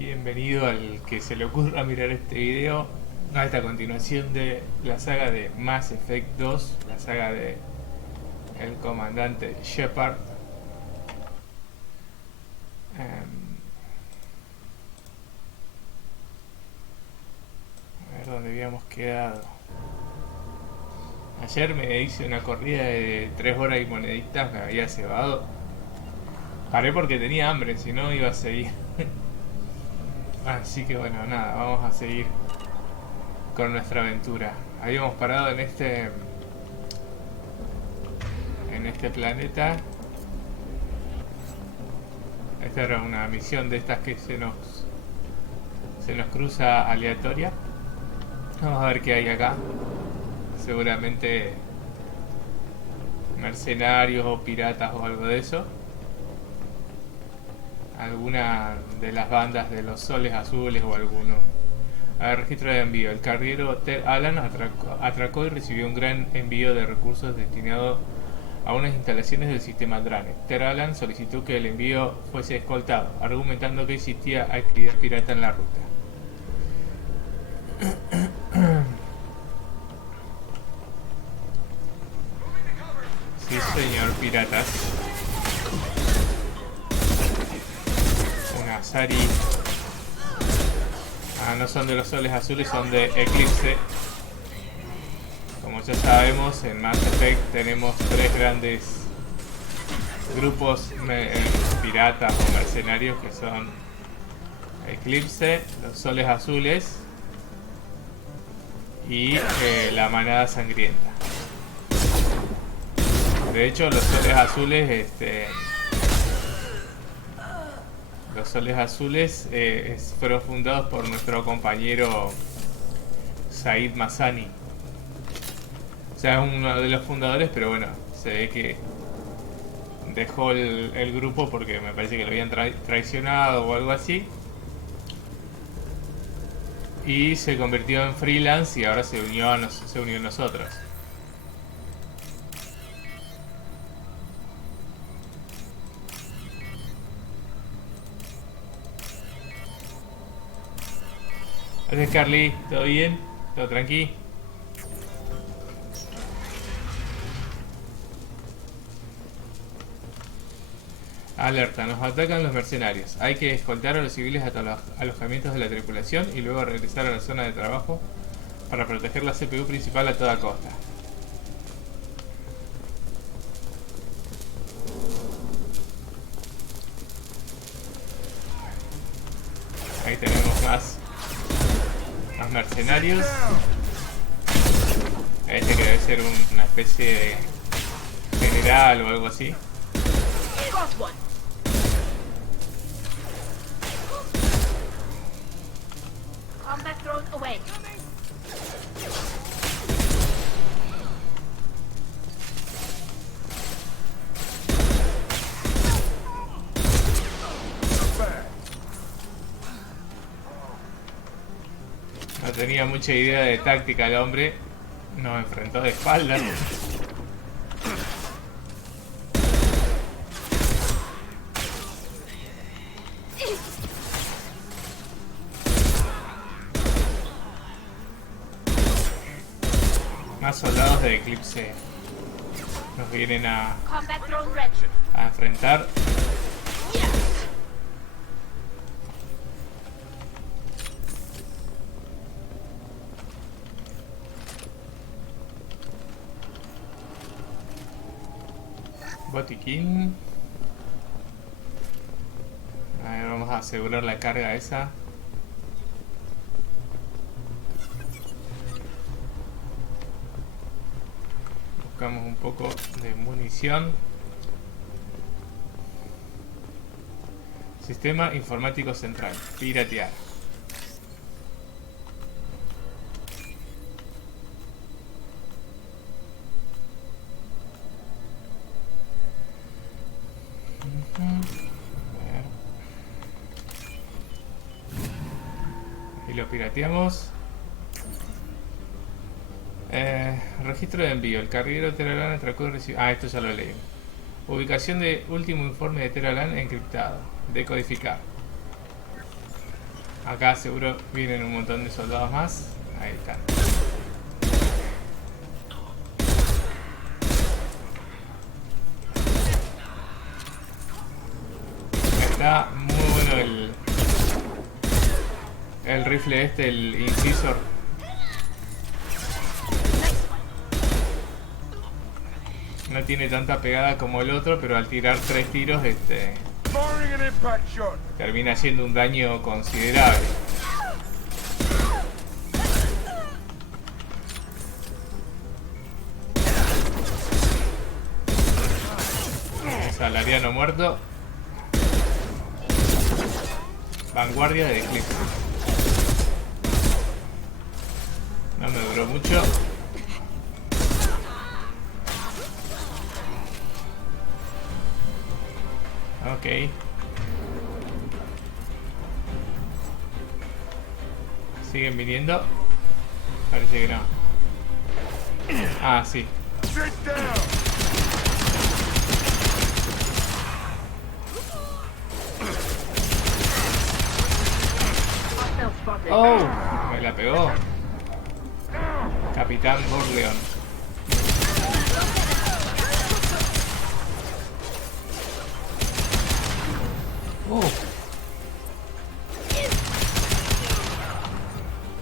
Bienvenido al que se le ocurra mirar este video a esta continuación de la saga de Mass Effect 2, la saga de el comandante Shepard. A ver dónde habíamos quedado. Ayer me hice una corrida de 3 horas y moneditas, me había cebado. Paré porque tenía hambre, si no iba a seguir. Así que bueno, nada, vamos a seguir con nuestra aventura. Habíamos parado en este planeta. Esta era una misión de estas que se nos cruza aleatoria. Vamos a ver qué hay acá. Seguramente mercenarios o piratas o algo de eso. Alguna de las bandas de los soles azules o alguno. A ver, registro de envío. El carguero Ted Allen atracó y recibió un gran envío de recursos destinado a unas instalaciones del sistema Drane. Ted Allen solicitó que el envío fuese escoltado, argumentando que existía actividad pirata en la ruta. Sí, señor, piratas. Una Sari. No son de los soles azules, son de Eclipse. Como ya sabemos, en Mass Effect tenemos tres grandes grupos piratas o mercenarios que son Eclipse, los soles azules y la manada sangrienta. De hecho, los soles azules fueron fundados por nuestro compañero Said Massani. O sea, es uno de los fundadores, pero bueno, se ve que dejó el grupo porque me parece que lo habían traicionado o algo así. Y se convirtió en freelance y ahora se unió a nosotros. Gracias, Carly. ¿Todo bien? ¿Todo tranqui? Alerta, nos atacan los mercenarios. Hay que escoltar a los civiles hasta los alojamientos de la tripulación y luego regresar a la zona de trabajo para proteger la CPU principal a toda costa. Ahí tenemos más mercenarios. Este que debe ser una especie de general o algo así. No tenía mucha idea de táctica el hombre. Nos enfrentó de espaldas. Más soldados de Eclipse nos vienen a enfrentar. Botiquín. A ver, vamos a asegurar la carga esa. Buscamos un poco de munición. Sistema informático central. Piratear. Y lo pirateamos. Registro de envío. El carguero Terralan atracó y recibió... esto ya lo leí. Ubicación de último informe de Terralan encriptado. Decodificar. Acá seguro vienen un montón de soldados más. Ahí están. Está muy bueno el rifle este, el Incisor. No tiene tanta pegada como el otro, pero al tirar 3 tiros termina haciendo un daño considerable. Salariano muerto. Vanguardia de Eclipse. No me duró mucho. Ok. ¿Siguen viniendo? Parece que no. Ah, sí. Oh, me la pegó. Capitán Borleón.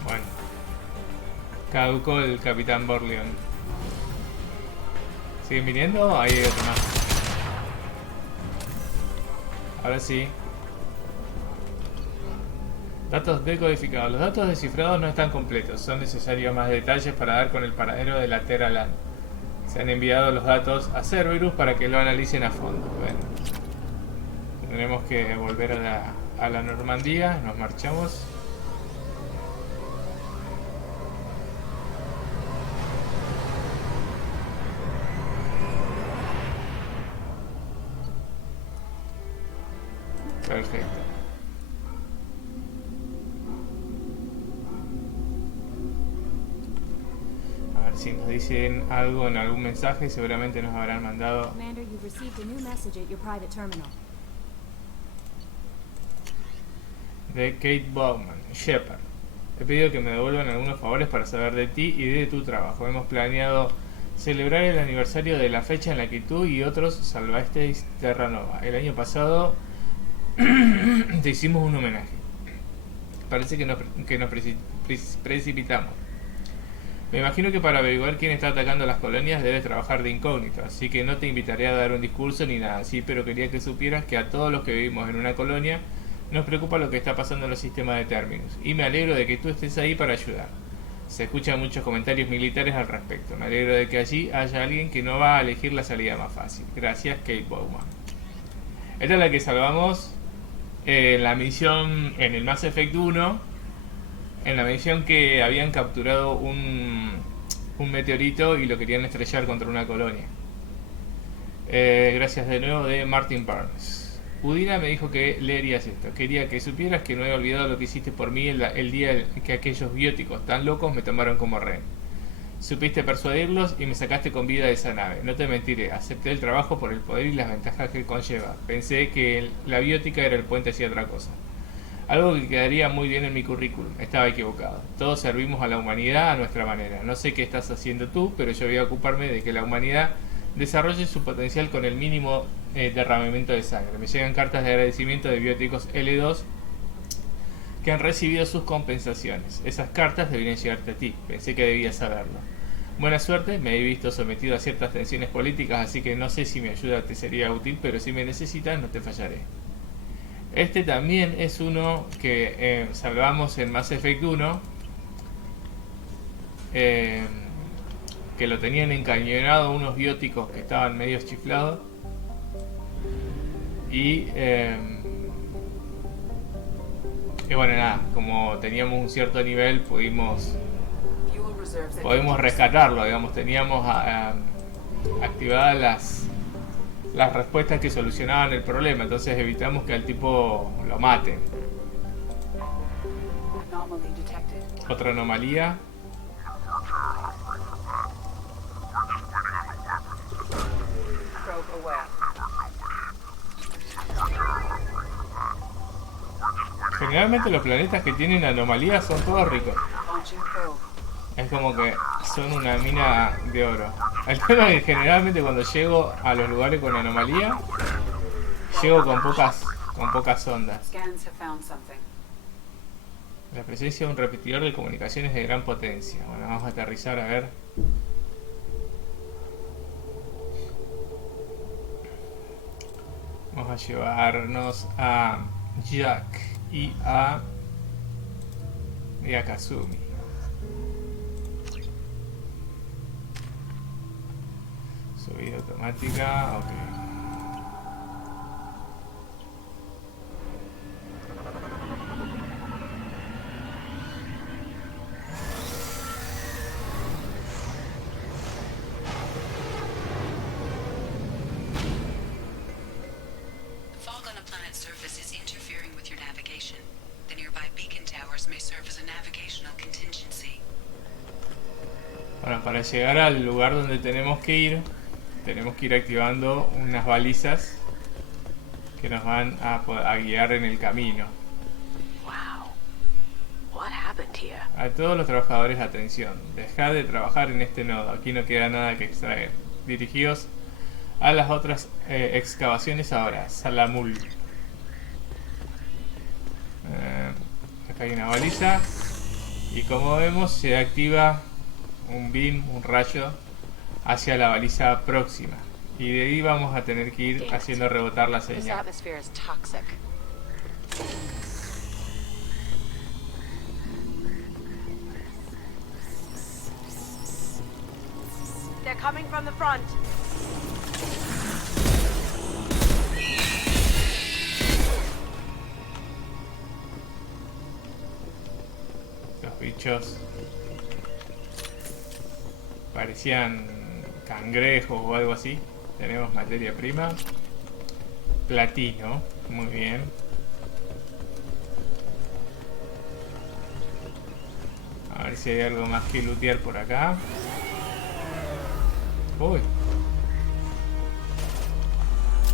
Bueno, caducó el Capitán Borleón. ¿Siguen viniendo? Ahí hay otro más. Ahora sí. Datos decodificados. Los datos descifrados no están completos. Son necesarios más detalles para dar con el paradero de la Terra-Lan. Se han enviado los datos a Cerberus para que lo analicen a fondo. Bueno, tenemos que volver a la Normandía. Nos marchamos. Perfecto. Si nos dicen algo en algún mensaje, seguramente nos habrán mandado. Commander, you've received a new message at your private terminal. De Kate Bowman, Shepard. He pedido que me devuelvan algunos favores para saber de ti y de tu trabajo. Hemos planeado celebrar el aniversario de la fecha en la que tú y otros salvasteis Terra Nova. El año pasado te hicimos un homenaje. Parece que nos precipitamos. Me imagino que para averiguar quién está atacando las colonias debes trabajar de incógnito, así que no te invitaré a dar un discurso ni nada así, pero quería que supieras que a todos los que vivimos en una colonia nos preocupa lo que está pasando en los sistemas de términos, y me alegro de que tú estés ahí para ayudar. Se escuchan muchos comentarios militares al respecto. Me alegro de que allí haya alguien que no va a elegir la salida más fácil. Gracias, Kate Bowman. Esta es la que salvamos en la misión en el Mass Effect 1. En la misión que habían capturado un meteorito y lo querían estrellar contra una colonia. Gracias de nuevo de Martin Barnes. Udina me dijo que leerías esto. Quería que supieras que no he olvidado lo que hiciste por mí el día que aquellos bióticos tan locos me tomaron como rehén. Supiste persuadirlos y me sacaste con vida de esa nave. No te mentiré, acepté el trabajo por el poder y las ventajas que conlleva. Pensé que la biótica era el puente hacia otra cosa. Algo que quedaría muy bien en mi currículum. Estaba equivocado. Todos servimos a la humanidad a nuestra manera. No sé qué estás haciendo tú, pero yo voy a ocuparme de que la humanidad desarrolle su potencial con el mínimo derramamiento de sangre. Me llegan cartas de agradecimiento de bióticos L2 que han recibido sus compensaciones. Esas cartas deberían llegarte a ti. Pensé que debías saberlo. Buena suerte, me he visto sometido a ciertas tensiones políticas, así que no sé si mi ayuda te sería útil, pero si me necesitas no te fallaré. Este también es uno que salvamos en Mass Effect 1, que lo tenían encañonado unos bióticos que estaban medio chiflados y bueno, nada, como teníamos un cierto nivel pudimos rescatarlo, digamos, teníamos activadas las respuestas que solucionaban el problema, entonces evitamos que al tipo lo maten. Otra anomalía. Generalmente los planetas que tienen anomalías son todos ricos. Es como que son una mina de oro. El tema es que generalmente cuando llego a los lugares con anomalía, llego con pocas ondas. La presencia de un repetidor de comunicaciones de gran potencia. Bueno, vamos a aterrizar a ver. Vamos a llevarnos a Jack y a Kazumi. Subida automática, ok. Bueno, para llegar al lugar donde tenemos que ir activando unas balizas que nos van a guiar en el camino. A todos los trabajadores, atención, dejad de trabajar en este nodo, aquí no queda nada que extraer. Dirigíos a las otras excavaciones ahora. Salamul. Acá hay una baliza y como vemos se activa un beam, un rayo hacia la baliza próxima y de ahí vamos a tener que ir haciendo rebotar la señal. They're coming from the front. Los bichos parecían cangrejos o algo así. Tenemos materia prima. Platino, muy bien. A ver si hay algo más que lootear por acá. Uy.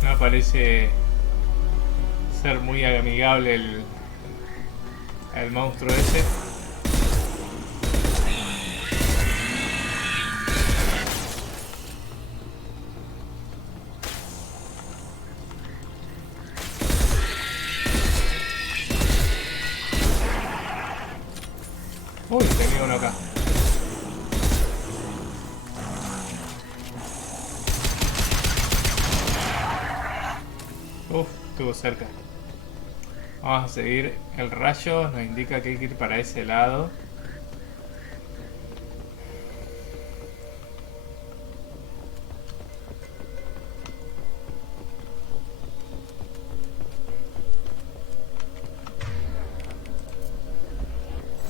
No parece ser muy amigable el monstruo ese. Uy, tenía uno acá. Uf, estuvo cerca. Vamos a seguir el rayo, nos indica que hay que ir para ese lado.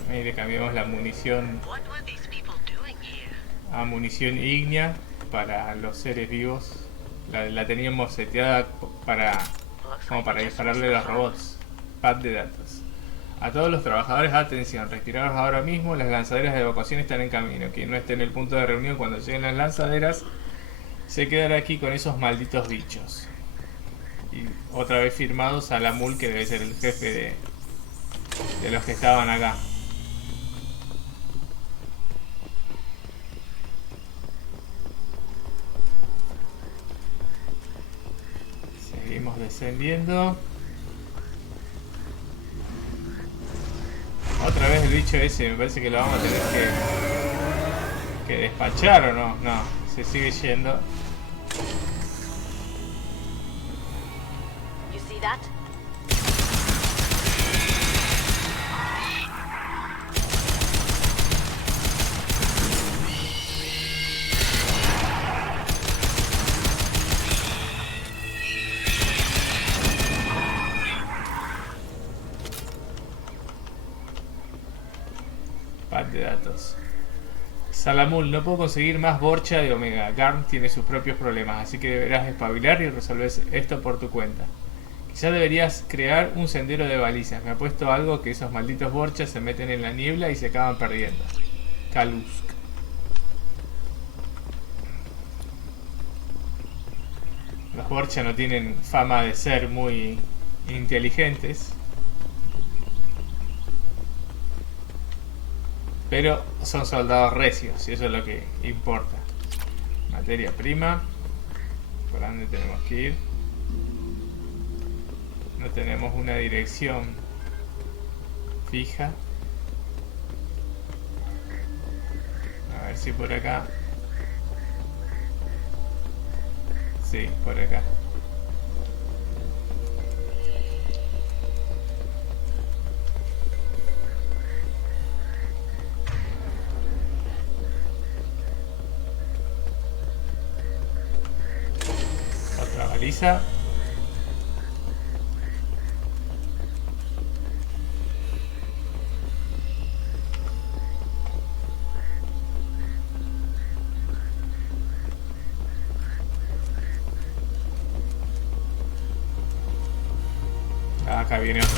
Mire, cambiamos la munición a munición ígnea para los seres vivos. La teníamos seteada como para dispararle a los robots. Pad de datos. A todos los trabajadores, atención, retiraros ahora mismo, las lanzaderas de evacuación están en camino. Quien no esté en el punto de reunión cuando lleguen las lanzaderas se quedará aquí con esos malditos bichos. Y otra vez firmado Salamul, que debe ser el jefe de los que estaban acá. Seguimos descendiendo. Otra vez el bicho ese, me parece que lo vamos a tener que despachar, ¿o no? No, se sigue yendo. You see that? De datos. Salamul, no puedo conseguir más Borcha de Omega. Garm tiene sus propios problemas, así que deberás espabilar y resolver esto por tu cuenta. Quizás deberías crear un sendero de balizas. Me ha puesto algo que esos malditos Borchas se meten en la niebla y se acaban perdiendo. Kalusk. Los Borcha no tienen fama de ser muy inteligentes. Pero son soldados recios y eso es lo que importa. Materia prima. ¿Por dónde tenemos que ir? No tenemos una dirección fija. A ver si por acá. Sí, por acá. Otra baliza. Acá viene otro.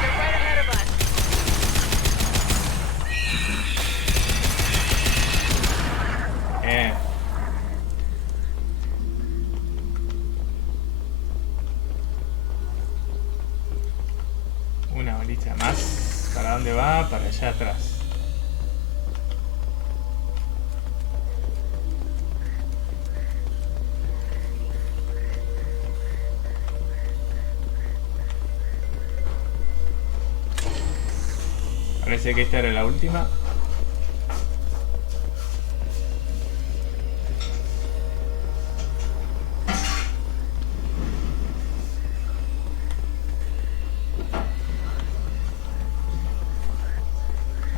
They're right ahead of us. Una bolita más. ¿Para dónde va? Para allá atrás. Parece que esta era la última.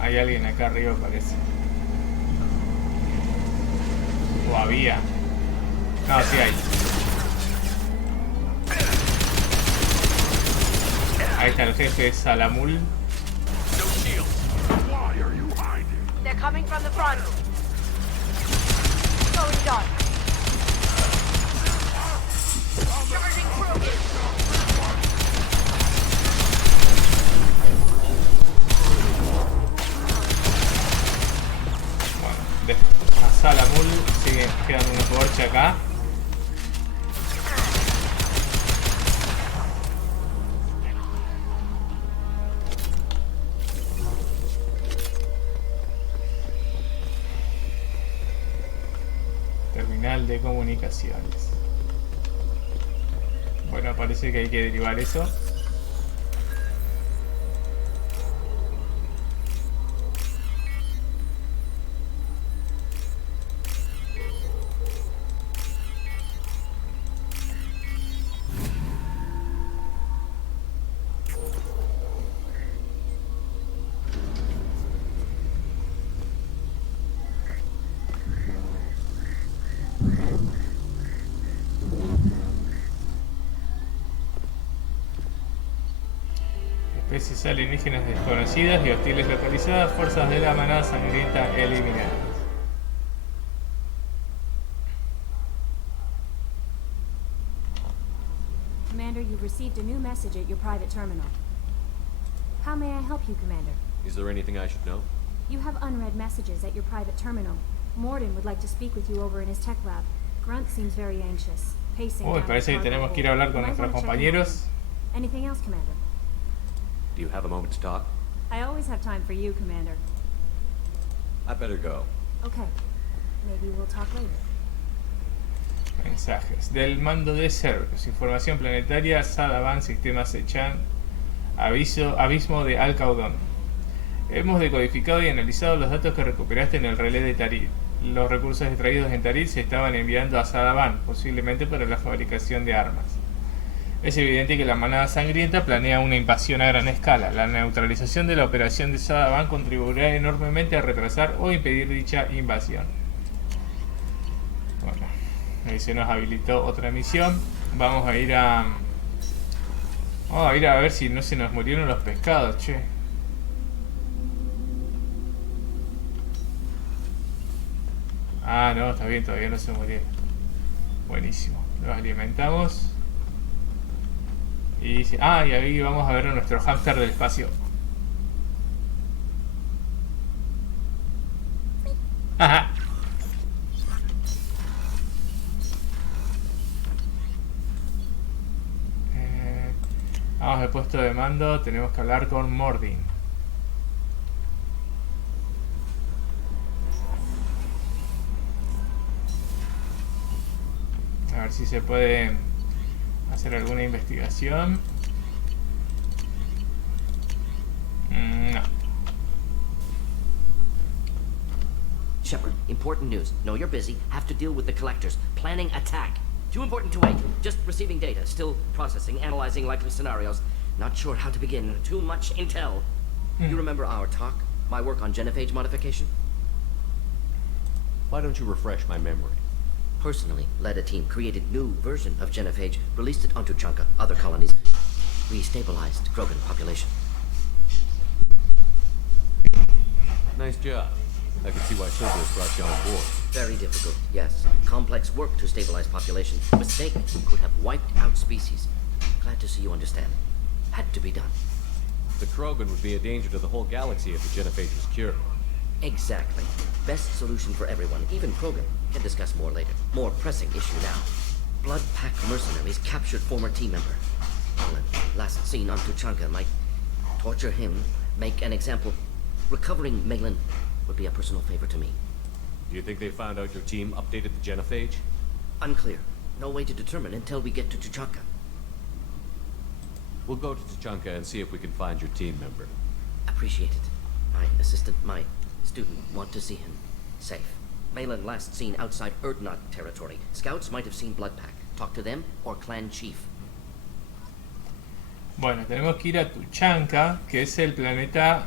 Hay alguien acá arriba, parece. O había. No, sí hay. Ahí está el jefe Salamul. They're coming from the front. Going dark. Charging through. Bueno, a Salamul siguen quedando unos borches acá. Terminal de comunicaciones. Bueno, parece que hay que derivar eso. Especies alienígenas desconocidas y hostiles localizadas, fuerzas de la manada sangrienta eliminadas. Commander, you've received a new message at your private terminal. How may I help you, Commander? Is there anything I should know? You have unread messages at your private terminal. Morden would like to speak with you over in his tech lab. Grunt seems very anxious, pacing Uy, down parece the que cargo tenemos que ir a hold. hablar con You might nuestros wanna check him compañeros. out. Anything else, Commander? Do you have a moment to talk? I always have time for you, Commander. I better go. Okay. Maybe we'll talk later. Mensajes. Del mando de Cerberus. Información planetaria. Sadaban, sistema Sechan. Abismo de Al-Caudón. Hemos decodificado y analizado los datos que recuperaste en el relé de Tarid. Los recursos extraídos en Tarid se estaban enviando a Sadaban, posiblemente para la fabricación de armas. Es evidente que la manada sangrienta planea una invasión a gran escala. La neutralización de la operación de Sadaban contribuirá enormemente a retrasar o impedir dicha invasión. Bueno, ahí se nos habilitó otra misión. Vamos a ir a ver si no se nos murieron los pescados, che. Ah, no, está bien, todavía no se murieron. Buenísimo. Los alimentamos. Y dice, y ahí vamos a ver a nuestro hámster del espacio. Ajá. Vamos al puesto de mando, tenemos que hablar con Mordin. A ver si se puede hacer alguna investigación. No. Shepard, important news. Know you're busy. Have to deal with the collectors. Planning attack. Too important to wait. Just receiving data. Still processing, analyzing likely scenarios. Not sure how to begin. Too much intel. You remember our talk? My work on genophage modification? Why don't you refresh my memory? Personally, led a team, created new version of genophage, released it onto Chunka, other colonies. We stabilized Krogan population. Nice job. I can see why Cerberus brought you on board. Very difficult, yes. Complex work to stabilize population. Mistake could have wiped out species. Glad to see you understand. Had to be done. The Krogan would be a danger to the whole galaxy if the genophage was cured. Exactly. Best solution for everyone, even Krogan. Can discuss more later. More pressing issue now. Blood Pack mercenaries captured former team member. Alan, last seen on Tuchanka, might torture him, make an example. Recovering Malin would be a personal favor to me. Do you think they found out your team updated the genophage? Unclear. No way to determine until we get to Tuchanka. We'll go to Tuchanka and see if we can find your team member. Appreciate it. My assistant, my student, want to see him. Safe. Malin last seen outside Erdnot territory. Scouts might have seen Blood Pack. Talk to them or clan chief. Bueno, tenemos que ir a Tuchanka, que es el planeta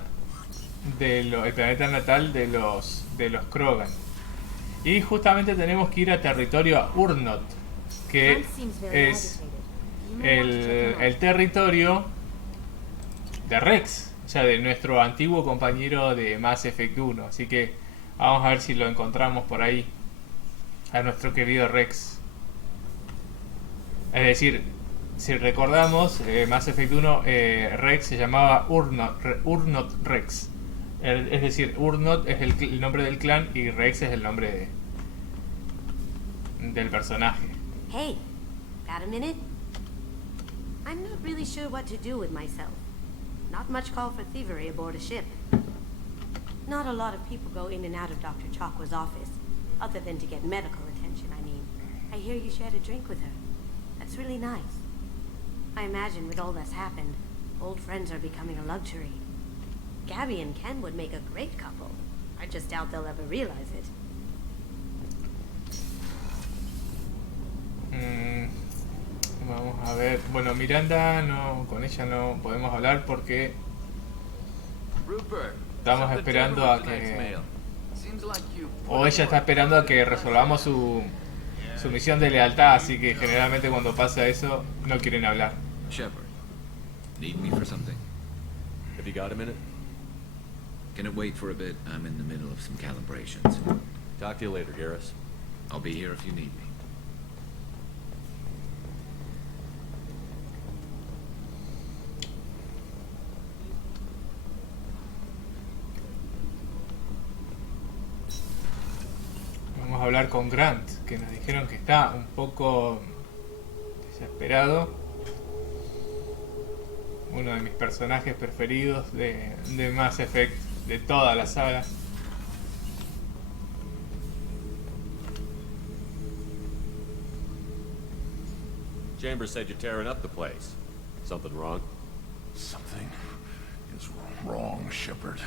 el planeta natal de los Krogan. Y justamente tenemos que ir a territorio a Urnot, que es el territorio de Rex, o sea, de nuestro antiguo compañero de Mass Effect 1. Así que vamos a ver si lo encontramos por ahí, a nuestro querido Rex. Es decir, si recordamos, Mass Effect 1, Rex se llamaba Urnot Rex. Es decir, Urnot es el nombre del clan y Rex es el nombre del personaje. Hey, got a minute? I'm not really sure what to do with myself. Not much call for thievery aboard a ship. Not a lot of people go in and out of Dr. Chakwa's office, other than to get medical attention, I mean. I hear you shared a drink with her. That's really nice. I imagine with all that's happened, old friends are becoming a luxury. Gabby and Ken would make a great couple. I just doubt they'll ever realize it. Vamos a ver. Bueno, Miranda, no, con ella no podemos hablar porque estamos esperando a que... O ella está esperando a que resolvamos su misión de lealtad, así que generalmente cuando pasa eso no quieren hablar. Shepard, need me for something? Have you got a minute? Can it wait for a bit? I'm in the middle of some calibrations. Talk to you later, Garrus. I'll be here if you need me. Vamos a hablar con Grant, que nos dijeron que está un poco desesperado. Uno de mis personajes preferidos de Mass Effect, de toda la saga. Chambers said you're tearing up the place. Something wrong? Something is wrong, Shepard.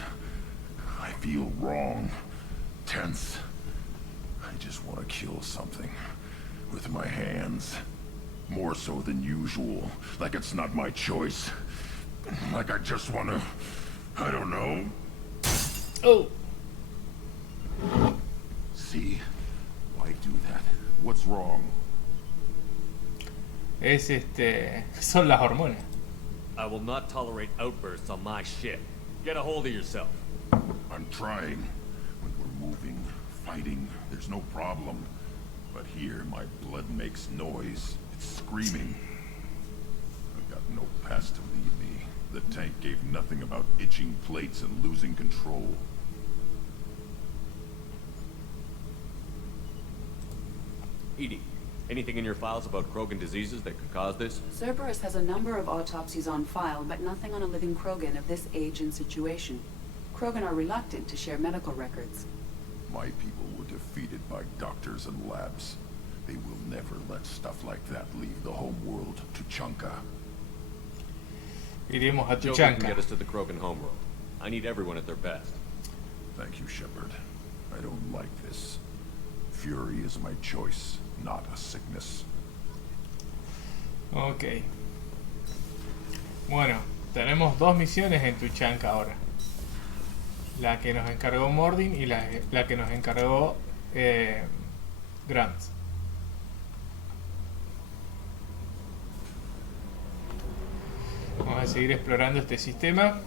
I feel wrong. Tense. I just want to kill something. With my hands. More so than usual. Like it's not my choice. Like I just want to... I don't know. Oh. See? Why do that? What's wrong? Son las hormonas. I will not tolerate outbursts on my ship. Get a hold of yourself. I'm trying. When we're moving, fighting, there's no problem. But here, my blood makes noise. It's screaming. I've got no past to lead me. The tank gave nothing about itching plates and losing control. EDI, Anything in your files about Krogan diseases that could cause this? Cerberus has a number of autopsies on file, but nothing on a living Krogan of this age and situation. Krogan are reluctant to share medical records. My people were defeated by doctors and labs. They will never let stuff like that leave the home world, Tuchanka. Iremos a Joe can Tuchanka. get us to the Krogan homeworld. I need everyone at their best. Thank you, Shepard. I don't like this. Fury is my choice, not a sickness. Ok. Bueno, tenemos dos misiones en Tuchanka ahora. La que nos encargó Mordin y la que nos encargó Grant. Vamos a seguir explorando este sistema.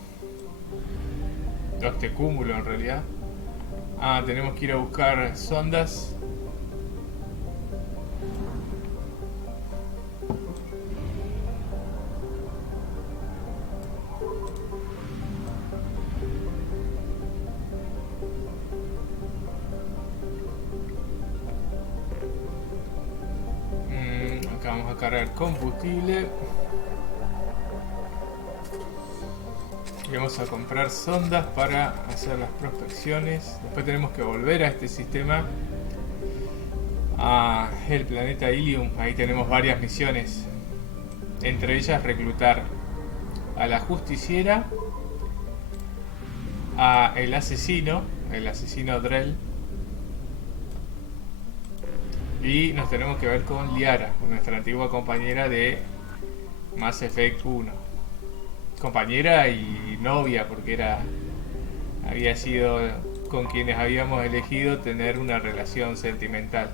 Este cúmulo en realidad. Ah, tenemos que ir a buscar sondas. Acá vamos a cargar combustible. Y vamos a comprar sondas para hacer las prospecciones. Después tenemos que volver a este sistema, a el planeta Ilium. Ahí tenemos varias misiones, entre ellas reclutar a la justiciera, a el asesino Drell, y nos tenemos que ver con Liara, nuestra antigua compañera de Mass Effect 1. Compañera y novia, porque había sido con quienes habíamos elegido tener una relación sentimental.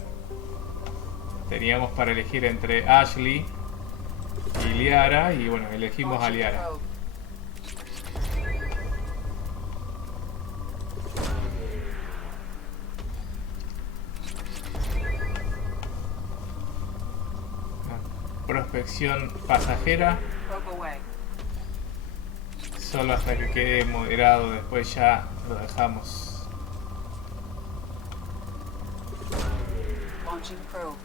Teníamos para elegir entre Ashley y Liara, y bueno, elegimos a Liara. Prospección pasajera. Solo hasta que quede moderado, después ya lo dejamos. Launching probe.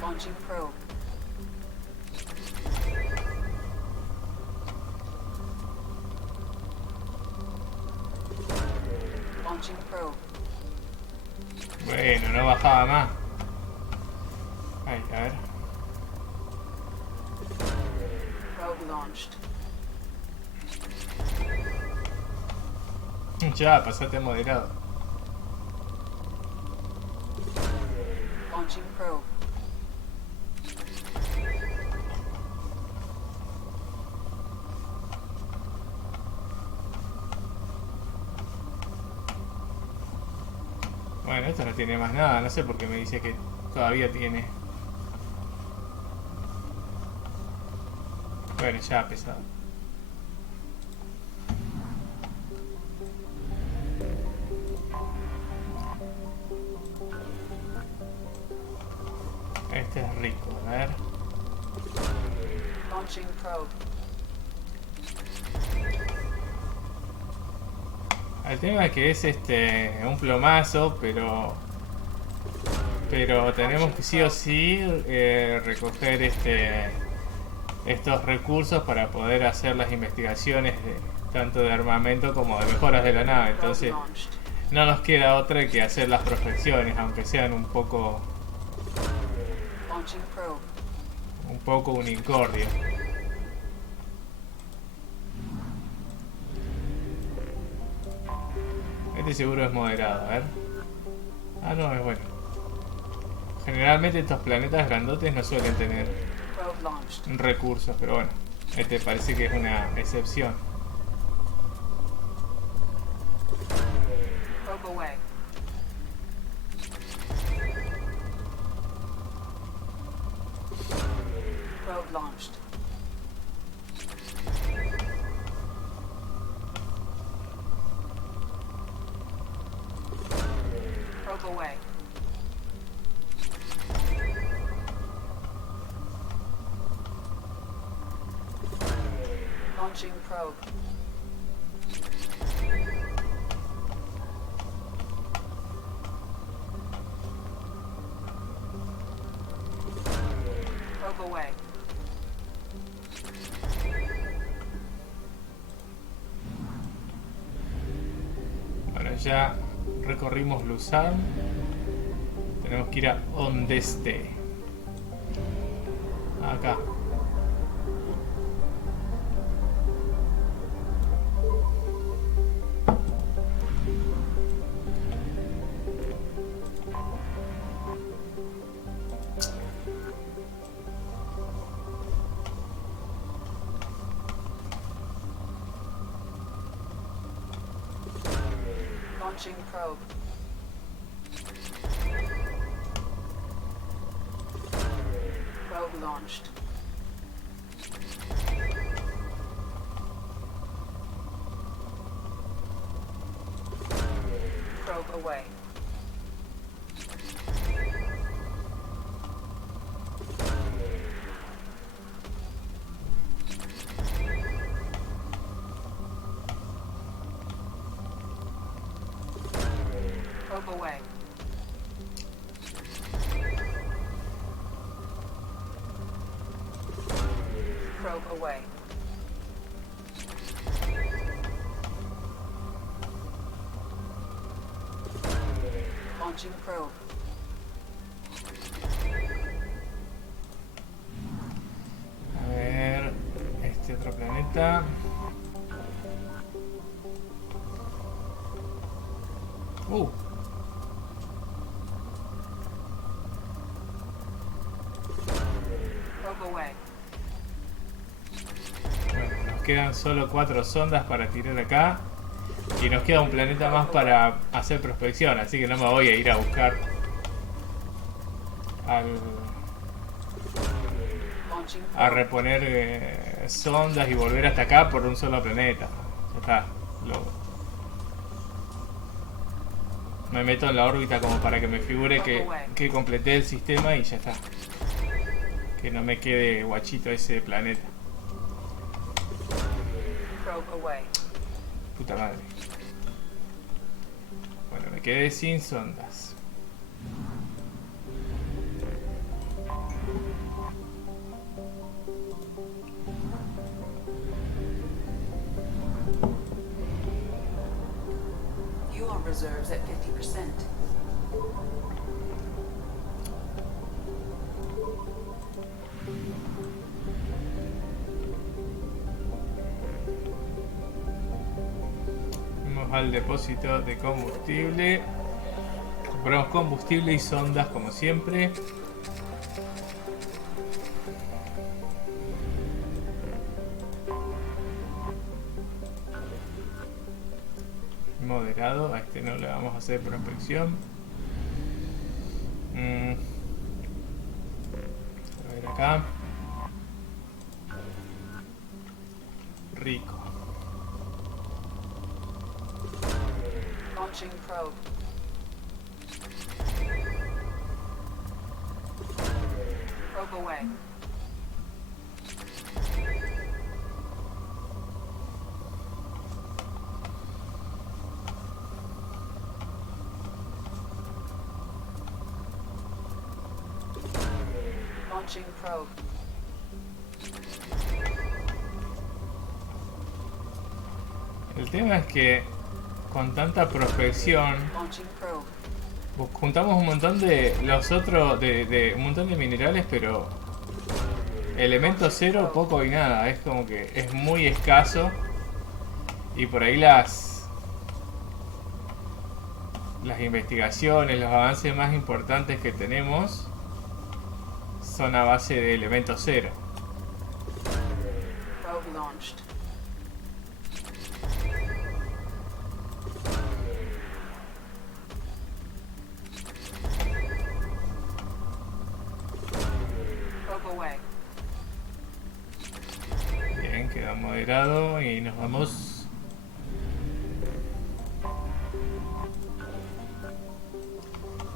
Launching probe. Launching probe. Bueno, no bajaba más. Ay, a ver. Probe launched. Ya, pasate a moderado. Launching probe. Bueno, esto no tiene más nada, no sé por qué me dice que todavía tiene. Bueno, ya pesado. Este es rico, a ver. Launching probe. El tema es que es un plomazo, pero tenemos que sí o sí recoger estos recursos para poder hacer las investigaciones tanto de armamento como de mejoras de la nave. Entonces no nos queda otra que hacer las prospecciones, aunque sean un poco un incordio. Este seguro es moderado, a ver. Ah, no, es bueno. Generalmente estos planetas grandotes no suelen tener recursos, pero bueno, este parece que es una excepción. Launching probe. Probe away. Bueno, ya recorrimos Luzán. Tenemos que ir a donde esté. Acá. Launching probe. Probe launched. Probe away. Probe away. Probe away. Launching probe. A ver, este otro planeta. Probe away. Bueno, nos quedan solo 4 sondas para tirar acá. Y nos queda un planeta más para hacer prospección, así que no me voy a ir a buscar a reponer sondas y volver hasta acá por un solo planeta. Ya está. Me meto en la órbita como para que me figure que completé el sistema y ya está. Que no me quede guachito ese planeta. Puta madre. Bueno, me quedé sin sondas. Fuel reserves at 50%. Vamos al depósito de combustible. Compramos combustible y sondas como siempre. Moderado, a este no le vamos a hacer prospección. A ver acá. Rico. Launching probe. Probe away. Launching probe. El tema es que con tanta prospección Launching probe. juntamos un montón de un montón de minerales, pero elemento cero poco y nada. Es como que es muy escaso y por ahí las investigaciones, los avances más importantes que tenemos son a base de elemento cero. Probe launched. Probe away. Bien, queda moderado y nos vamos.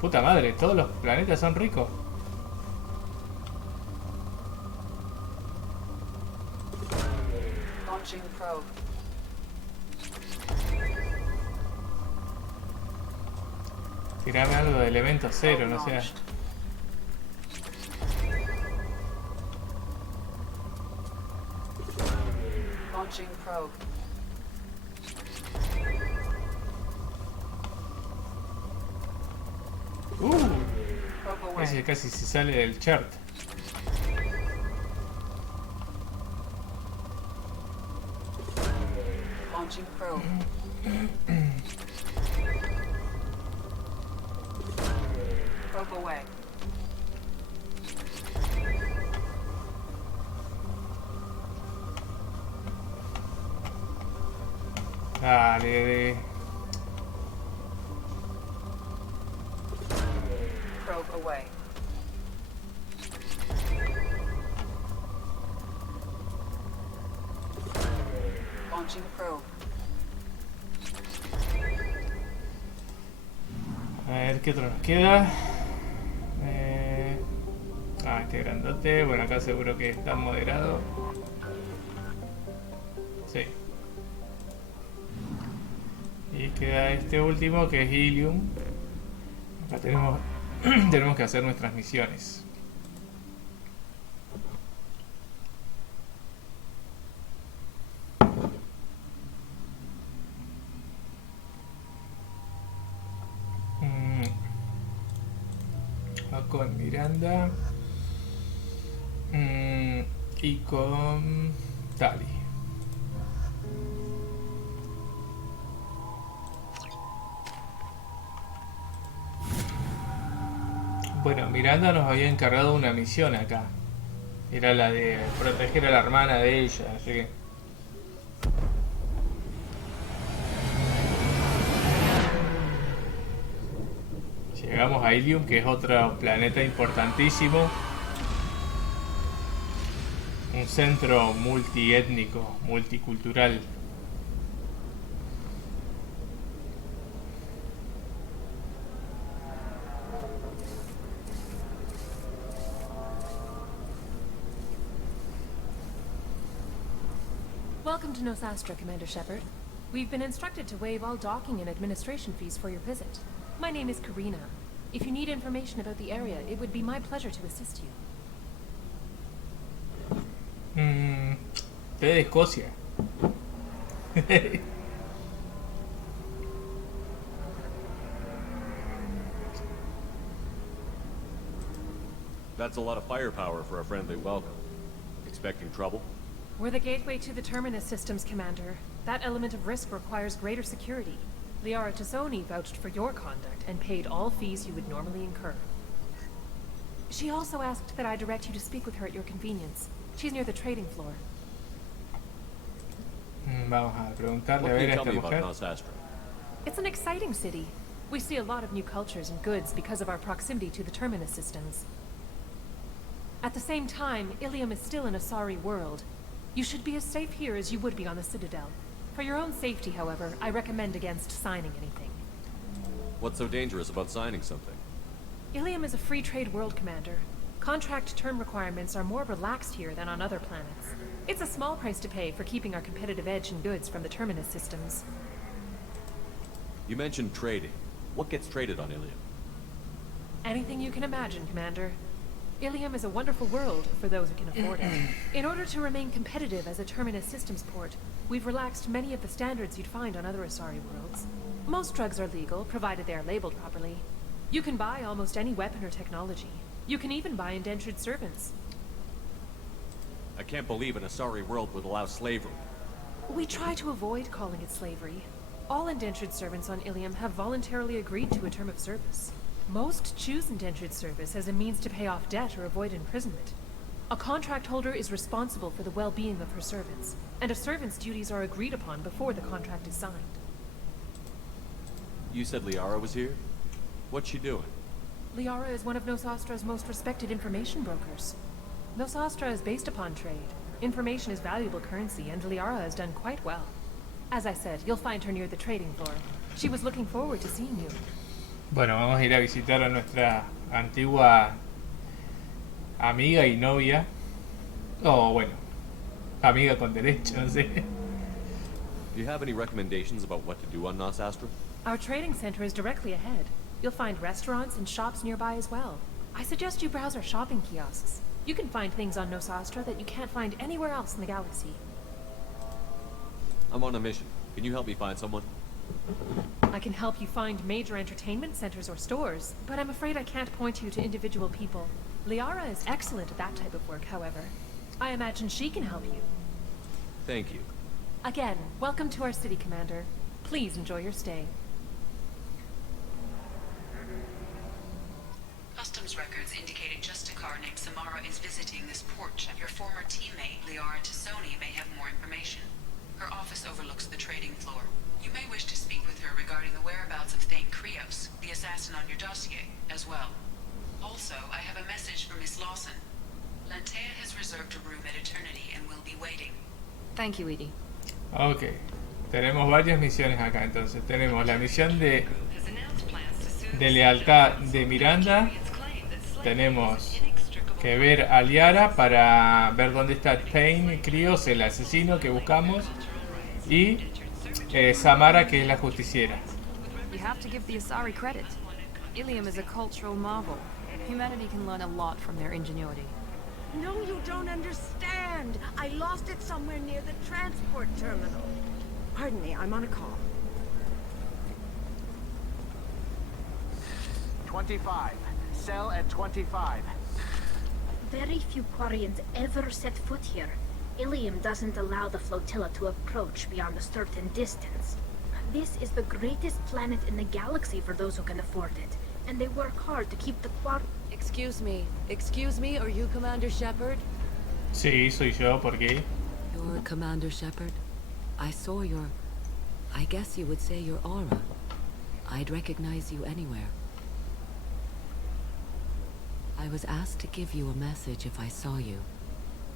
Puta madre, todos los planetas son ricos. Launching probe. Tirame algo de elemento cero, no sea. Launching probe. Probe away. Ese casi se sale del chart. Launching probe. Probe away. Dale. Probe away. Launching probe. A ver qué otro nos queda. Este grandote. Bueno, acá seguro que está moderado. Sí. Y queda este último que es Ilium. Acá tenemos, tenemos que hacer nuestras misiones. Con Miranda y con Tali. Bueno, Miranda nos había encargado una misión acá. Era la de proteger a la hermana de ella, así que... Llegamos a Ilium, que es otro planeta importantísimo. Un centro multiétnico, multicultural. Welcome to Nosastra, Commander Shepard. We've been instructed to waive all docking and administration fees for your visit. My name is Karina. If you need information about the area, it would be my pleasure to assist you. Té de Escocia. That's a lot of firepower for a friendly welcome. Expecting trouble? We're the gateway to the Terminus systems, Commander. That element of risk requires greater security. Liara Tassoni vouched for your conduct and paid all fees you would normally incur. She also asked that I direct you to speak with her at your convenience. She's near the trading floor. Vamos a preguntarle What a can you ver a tell esta me about mujer. Nosastra? It's an exciting city. We see a lot of new cultures and goods because of our proximity to the Terminus systems. At the same time, Ilium is still an Asari world. You should be as safe here as you would be on the Citadel. For your own safety, however, I recommend against signing anything. What's so dangerous about signing something? Ilium is a free trade world, Commander. Contract term requirements are more relaxed here than on other planets. It's a small price to pay for keeping our competitive edge in goods from the Terminus systems. You mentioned trading. What gets traded on Ilium? Anything you can imagine, Commander. Ilium is a wonderful world for those who can afford it. In order to remain competitive as a Terminus systems port, we've relaxed many of the standards you'd find on other Asari worlds. Most drugs are legal, provided they are labeled properly. You can buy almost any weapon or technology. You can even buy indentured servants. I can't believe an Asari world would allow slavery. We try to avoid calling it slavery. All indentured servants on Ilium have voluntarily agreed to a term of service. Most choose indentured service as a means to pay off debt or avoid imprisonment. A contract holder is responsible for the well-being of her servants, and a servant's duties are agreed upon before the contract is signed. You said Liara was here? What's she doing? Liara is one of Nosastra's most respected information brokers. Nosastra is based upon trade. Information is valuable currency, and Liara has done quite well. As I said, you'll find her near the trading floor. She was looking forward to seeing you. Bueno, vamos a ir a visitar a nuestra antigua amiga y novia. Oh, bueno, amiga con derecho, no sé. Do you have any recommendations about what to do on Nosastra? Our trading center is directly ahead. You'll find restaurants and shops nearby as well. I suggest you browse our shopping kiosks. You can find things on Nosastra that you can't find anywhere else in the galaxy. I'm on a mission. Can you help me find someone? I can help you find major entertainment centers or stores, but I'm afraid I can't point you to individual people. Liara is excellent at that type of work, however. I imagine she can help you. Thank you. Again, welcome to our city, Commander. Please enjoy your stay. Customs records indicated just a car named Samara is visiting this port. Your former teammate, Liara Tassoni, may have more information. Her office overlooks the trading floor. You may wish to speak with her regarding the whereabouts of Thane Krios, the assassin on your dossier, as well. Also, I have a message for Miss Lawson. Lantea has reserved a room at Eternity and will be waiting. Thank you, Edie. Ok, tenemos varias misiones acá entonces. Tenemos la misión de lealtad de Miranda. Tenemos que ver a Liara para ver dónde está Thane Krios, el asesino que buscamos. Y Samara, que es la justiciera. You have to give the Asari credit. Ilium is a cultural marvel. Humanity can learn a lot from their ingenuity. No, you don't understand. I lost it somewhere near the transport terminal. Pardon me, I'm on a call. 25. Cell at 25. Very few Quarians ever set foot here. Ilium doesn't allow the flotilla to approach beyond a certain distance. This is the greatest planet in the galaxy for those who can afford it, and they work hard to keep the Excuse me, are you Commander Shepard? Sí, soy yo, ¿por qué? You're Commander Shepard. I saw I guess you would say your aura. I'd recognize you anywhere. I was asked to give you a message if I saw you.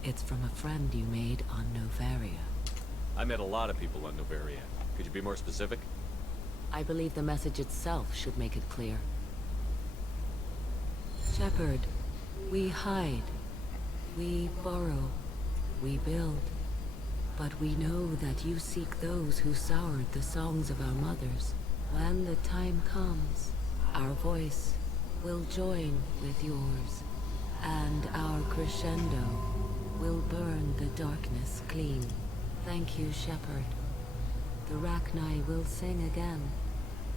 It's from a friend you made on Novaria. I met a lot of people on Novaria. Could you be more specific? I believe the message itself should make it clear. Shepard, we hide, we borrow, we build. But we know that you seek those who soured the songs of our mothers. When the time comes, our voice will join with yours, and our crescendo will burn the darkness clean. Thank you, Shepard. The Rachni will sing again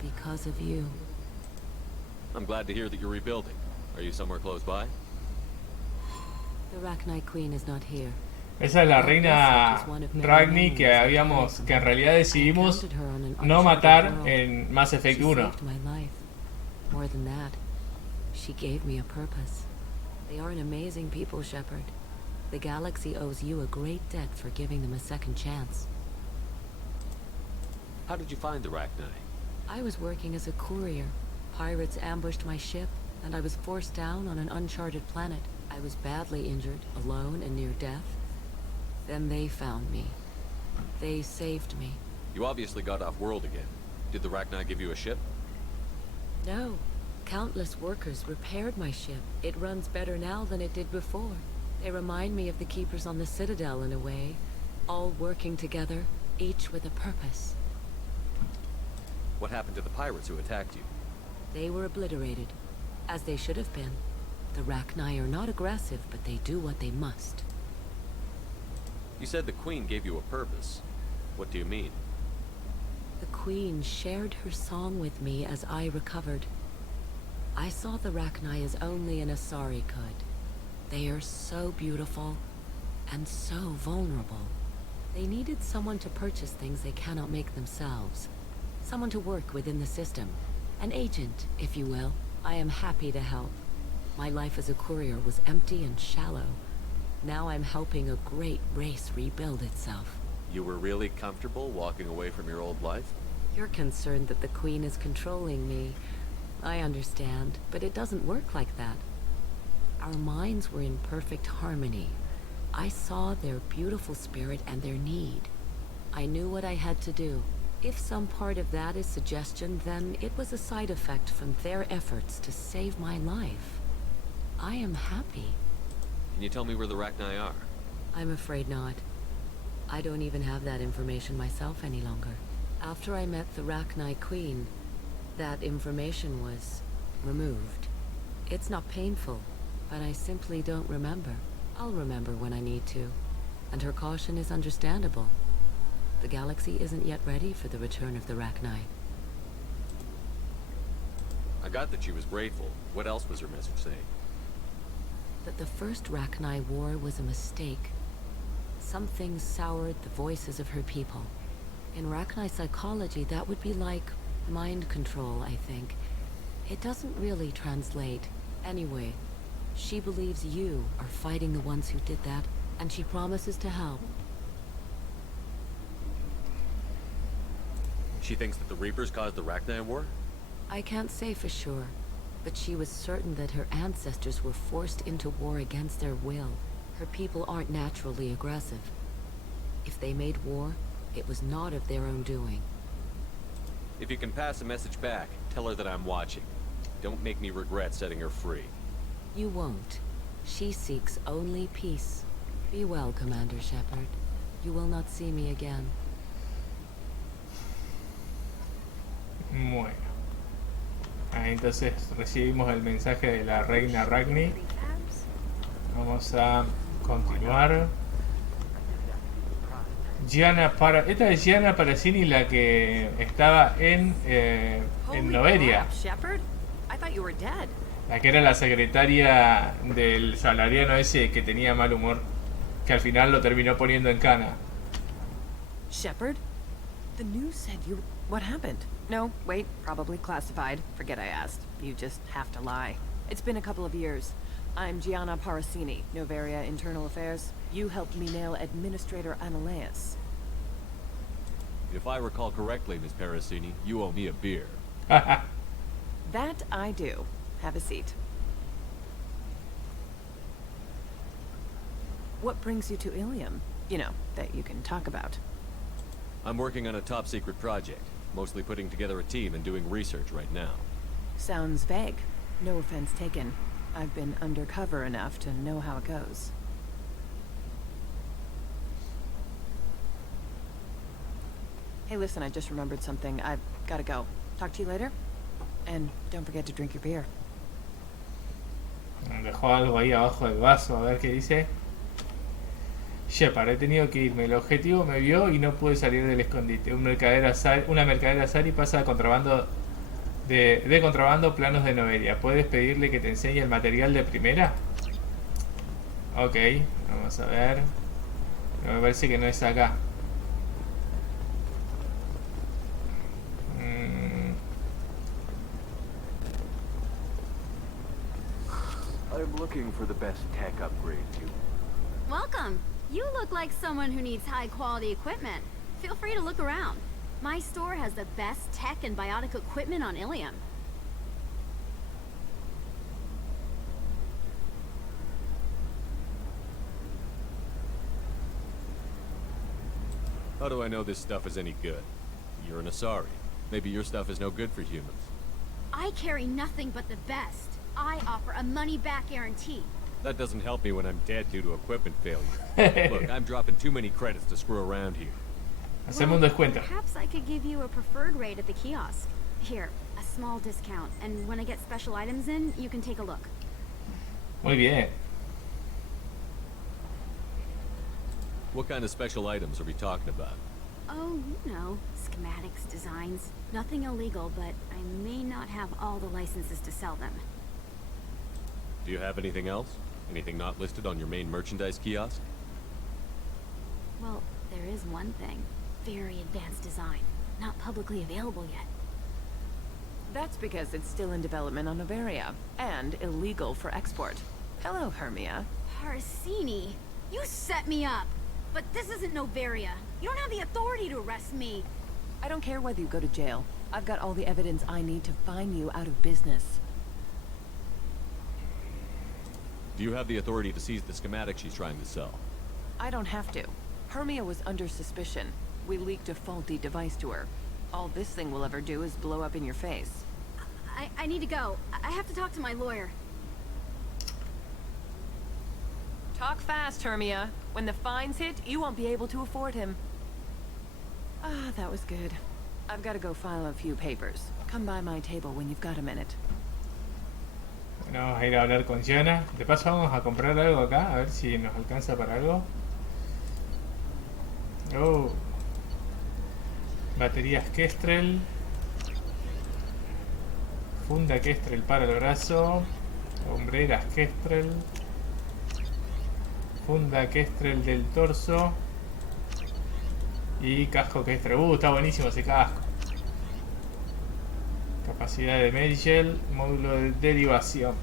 because of you. I'm glad to hear that you're rebuilding. Are you somewhere close by? The Rachni Queen is not here. Esa es la reina Ragni que en realidad decidimos no matar en Mass Effect 1. More than that, she gave me a purpose. They are an amazing people, Shepard. The galaxy owes you a great debt for giving them a second chance. How did you find the Rachni? I was working as a courier. Pirates ambushed my ship, and I was forced down on an uncharted planet. I was badly injured, alone and near death. Then they found me. They saved me. You obviously got off world again. Did the Rachni give you a ship? No. Countless workers repaired my ship. It runs better now than it did before. They remind me of the Keepers on the Citadel in a way. All working together, each with a purpose. What happened to the pirates who attacked you? They were obliterated, as they should have been. The Rachni are not aggressive, but they do what they must. You said the Queen gave you a purpose. What do you mean? The Queen shared her song with me as I recovered. I saw the Rachni as only an Asari could. They are so beautiful, and so vulnerable. They needed someone to purchase things they cannot make themselves. Someone to work within the system. An agent, if you will. I am happy to help. My life as a courier was empty and shallow. Now I'm helping a great race rebuild itself. You were really comfortable walking away from your old life? You're concerned that the Queen is controlling me. I understand, but it doesn't work like that. Our minds were in perfect harmony. I saw their beautiful spirit and their need. I knew what I had to do. If some part of that is suggestion, then it was a side effect from their efforts to save my life. I am happy. Can you tell me where the Rachni are? I'm afraid not. I don't even have that information myself any longer. After I met the Rachni Queen, that information was removed. It's not painful, but I simply don't remember. I'll remember when I need to, and her caution is understandable. The galaxy isn't yet ready for the return of the Rachni. I got that she was grateful. What else was her message saying? That the first Rachni war was a mistake. Something soured the voices of her people. In Rachni psychology, that would be like mind control, I think. It doesn't really translate. Anyway, she believes you are fighting the ones who did that, and she promises to help. She thinks that the Reapers caused the Rachni war? I can't say for sure, but she was certain that her ancestors were forced into war against their will. Her people aren't naturally aggressive. If they made war, it was not of their own doing. If you can pass a message back, tell her that I'm watching. Don't make me regret setting her free. You won't. She seeks only peace. Be well, Commander Shepard. You will not see me again. Bueno. Entonces recibimos el mensaje de la reina Ragni. Vamos a continuar. Esta es Gianna Parazzini, la que estaba en Noveria. La que era la secretaria del salariano ese que tenía mal humor, que al final lo terminó poniendo en cana. Shepard? The news said you... What happened? No, wait, probably classified. Forget I asked. You just have to lie. It's been a couple of years. I'm Gianna Parazzini, Noveria Internal Affairs. You helped me nail Administrator Analeas. If I recall correctly, Miss Parazzini, you owe me a beer. That I do. Have a seat. What brings you to Ilium? You know, that you can talk about. I'm working on a top-secret project. Mostly putting together a team and doing research right now. Sounds vague. No offense taken. I've been undercover enough to know how it goes. Hey, listen, I just remembered something. I've gotta go. Talk to you later. And don't forget to drink your beer. Dejó algo ahí abajo del vaso, a ver qué dice. Shepard, he tenido que irme. El objetivo me vio y no pude salir del escondite. Una mercadera Sari pasa de contrabando planos de Noveria. ¿Puedes pedirle que te enseñe el material de primera? Ok, vamos a ver. Pero me parece que no es acá. I'm looking for the best tech upgrades you... Welcome. You look like someone who needs high-quality equipment. Feel free to look around. My store has the best tech and biotic equipment on Ilium. How do I know this stuff is any good? You're an Asari. Maybe your stuff is no good for humans. I carry nothing but the best. I offer a money-back guarantee. That doesn't help me when I'm dead due to equipment failure. Look, I'm dropping too many credits to screw around here. Hacemos un descuento. Perhaps I could give you a preferred rate at the kiosk. Here, a small discount, and when I get special items in, you can take a look. Muy bien. What kind of special items are we talking about? Oh, you know, schematics, designs. Nothing illegal, but I may not have all the licenses to sell them. Do you have anything else? Anything not listed on your main merchandise kiosk? Well, there is one thing. Very advanced design. Not publicly available yet. That's because it's still in development on Noveria, and illegal for export. Hello, Hermia. Parazzini, you set me up! But this isn't Noveria. You don't have the authority to arrest me. I don't care whether you go to jail. I've got all the evidence I need to find you out of business. Do you have the authority to seize the schematic she's trying to sell? I don't have to. Hermia was under suspicion. We leaked a faulty device to her. All this thing will ever do is blow up in your face. I need to go. I have to talk to my lawyer. Talk fast, Hermia. When the fines hit, you won't be able to afford him. Ah, that was good. I've got to go file a few papers. Come by my table when you've got a minute. Bueno, vamos a ir a hablar con Gianna. De paso vamos a comprar algo acá, a ver si nos alcanza para algo. Oh, Baterías Kestrel. Funda Kestrel para el brazo. Hombreras Kestrel. Funda Kestrel del torso. Y casco Kestrel. Está buenísimo ese casco. Capacidad de Medical. Módulo de derivación.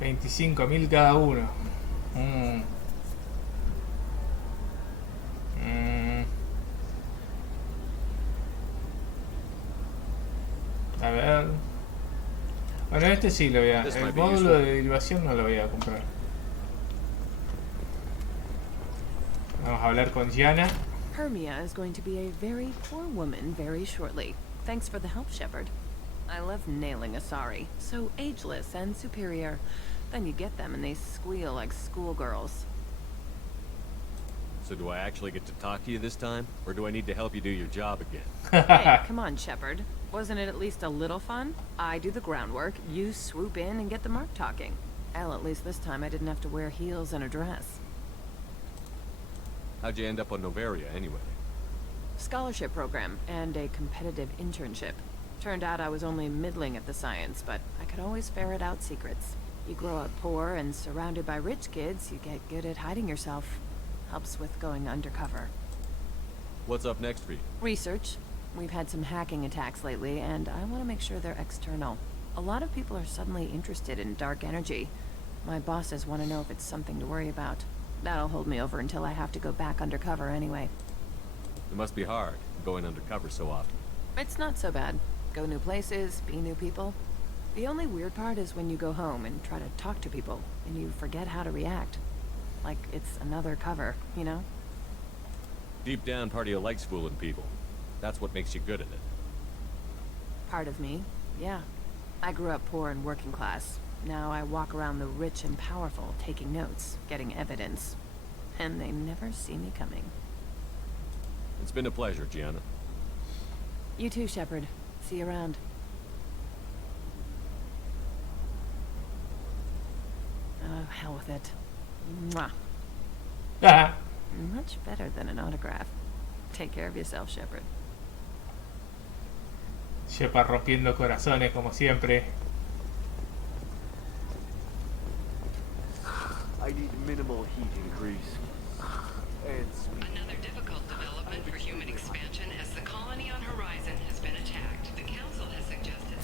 25.000 cada uno. A ver. Bueno, este sí lo voy a... El módulo de derivación no lo voy a comprar. Vamos a hablar con Gianna. Hermia is going to be a very poor woman very shortly. Thanks for the help, Shepard. I love nailing Asari. So ageless and superior. Then you get them and they squeal like schoolgirls. So do I actually get to talk to you this time? Or do I need to help you do your job again? Hey, come on, Shepard. Wasn't it at least a little fun? I do the groundwork, you swoop in and get the mark talking. Hell, at least this time I didn't have to wear heels and a dress. How'd you end up on Novaria, anyway? Scholarship program and a competitive internship. Turned out I was only middling at the science, but I could always ferret out secrets. You grow up poor and surrounded by rich kids, you get good at hiding yourself. Helps with going undercover. What's up next for you? Research. We've had some hacking attacks lately, and I want to make sure they're external. A lot of people are suddenly interested in dark energy. My bosses want to know if it's something to worry about. That'll hold me over until I have to go back undercover anyway. It must be hard, going undercover so often. It's not so bad. Go new places, be new people. The only weird part is when you go home and try to talk to people, and you forget how to react. Like it's another cover, you know? Deep down, part of you likes fooling people. That's what makes you good at it. Part of me, yeah. I grew up poor and working class. Now I walk around the rich and powerful, taking notes, getting evidence. And they never see me coming. It's been a pleasure, Gianna. You too, Shepard. See you around. Oh, hell with it. Mwah. Much better than an autograph. Take care of yourself, Shepard. Shepard rompiendo corazones como siempre. I need minimal heat increase. And speed. Another difficult development for human expansion as the colony on Horizon has been attacked. The Council has suggested.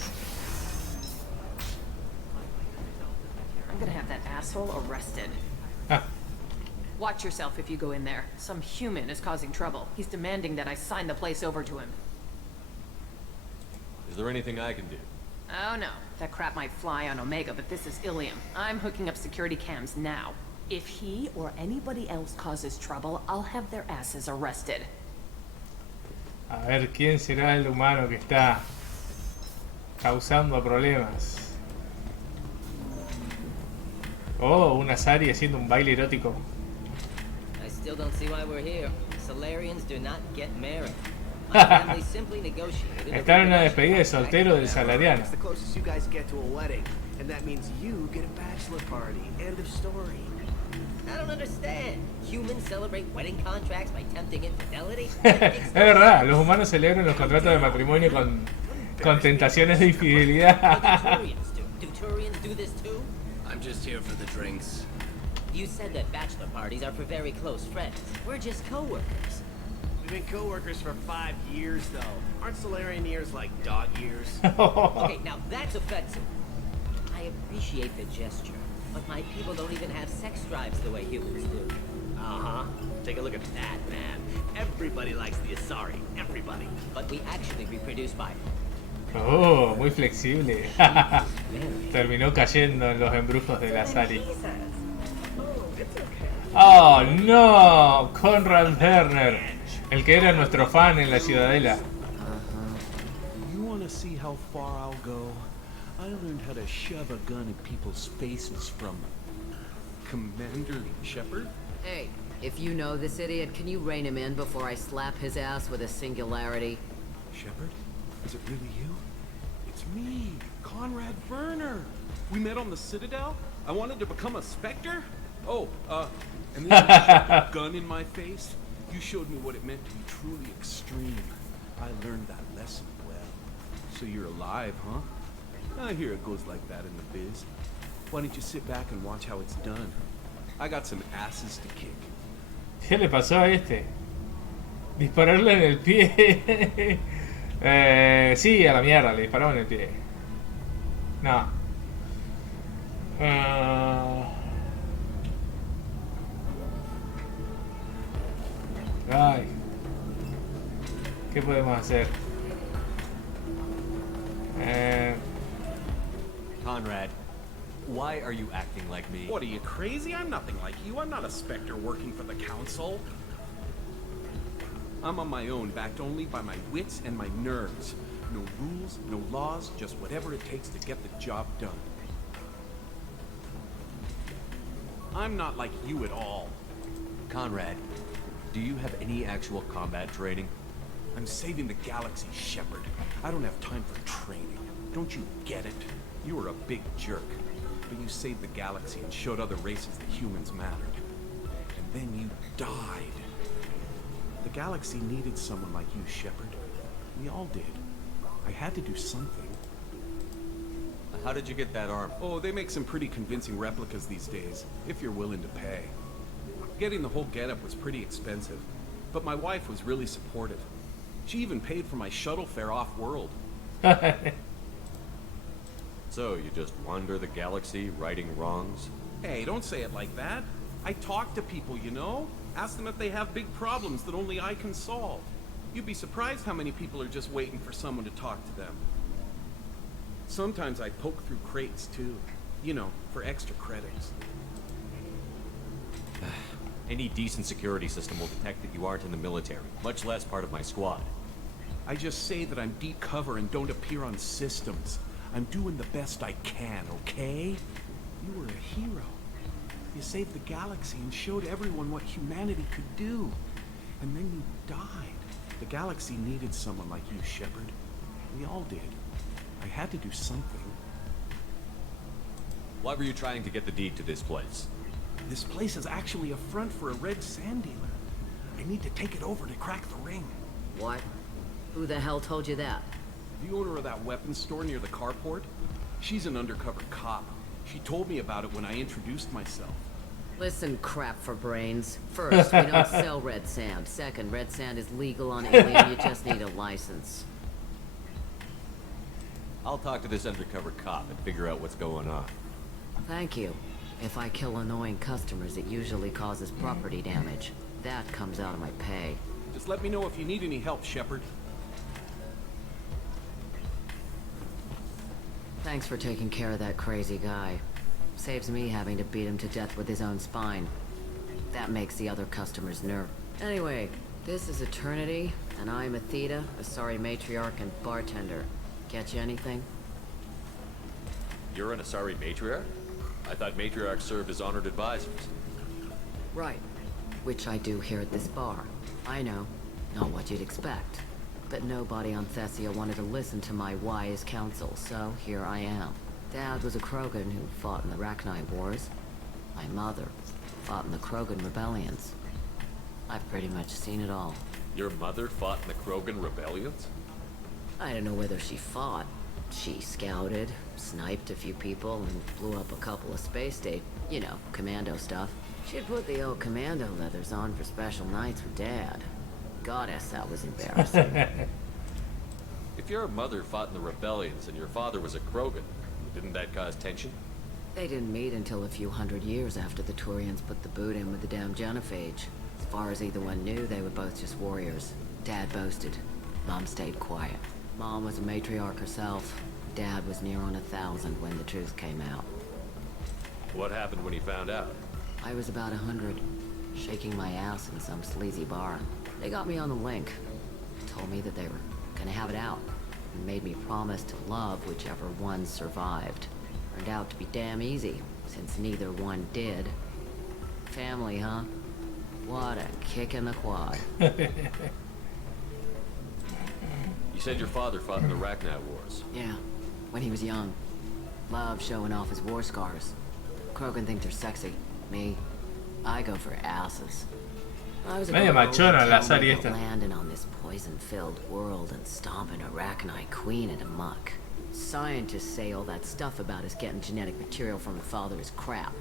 I'm gonna have that asshole arrested. Watch yourself if you go in there. Some human is causing trouble. He's demanding that I sign the place over to him. Is there anything I can do? Oh no, that crap might fly on Omega, but this is Ilium. I'm hooking up security cams now. If he or anybody else causes trouble, I'll have their asses arrested. A ver, ¿quién será el humano que está causando problemas? Oh, una Asari haciendo un baile erótico. I still don't see why we're here. Salarians do not get married. My family simply negotiated. Está en una despedida de soltero del salariano. It's the closest you guys get to a wedding, and that means you get a bachelor party. End of story. I don't understand. Humans celebrate wedding contracts by tempting infidelity? Es verdad, los humanos celebran los contratos de matrimonio con tentaciones de infidelidad. Do Turians do this too? I'm just here for the drinks. You said that bachelor parties are for very close friends. We're just co-workers. We've been co-workers for 5 years, though. Aren't Solarian years like dog years? Okay, now that's offensive. I appreciate the gesture, but my people don't even have sex drives the way humans do. Uh-huh. Take a look at that, man. Everybody likes the Asari. Everybody. But we actually reproduce by... Oh, muy flexible. Terminó cayendo en los embrujos de la Asari. Oh, no. Conrad Werner. El que era nuestro fan en la Ciudadela. You want to see how far I'll go? I learned how to shove a gun in people's faces from Commander Shepard. Hey, if you know this idiot, can you rein him in before I slap his ass with a singularity? Shepard? Is it really you? It's me, Conrad Werner. We met on the Citadel. I wanted to become a Spectre. Oh, and then you shoved a gun in my face. You showed me what it meant to be truly extreme. I learned that lesson well. So you're alive, huh? I hear it goes like that in the biz. Why don't you sit back and watch how it's done? I got some asses to kick. ¿Qué le pasó a este? Dispararle en el pie. Sí, a la mierda, le disparó en el pie. No. Ay. ¿Qué podemos hacer? Conrad, why are you acting like me? What, are you crazy? I'm nothing like you. I'm not a Spectre working for the Council. I'm on my own, backed only by my wits and my nerves. No rules, no laws, just whatever it takes to get the job done. I'm not like you at all. Conrad, do you have any actual combat training? I'm saving the galaxy, Shepard. I don't have time for training. Don't you get it? You were a big jerk, but you saved the galaxy and showed other races that humans mattered. And then you died. The galaxy needed someone like you, Shepard. We all did. I had to do something. How did you get that arm? Oh, they make some pretty convincing replicas these days, if you're willing to pay. Getting the whole getup was pretty expensive, but my wife was really supportive. She even paid for my shuttle fare off-world. So, you just wander the galaxy, righting wrongs? Hey, don't say it like that. I talk to people, you know? Ask them if they have big problems that only I can solve. You'd be surprised how many people are just waiting for someone to talk to them. Sometimes I poke through crates, too. You know, for extra credits. Any decent security system will detect that you aren't in the military, much less part of my squad. I just say that I'm deep cover and don't appear on systems. I'm doing the best I can, okay? You were a hero. You saved the galaxy and showed everyone what humanity could do. And then you died. The galaxy needed someone like you, Shepard. We all did. I had to do something. Why were you trying to get the deed to this place? This place is actually a front for a red sand dealer. I need to take it over to crack the ring. What? Who the hell told you that? The owner of that weapons store near the carport. She's an undercover cop. She told me about it when I introduced myself. Listen, crap for brains. First, we don't sell red sand. Second, red sand is legal on Alien. You just need a license. I'll talk to this undercover cop and figure out what's going on. Thank you. If I kill annoying customers, it usually causes property damage. That comes out of my pay. Just let me know if you need any help, Shepard. Thanks for taking care of that crazy guy. Saves me having to beat him to death with his own spine. That makes the other customers nervous. Anyway, this is Eternity, and I'm Athena, a sorry matriarch and bartender. Get you anything? You're an Asari matriarch? I thought matriarchs served as honored advisors. Right. Which I do here at this bar. I know. Not what you'd expect. But nobody on Thessia wanted to listen to my wise counsel, so here I am. Dad was a Krogan who fought in the Rachni Wars. My mother fought in the Krogan rebellions. I've pretty much seen it all. Your mother fought in the Krogan rebellions? I don't know whether she fought. She scouted, sniped a few people, and blew up a couple of space stations. You know, commando stuff. She'd put the old commando leathers on for special nights with Dad. Goddess, that was embarrassing. If your mother fought in the rebellions and your father was a Krogan, didn't that cause tension? They didn't meet until a few hundred years after the Turians put the boot in with the damn Genophage. As far as either one knew, they were both just warriors. Dad boasted. Mom stayed quiet. Mom was a matriarch herself. Dad was near on 1,000 when the truth came out. What happened when he found out? I was about 100, shaking my ass in some sleazy bar. They got me on the link. Told me that they were gonna have it out. And made me promise to love whichever one survived. Turned out to be damn easy, since neither one did. Family, huh? What a kick in the quad. You said your father fought in the Rachni Wars. Yeah, when he was young. Loved showing off his war scars. Krogan think they're sexy. Me, I go for asses. I was Medio machona la Sari esta. landing on this poison-filled world and stomping Arachnite Queen into muck. Scientists say all that stuff about us getting genetic material from the father is crap.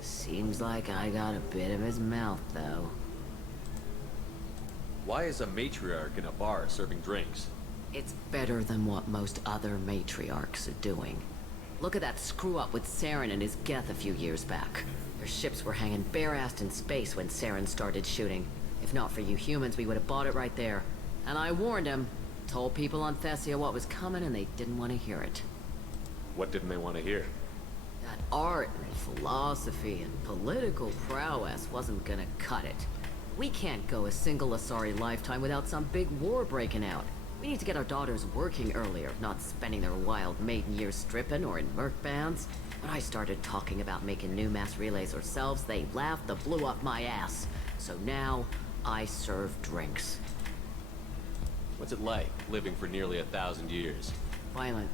Seems like I got a bit of his mouth, though. Why is a matriarch in a bar serving drinks? It's better than what most other matriarchs are doing. Look at that screw-up with Saren and his Geth a few years back. Their ships were hanging bare-assed in space when Saren started shooting. If not for you humans, we would have bought it right there. And I warned him. Told people on Thessia what was coming, and they didn't want to hear it. What didn't they want to hear? That art and philosophy and political prowess wasn't gonna cut it. We can't go a single Asari lifetime without some big war breaking out. We need to get our daughters working earlier, not spending their wild maiden years stripping or in merc bands. When I started talking about making new mass relays ourselves, they laughed the blue off my ass. So now, I serve drinks. What's it like, living for nearly 1,000 years? Violent.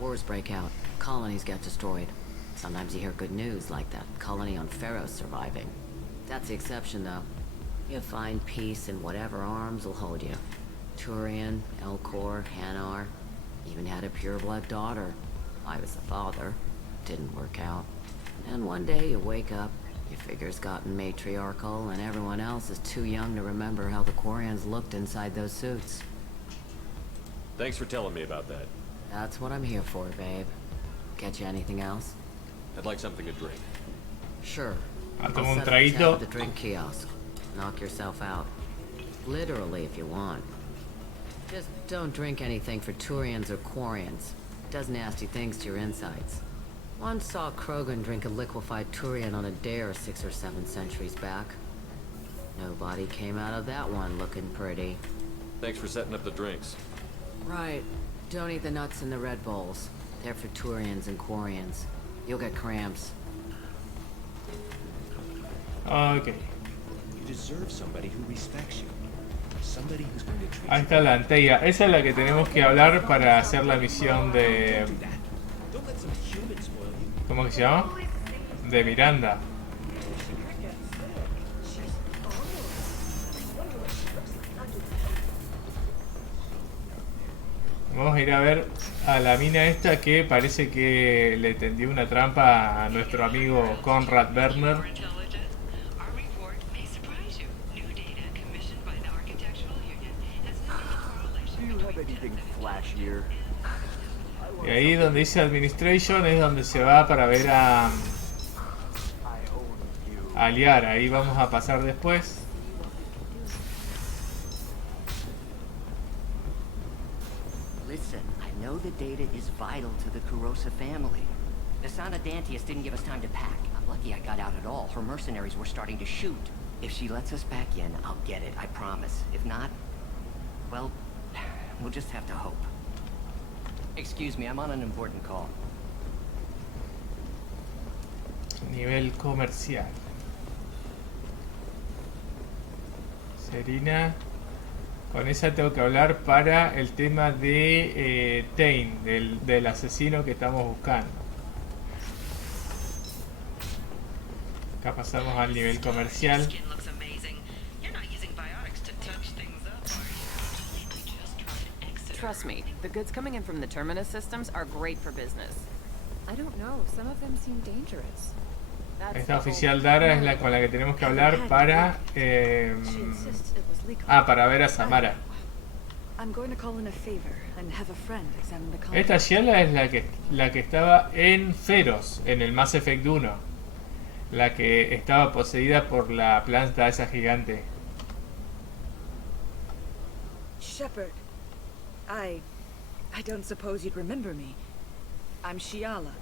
Wars break out. Colonies get destroyed. Sometimes you hear good news, like that colony on Pharaoh surviving. That's the exception, though. You find peace in whatever arms will hold you. Turian, Elcor, Hanar. Even had a pure-blood daughter. I was the father. Didn't work out. And one day you wake up, your figure's gotten matriarchal, and everyone else is too young to remember how the Quarians looked inside those suits. Thanks for telling me about that. That's what I'm here for, babe. Get you anything else? I'd like something to drink. Sure. Ah, I'll toma un set up a tab traguito. at the drink kiosk. Knock yourself out. Literally, if you want. Just don't drink anything for Turians or Quarians. Does nasty things to your insides. Once saw Krogan drink a liquefied Turian on a dare 6 or 7 centuries back. Nobody came out of that one looking pretty. Thanks for setting up the drinks. Right. Don't eat the nuts in the Red Bowls. They're for Turians and Quarians. You'll get cramps. Ok. You deserve somebody who respects you. Somebody who's going to treat Ahí está la Anteia. Esa es la que tenemos que hablar para hacer la misión de... Don't let some human spoil you. ¿Cómo que se llama? De Miranda. Vamos a ir a ver a la mina esta que parece que le tendió una trampa a nuestro amigo Conrad Werner. Y ahí donde dice Administration es donde se va para ver a Aliar. Ahí vamos a pasar después. Listen, I know the data is vital to the Kurosa family. Nasana Dantius didn't give us time to pack. I'm lucky I got out at all. Her mercenaries were starting to shoot. If she lets us back in, I'll get it, I promise. If not, well, we'll just have to hope. Excuse me, I'm on an important call. Nivel comercial. Serina. Con esa tengo que hablar para el tema de Tain, del asesino que estamos buscando. Acá pasamos al nivel comercial. Trust me, the goods coming in from the Terminus systems are great for business. I don't know, some of them seem dangerous. Esta oficial Dara es la con la que tenemos que hablar para para ver a Samara. Esta Shiela es la que estaba en Feros, en el Mass Effect 1. La que estaba poseída por la planta esa gigante. Shepard, I don't suppose you'd remember me. I'm Shiala.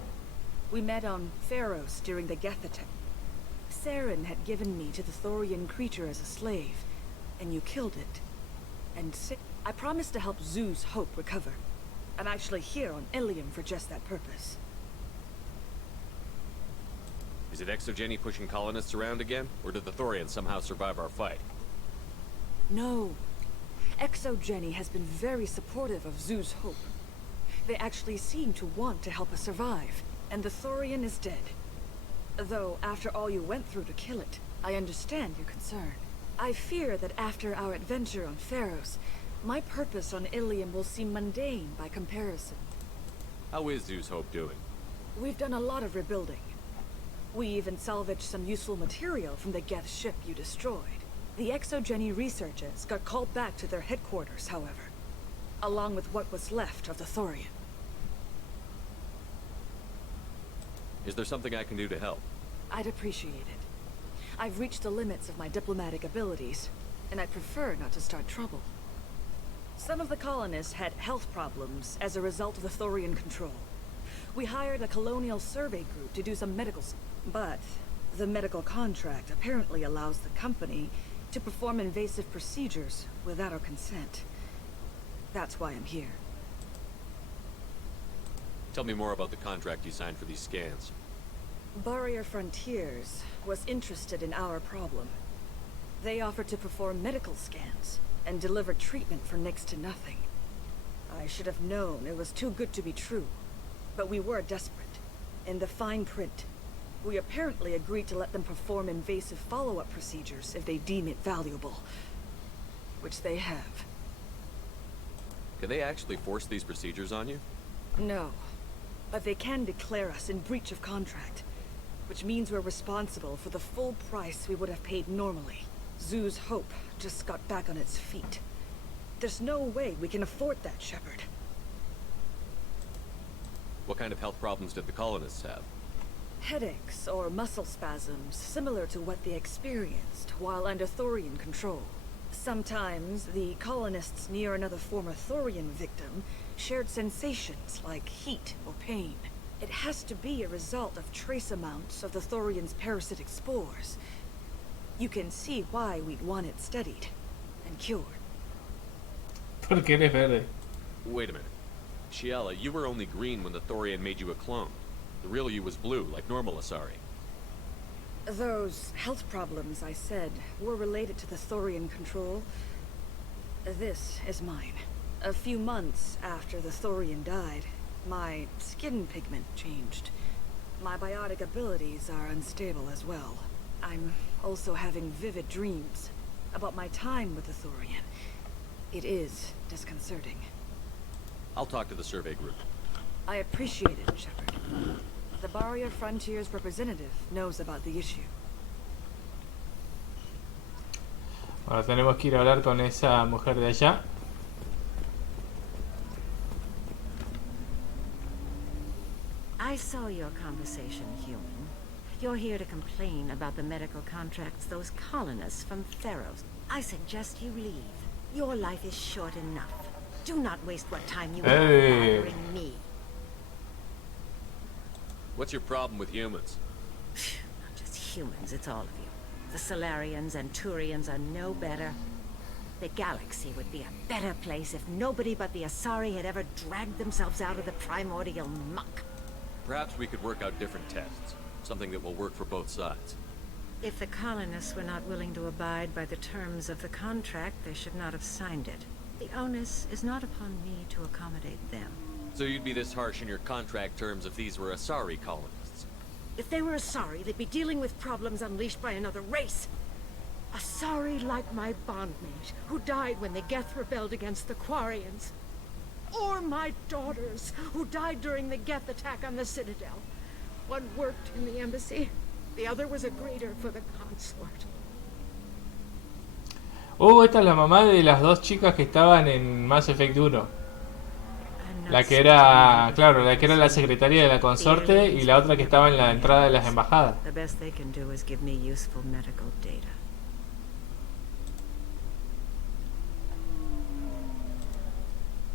We met on Pharos during the Geth attack. Saren had given me to the Thorian creature as a slave, and you killed it. And I promised to help Zeus Hope recover. I'm actually here on Ilium for just that purpose. Is it Exogeny pushing colonists around again? Or did the Thorians somehow survive our fight? No. Exogeny has been very supportive of Zeus Hope. They actually seem to want to help us survive. And the Thorian is dead. Though, after all you went through to kill it, I understand your concern. I fear that after our adventure on Pharos, my purpose on Ilium will seem mundane by comparison. How is Zeus Hope doing? We've done a lot of rebuilding. We even salvaged some useful material from the Geth ship you destroyed. The Exogeny researchers got called back to their headquarters, however, along with what was left of the Thorian. Is there something I can do to help? I'd appreciate it. I've reached the limits of my diplomatic abilities, and I'd prefer not to start trouble. Some of the colonists had health problems as a result of the Thorian control. We hired a colonial survey group to do some medical but the medical contract apparently allows the company to perform invasive procedures without our consent. That's why I'm here. Tell me more about the contract you signed for these scans. Barrier Frontiers was interested in our problem. They offered to perform medical scans and deliver treatment for next to nothing. I should have known it was too good to be true, but we were desperate. In the fine print, we apparently agreed to let them perform invasive follow-up procedures if they deem it valuable, which they have. Can they actually force these procedures on you? No, but they can declare us in breach of contract, which means we're responsible for the full price we would have paid normally. Zeus Hope just got back on its feet. There's no way we can afford that, Shepard. What kind of health problems did the colonists have? Headaches or muscle spasms similar to what they experienced while under Thorian control. Sometimes the colonists near another former Thorian victim shared sensations like heat or pain. It has to be a result of trace amounts of the Thorian's parasitic spores. You can see why we'd want it studied and cured. ¿Por qué eres verde? Wait a minute. Shiala, you were only green when the Thorian made you a clone. The real you was blue, like normal Asari. Those health problems I said were related to the Thorian control. This is mine. A few months after the Thorian died, my skin pigment changed. My biotic abilities are unstable as well. I'm also having vivid dreams about my time with the Thorian. It is disconcerting. I'll talk to the survey group. I appreciate it, Shepard. The Barrier Frontiers representative knows about the issue. Ahora tenemos que ir a hablar con esa mujer de allá. I saw your conversation, human. You're here to complain about the medical contracts those colonists from Pharos. I suggest you leave. Your life is short enough. Do not waste what time you have bothering me. What's your problem with humans? Not just humans, it's all of you. The Solarians and Turians are no better. The galaxy would be a better place if nobody but the Asari had ever dragged themselves out of the primordial muck. Perhaps we could work out different tests. Something that will work for both sides. If the colonists were not willing to abide by the terms of the contract, they should not have signed it. The onus is not upon me to accommodate them. So you'd be this harsh in your contract terms if these were Asari colonists? If they were Asari, they'd be dealing with problems unleashed by another race. Asari like my bondmate, who died when the Geth rebelled against the Quarians. Or my daughters, who died during the Geth attack on the Citadel. One worked in the embassy, the other was a greeter for the consort. Esta es la mamá de las dos chicas que estaban en Mass Effect 1. La que era, claro, la que era la secretaria de la consorte y la otra que estaba en la entrada de las embajadas. The best they can do is give me useful medical data.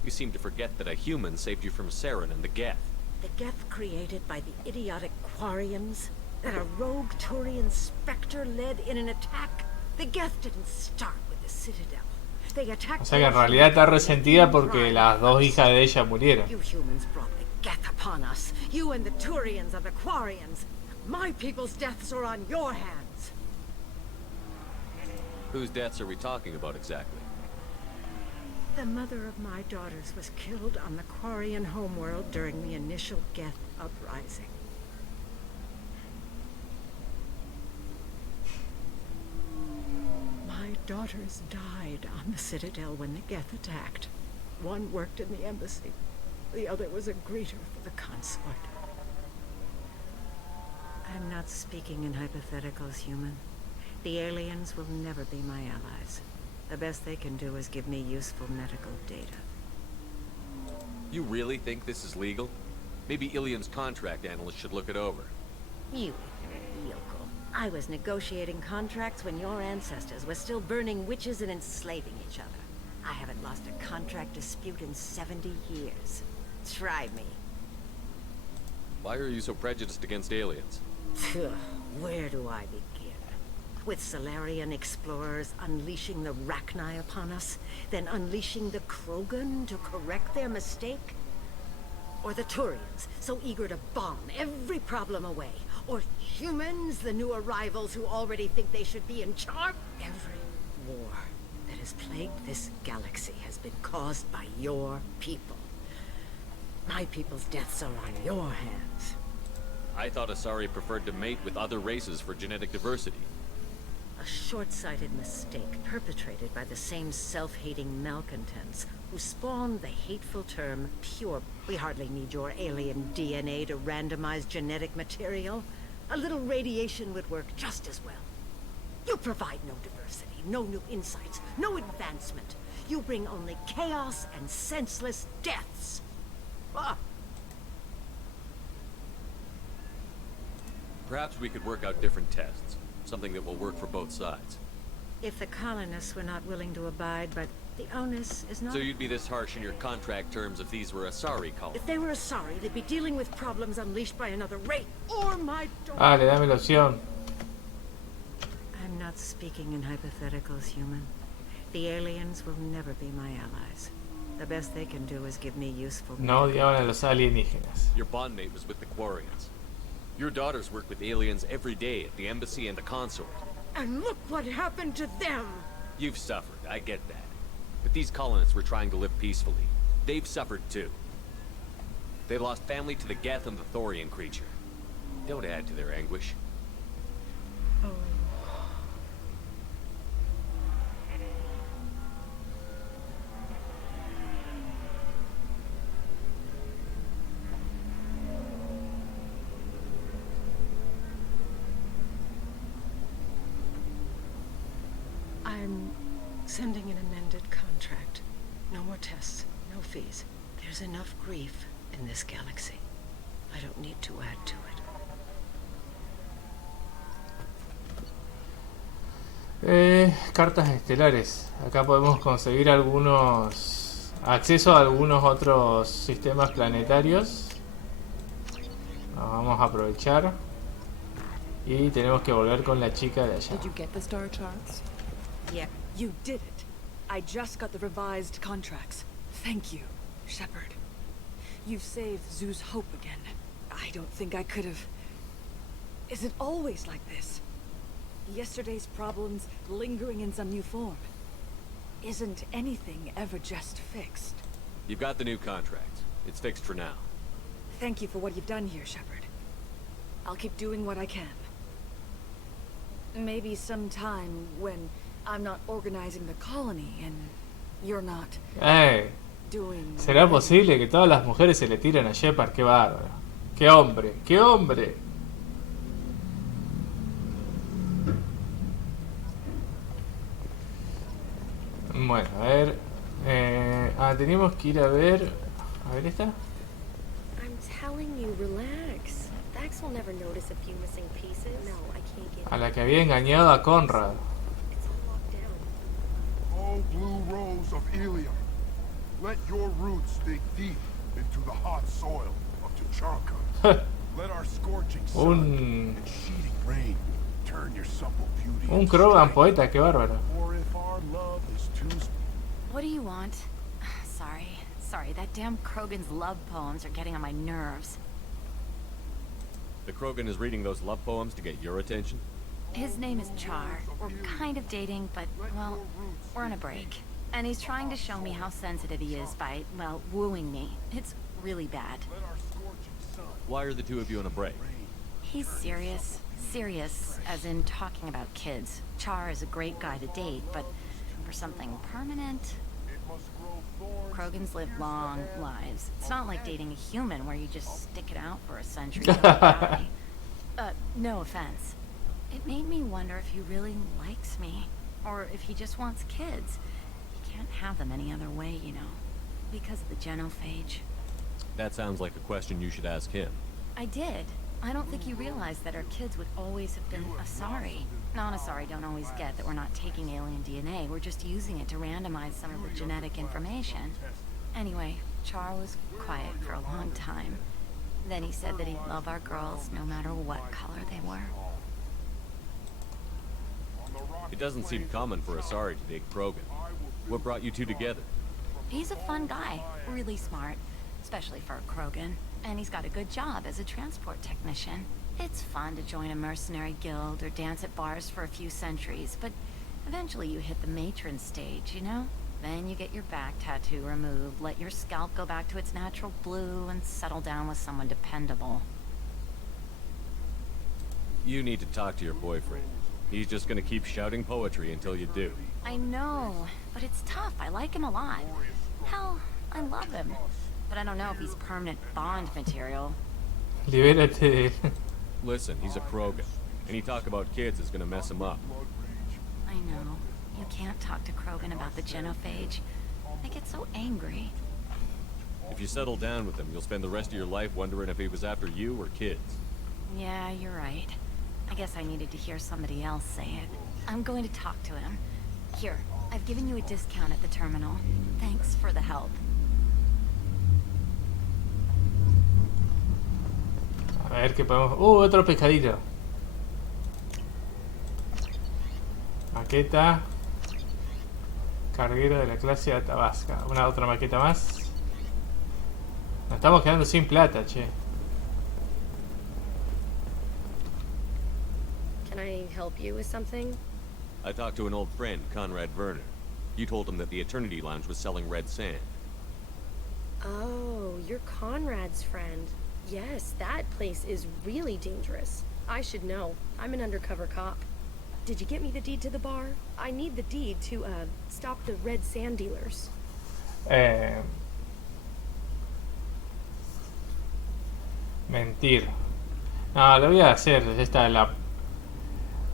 You seem to forget that a human saved you from Saren and the Geth. The Geth created by the idiotic Quarians? That a rogue Turian Spectre led in an attack? The Geth didn't start with the Citadel. They attacked. O sea que en realidad está resentida porque las dos hijas de ella murieron. You humans brought the Geth upon us. You and the Turians are the Quarians. My people's deaths are on your hands. Whose deaths are we talking about exactly? The mother of my daughters was killed on the Quarian homeworld during the initial Geth uprising. My daughters died on the Citadel when the Geth attacked. One worked in the embassy. The other was a greeter for the consort. I'm not speaking in hypotheticals, human. The aliens will never be my allies. The best they can do is give me useful medical data. You really think this is legal? Maybe Ilium's contract analyst should look it over. You yokel. I was negotiating contracts when your ancestors were still burning witches and enslaving each other. I haven't lost a contract dispute in 70 years. Try me. Why are you so prejudiced against aliens? Where do I begin? With Solarian explorers unleashing the Rachni upon us, then unleashing the Krogan to correct their mistake? Or the Turians, so eager to bomb every problem away? Or humans, the new arrivals who already think they should be in charge? Every war that has plagued this galaxy has been caused by your people. My people's deaths are on your hands. I thought Asari preferred to mate with other races for genetic diversity. A short-sighted mistake perpetrated by the same self-hating malcontents who spawned the hateful term pure. We hardly need your alien DNA to randomize genetic material. A little radiation would work just as well. You provide no diversity, no new insights, no advancement. You bring only chaos and senseless deaths. Ah. Perhaps we could work out different tests. Something that will work for both sides. If the colonists were not willing to abide, but the onus is not... So you'd be this harsh in your contract terms if these were Asari colonists? If they were Asari, they'd be dealing with problems unleashed by another race. Or my daughter... Dame la opción. I'm not speaking in hypotheticals, human. The aliens will never be my allies. The best they can do is give me useful... No odiaban a los alienígenas. Your bondmate was with the Quarians. Your daughters work with aliens every day at the embassy and the consort. And look what happened to them! You've suffered, I get that. But these colonists were trying to live peacefully. They've suffered too. They lost family to the Geth and the Thorian creature. Don't add to their anguish. Oh. I'm sending an amended contract. No more tests, no fees. There's enough grief in this galaxy. I don't need to add to it. Cartas estelares. Acá podemos conseguir acceso a algunos otros sistemas planetarios. Nos vamos a aprovechar. Y tenemos que volver con la chica de allá. Did you get the star charts? Yeah, you did it. I just got the revised contracts. Thank you, Shepard. You've saved Zoo's hope again. I don't think I could have... Is it always like this? Yesterday's problems lingering in some new form. Isn't anything ever just fixed? You've got the new contract. It's fixed for now. Thank you for what you've done here, Shepard. I'll keep doing what I can. Maybe sometime when I'm not organizing the colony and you're not doing... ¿Será posible que todas las mujeres se le tiren a Shepard? ¡Qué bárbaro! ¡Qué hombre! ¡Qué hombre! Bueno, a ver... tenemos que ir a ver... A ver esta. I'm telling you, relax. Vax will never notice a few missing pieces. No, I can't get... A la que había engañado a Conrad. Oh, blue rose of Ilium, let your roots dig deep into the hot soil of Tuchanka. Let our scorching sun and sheeting rain turn your supple beauty. Un Krogan poeta, qué bárbaro. Or if our love is too... What do you want? Sorry, that damn Krogan's love poems are getting on my nerves. The Krogan is reading those love poems to get your attention? His name is Char. We're kind of dating, but, well, we're on a break. And he's trying to show me how sensitive he is by, well, wooing me. It's really bad. Why are the two of you on a break? He's serious. Serious, as in talking about kids. Char is a great guy to date, but for something permanent... Krogans live long lives. It's not like dating a human where you just stick it out for a century till you die. No offense. It made me wonder if he really likes me, or if he just wants kids. He can't have them any other way, you know, because of the genophage. That sounds like a question you should ask him. I did. I don't think you realized that our kids would always have been Asari. Non-Asari don't always get that we're not taking alien DNA, we're just using it to randomize some of the genetic information. Anyway, Char was quiet for a long time. Then he said that he'd love our girls no matter what color they were. It doesn't seem common for Asari to date Krogan. What brought you two together? He's a fun guy, really smart, especially for a Krogan. And he's got a good job as a transport technician. It's fun to join a mercenary guild or dance at bars for a few centuries, but eventually you hit the matron stage, you know? Then you get your back tattoo removed, let your scalp go back to its natural blue, and settle down with someone dependable. You need to talk to your boyfriend. He's just gonna keep shouting poetry until you do. I know, but it's tough. I like him a lot. Hell, I love him. But I don't know if he's permanent Bond material. Libérate. Listen, he's a Krogan. Any talk about kids is gonna mess him up. I know. You can't talk to Krogan about the genophage. They get so angry. If you settle down with him, you'll spend the rest of your life wondering if he was after you or kids. Yeah, you're right. I guess I needed to hear somebody else say it. I'm going to talk to him. Here, I've given you a discount at the terminal. Thanks for the help. A ver qué podemos... otro pescadito. Maqueta. Carguero de la clase Atabasca. Una otra maqueta más. Nos estamos quedando sin plata, che. Can I help you with something? I talked to an old friend, Conrad Werner. You told him that the Eternity Lounge was selling red sand. Oh, you're Conrad's friend. Yes, that place is really dangerous. I should know. I'm an undercover cop. Did you get me the deed to the bar? I need the deed to, stop the red sand dealers. Mentir. No, lo voy a hacer. Esta la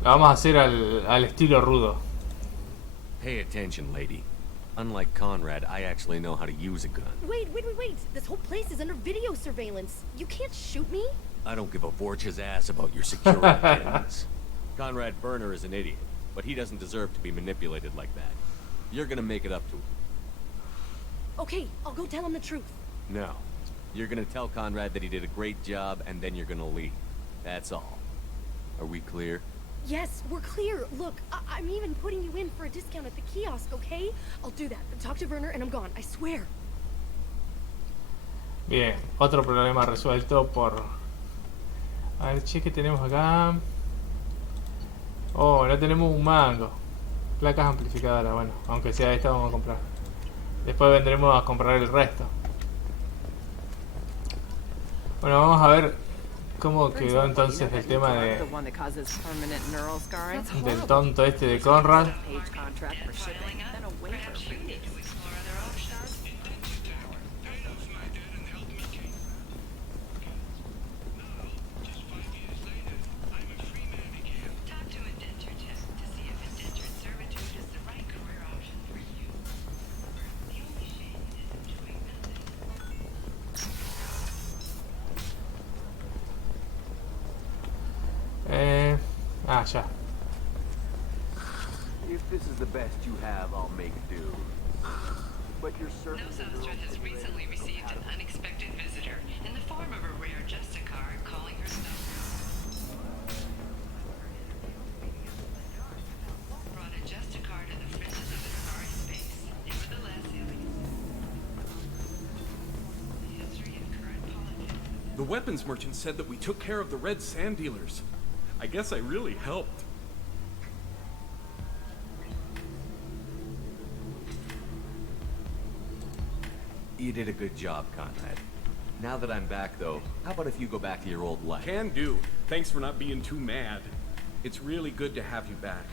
vamos a hacer al estilo rudo. Pay attention, lady. Unlike Conrad, I actually know how to use a gun. Wait. This whole place is under video surveillance. You can't shoot me? I don't give a Vorch's ass about your security plans. Conrad Werner is an idiot, but he doesn't deserve to be manipulated like that. You're gonna make it up to him. Okay, I'll go tell him the truth. No. You're gonna tell Conrad that he did a great job, and then you're gonna leave. That's all. Are we clear? Yes, we're clear. Look, I'm even putting you in for a discount at the kiosk, okay? I'll do that. Talk to Werner and I'm gone, I swear. Bien, otro problema resuelto por... A ver, che, ¿qué tenemos acá? Oh, no tenemos un mango. Placas amplificadoras, bueno, aunque sea esta vamos a comprar. Después vendremos a comprar el resto. Bueno, vamos a ver cómo quedó entonces el tema de... del tonto este de Conrad. Ya. If this is the best you have, I'll make do. But you're certain Nostra has recently received an unexpected visitor in the form of a rare Justicar calling herself. Brought a Justicar to the fringes of Asari space. Nevertheless, the history and current politics. The weapons merchant said that we took care of the red sand dealers. I guess I really helped. You did a good job, Conrad. Now that I'm back, though, how about if you go back to your old life? Can do. Thanks for not being too mad. It's really good to have you back.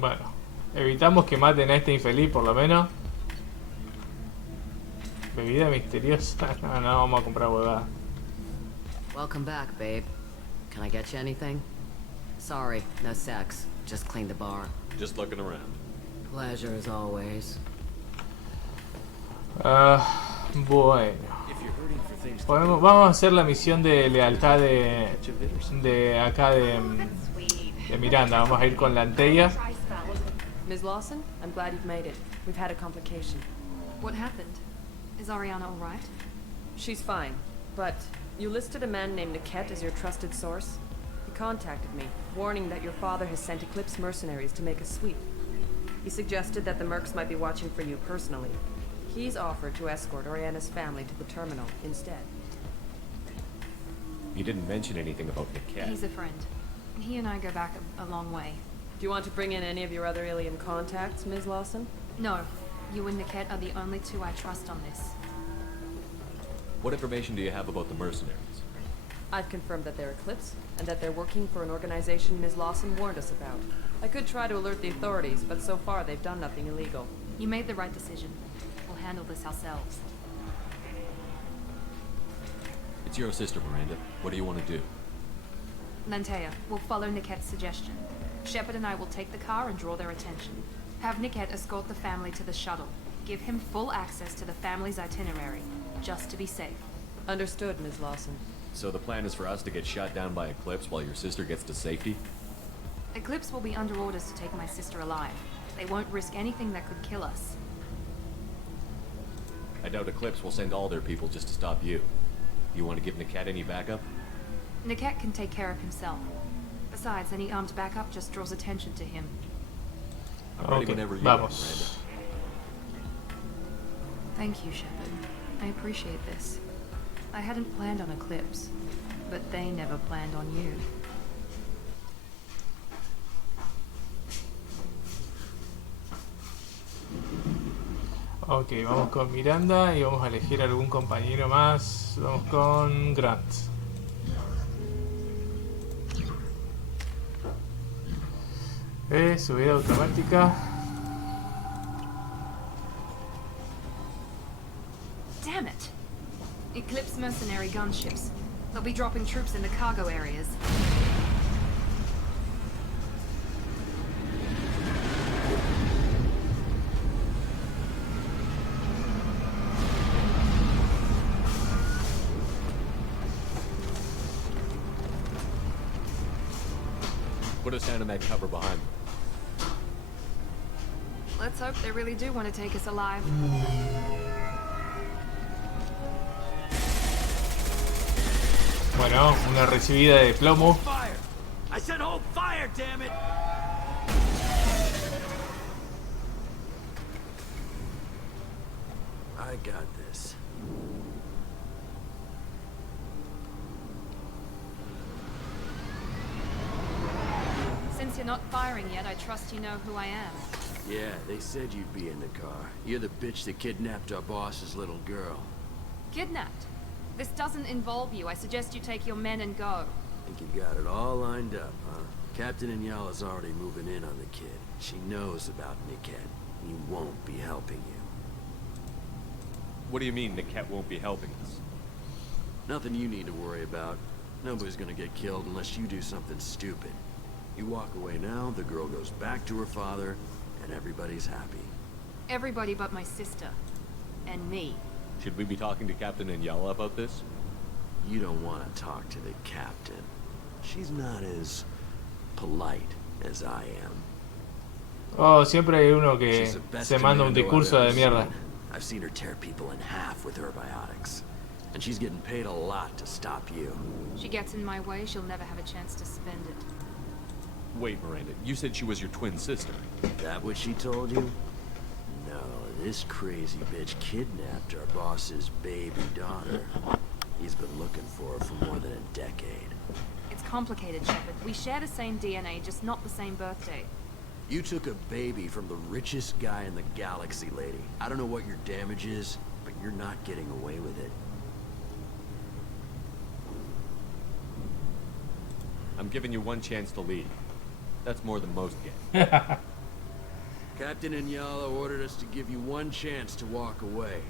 Bueno, evitamos que maten a este infeliz por lo menos. Bebida misteriosa. No, no vamos a comprar huevada. Welcome back, babe. Can I get you anything? Sorry, no sex. Just clean the bar. Just looking around. Pleasure as always. Bueno. Vamos a hacer la misión de lealtad de acá de Miranda. Vamos a ir con la Antella. Ms. Lawson, I'm glad you've made it. We've had a complication. What happened? Is Ariana all right? She's fine, but you listed a man named Niket as your trusted source. He contacted me, warning that your father has sent Eclipse mercenaries to make a sweep. He suggested that the mercs might be watching for you personally. He's offered to escort Oriana's family to the terminal instead. You didn't mention anything about Niket. He's a friend. He and I go back a long way. Do you want to bring in any of your other alien contacts, Ms. Lawson? No. You and Niket are the only two I trust on this. What information do you have about the mercenaries? I've confirmed that they're Eclipse, and that they're working for an organization Ms. Lawson warned us about. I could try to alert the authorities, but so far they've done nothing illegal. You made the right decision. We'll handle this ourselves. It's your sister, Miranda. What do you want to do? Lantea, we'll follow Niket's suggestion. Shepard and I will take the car and draw their attention. Have Niket escort the family to the shuttle. Give him full access to the family's itinerary, just to be safe. Understood, Ms. Lawson. So the plan is for us to get shot down by Eclipse while your sister gets to safety? Eclipse will be under orders to take my sister alive. They won't risk anything that could kill us. I doubt Eclipse will send all their people just to stop you. You want to give Niket any backup? Niket can take care of himself. Besides, any armed backup just draws attention to him. Okay, vamos. Thank you, Shepard. I appreciate this. I hadn't planned on Eclipse, but they never planned on you. Ok, vamos con Miranda y vamos a elegir algún compañero más. Vamos con Grant. Subida automática. Damn it! Eclipse mercenary gunships. They'll be dropping troops in the cargo areas. Put us down in that cover behind them. Let's hope they really do want to take us alive. Bueno, una recibida de plomo. Fire! I said hold fire, damn it! I got this. Since you're not firing yet, I trust you know who I am. Yeah, they said you'd be in the car. You're the bitch that kidnapped our boss's little girl. Kidnapped? This doesn't involve you. I suggest you take your men and go. Think you got it all lined up, huh? Captain Inyala's already moving in on the kid. She knows about Niket. He won't be helping you. What do you mean Niket won't be helping us? Nothing you need to worry about. Nobody's gonna get killed unless you do something stupid. You walk away now, the girl goes back to her father, and everybody's happy. Everybody but my sister. And me. Should we be talking to Captain Inyala about this? You don't want to talk to the captain. She's not as polite as I am. Oh, siempre hay uno que se manda un discurso de mierda. I've seen her tear people in half with her biotics. And she's getting paid a lot to stop you. She gets in my way, she'll never have a chance to spend it. Wait, Miranda, you said she was your twin sister. That what she told you? No, this crazy bitch kidnapped our boss's baby daughter. He's been looking for her for more than a decade. It's complicated, Shepard. We share the same DNA, just not the same birthday. You took a baby from the richest guy in the galaxy, lady. I don't know what your damage is, but you're not getting away with it. I'm giving you one chance to leave. That's more than most get. Captain Inyala ordered us to give you one chance to walk away.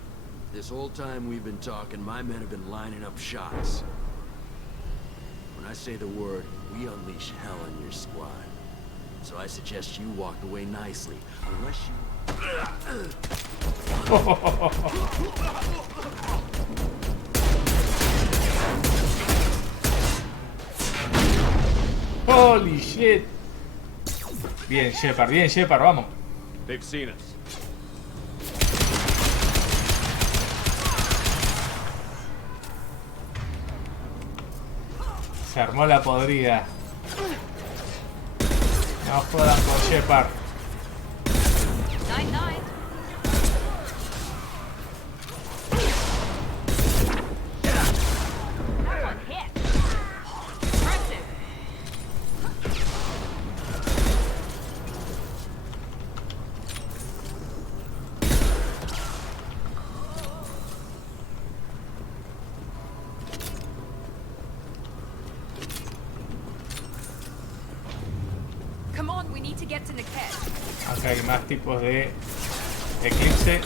This whole time we've been talking, my men have been lining up shots. When I say the word, we unleash hell on your squad. So I suggest you walk away nicely, unless you... Holy shit. Bien, Shepard, vamos. They've seen us. Se armó la podrida. No jodan con Shepard. Night, night. That one hit. Impressive. Come on, we need to get to Niket. Acá hay más tipos de eclipse.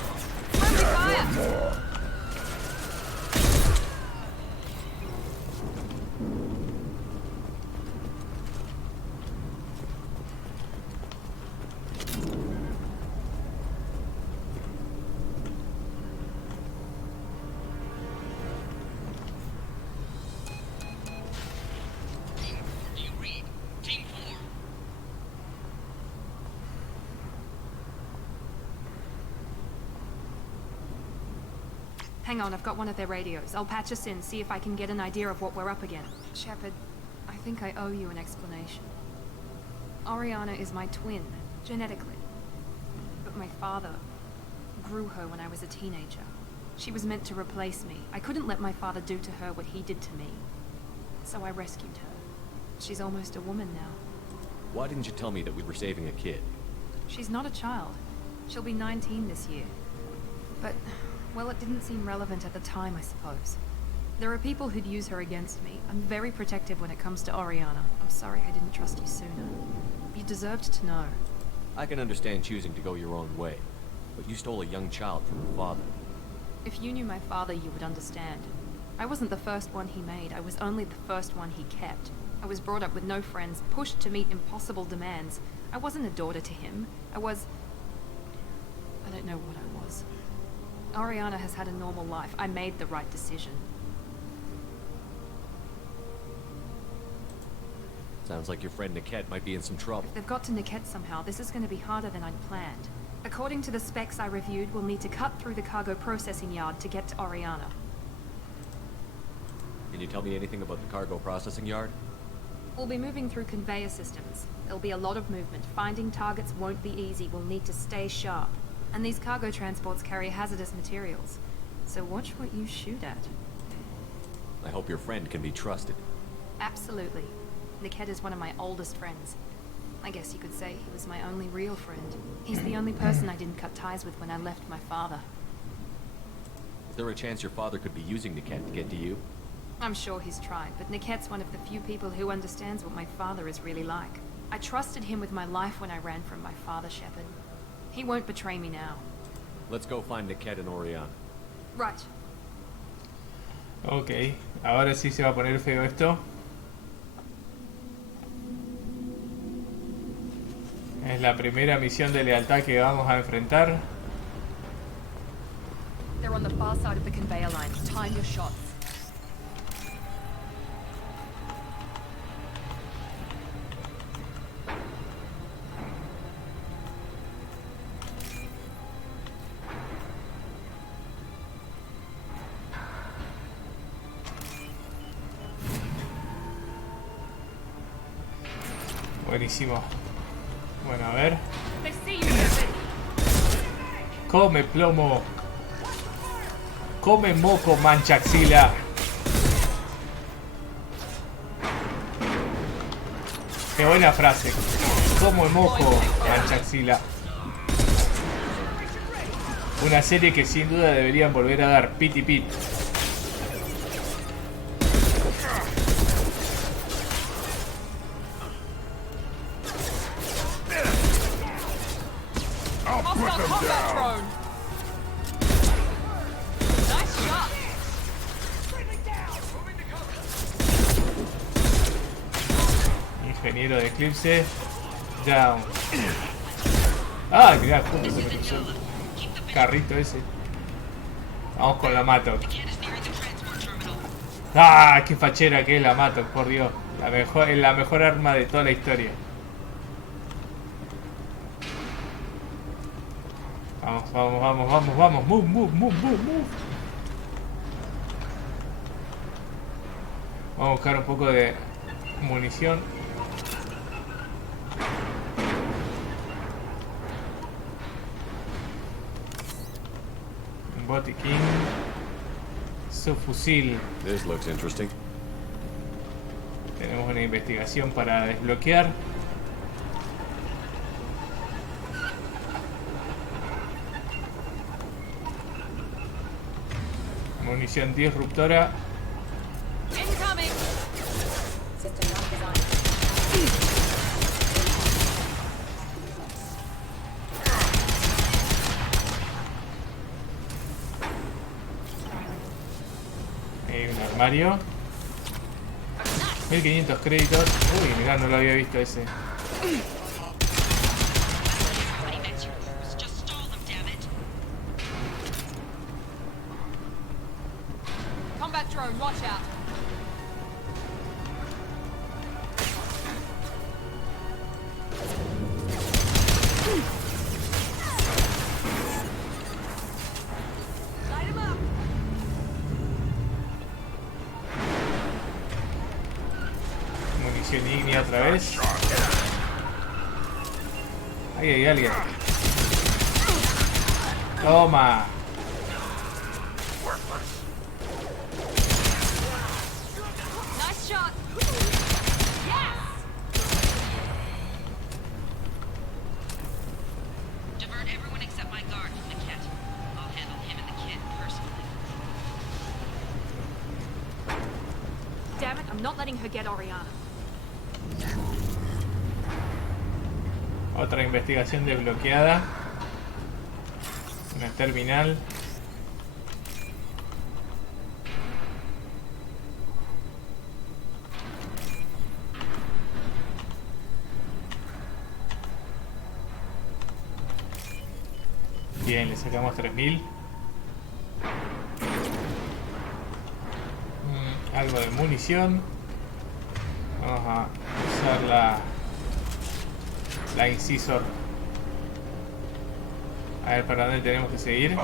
Hang on, I've got one of their radios. I'll patch us in, see if I can get an idea of what we're up against. Shepard, I think I owe you an explanation. Oriana is my twin, genetically. But my father grew her when I was a teenager. She was meant to replace me. I couldn't let my father do to her what he did to me. So I rescued her. She's almost a woman now. Why didn't you tell me that we were saving a kid? She's not a child. She'll be 19 this year. But, well, it didn't seem relevant at the time, I suppose. There are people who'd use her against me. I'm very protective when it comes to Oriana. I'm sorry I didn't trust you sooner. You deserved to know. I can understand choosing to go your own way, but you stole a young child from her father. If you knew my father, you would understand. I wasn't the first one he made. I was only the first one he kept. I was brought up with no friends, pushed to meet impossible demands. I wasn't a daughter to him. I don't know what I was. Oriana has had a normal life. I made the right decision. Sounds like your friend Niket might be in some trouble. If they've got to Niket somehow, this is going to be harder than I'd planned. According to the specs I reviewed, we'll need to cut through the cargo processing yard to get to Oriana. Can you tell me anything about the cargo processing yard? We'll be moving through conveyor systems. There'll be a lot of movement. Finding targets won't be easy. We'll need to stay sharp. And these cargo transports carry hazardous materials. So watch what you shoot at. I hope your friend can be trusted. Absolutely. Niket is one of my oldest friends. I guess you could say he was my only real friend. He's the only person I didn't cut ties with when I left my father. Is there a chance your father could be using Niket to get to you? I'm sure he's tried, but Niket's one of the few people who understands what my father is really like. I trusted him with my life when I ran from my father, Shepard. He won't betray me now. Let's go find Niket and Oriana. Right. Ok, ahora sí se va a poner feo esto. Es la primera misión de lealtad que vamos a enfrentar. They're on the far side of the conveyor line. Time your shots. Buenísimo. Bueno, a ver. Come plomo. Come moco, mancha axila. Qué buena frase. Come moco, mancha axila. Una serie que sin duda deberían volver a dar. Pit y Pit. Ingeniero de Eclipse. Down. Ah, mirá, justo se me cruzó el carrito ese. Vamos con la Matok. Ah, qué fachera que es la Matok, por Dios. La mejor arma de toda la historia. Vamos, vamos, vamos, vamos, vamos. Move, move, move, move, move. Vamos a buscar un poco de munición. Un botiquín. Subfusil. This looks interesting. Tenemos una investigación para desbloquear. Munición disruptora. Hay un armario. 1500 créditos. Uy, mirá, no lo había visto ese. Combat drone, watch out. Munición ígnea otra vez. Ahí hay alguien. Toma. Nice shot. Divert everyone except my guard from the kit. I'll handle him and the kid personally. Damn it, I'm not letting her get Oriana. Otra investigación desbloqueada. Una terminal. Bien, le sacamos 3000. Algo de munición. Vamos a usar la incisor. A ver para dónde tenemos que seguir.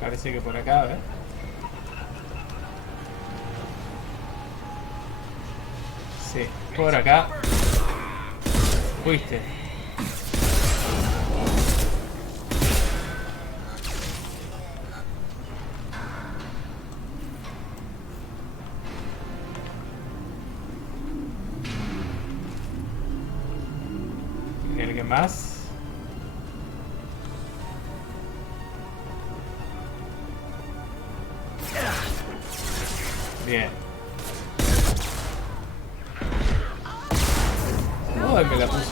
Parece que por acá, a ver. Sí, por acá. Fuiste. ¿Tiene alguien más? Bien. Ay, me la puso.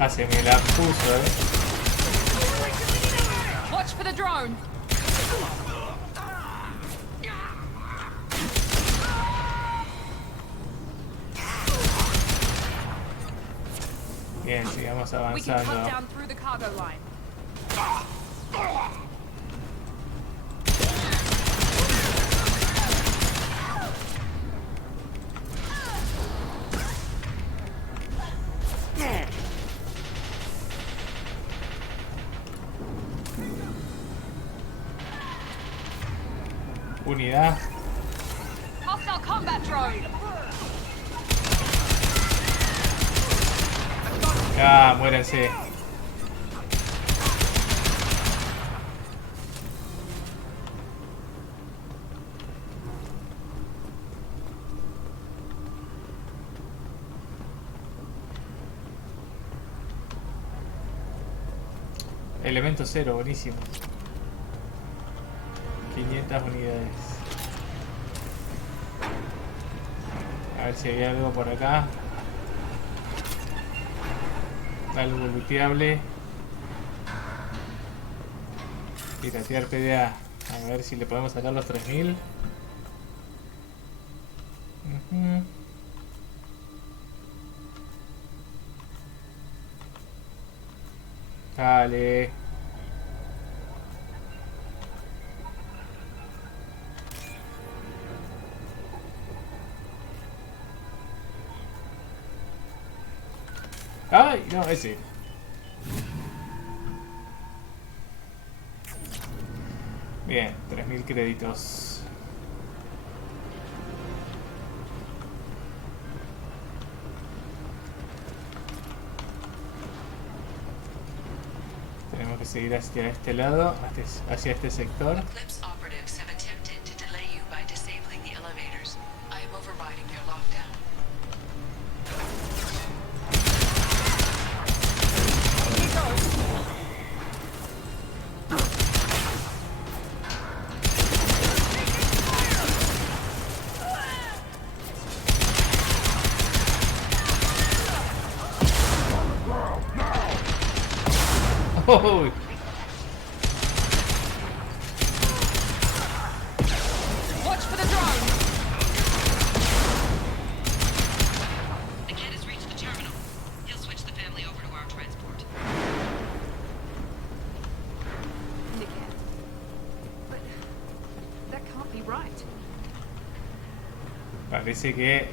Ah, se me la puso, Watch for the drone. Bien, sigamos We can cut avanzando. down through the cargo line. Unidad. Hostile combat drone. Ya, muérense. Elemento cero, buenísimo. 500 unidades. A ver si hay algo por acá. Algo looteable. Piratear PDA. A ver si le podemos sacar los 3000. Dale. Ay, no, ese. Bien, 3000 créditos. Tenemos que seguir hacia este lado, hacia este sector. Eclipse operatives have attempted to delay you by disabling the elevators. I am overriding their lockdown. Oh. Watch for the drone. The kid has reached the terminal. He'll switch the family over to our transport. Nickhead. But that can't be right. Parece que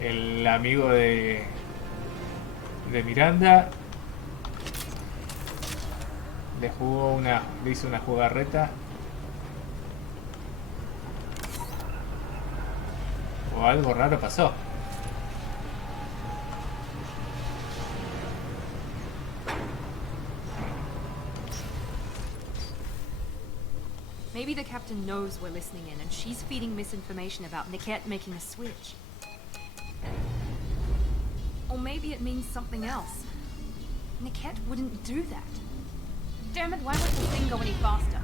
el amigo de Miranda le hizo una jugarreta o algo raro pasó. Maybe the captain knows we're listening in and she's feeding misinformation about Niket making a switch. Or maybe it means something else. Niket wouldn't do that. Damn it, why won't the thing go any faster?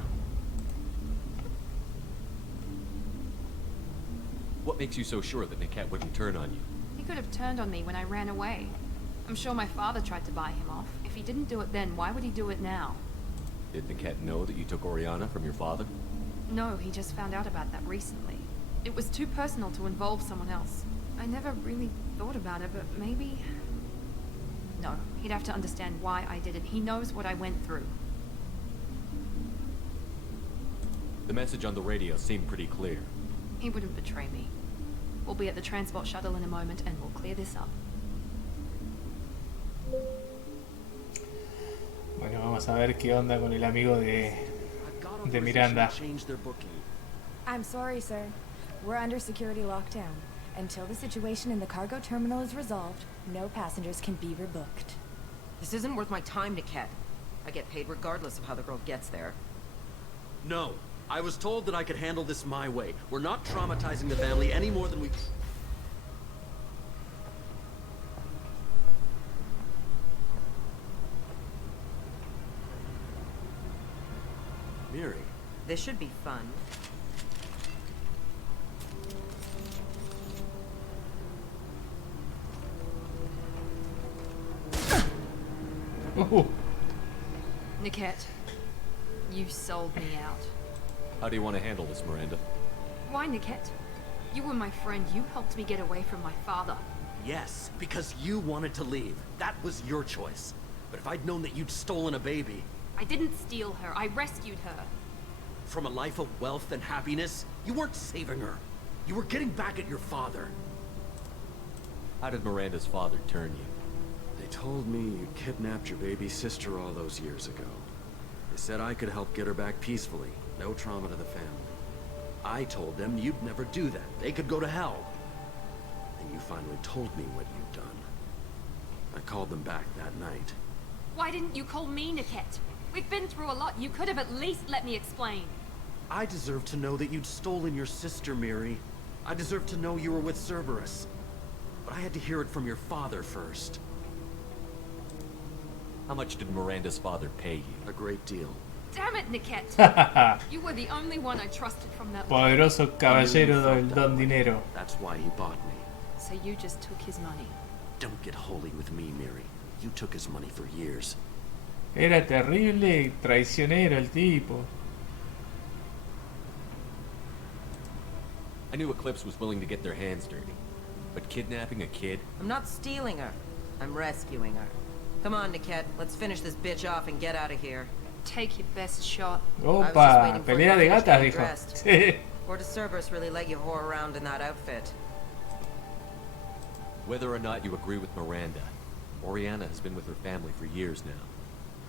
What makes you so sure that Niket wouldn't turn on you? He could have turned on me when I ran away. I'm sure my father tried to buy him off. If he didn't do it then, why would he do it now? Did Niket know that you took Oriana from your father? No, he just found out about that recently. It was too personal to involve someone else. I never really thought about it, but maybe... No, he'd have to understand why I did it. He knows what I went through. The message on the radio seemed pretty clear. He wouldn't betray me. We'll be at the transport shuttle in a moment and we'll clear this up. Bueno, vamos a ver qué onda con el amigo de Miranda. I'm sorry, sir. We're under security lockdown. Until the situation in the cargo terminal is resolved, no passengers can be rebooked. This isn't worth my time, Niket. I get paid regardless of how the girl gets there. No. I was told that I could handle this my way. We're not traumatizing the family any more than we... Miri. This should be fun. Niket, you sold me out. How do you want to handle this, Miranda? Why, Niket? You were my friend. You helped me get away from my father. Yes, because you wanted to leave. That was your choice. But if I'd known that you'd stolen a baby... I didn't steal her. I rescued her. From a life of wealth and happiness, you weren't saving her. You were getting back at your father. How did Miranda's father turn you? They told me you kidnapped your baby sister all those years ago. They said I could help get her back peacefully. No trauma to the family. I told them you'd never do that. They could go to hell. And you finally told me what you'd done. I called them back that night. Why didn't you call me, Niket? We've been through a lot. You could have at least let me explain. I deserve to know that you'd stolen your sister, Miri. I deserve to know you were with Cerberus. But I had to hear it from your father first. How much did Miranda's father pay you? A great deal. Damn it, Niket! You were the only one I trusted from that. Poderoso caballero del don dinero. That's why he bought me. So you just took his money. Don't get holy with me, Miri. You took his money for years. Era terrible, traicionero el tipo. I knew Eclipse was willing to get their hands dirty. But kidnapping a kid? I'm not stealing her. I'm rescuing her. Come on, Niket. Let's finish this bitch off and get out of here. Take your best shot. Opa, pelea de gatas, dijo. Or does Cerberus really let you whore around in that outfit? Whether or not you agree with Miranda, Oriana has been with her family for years now.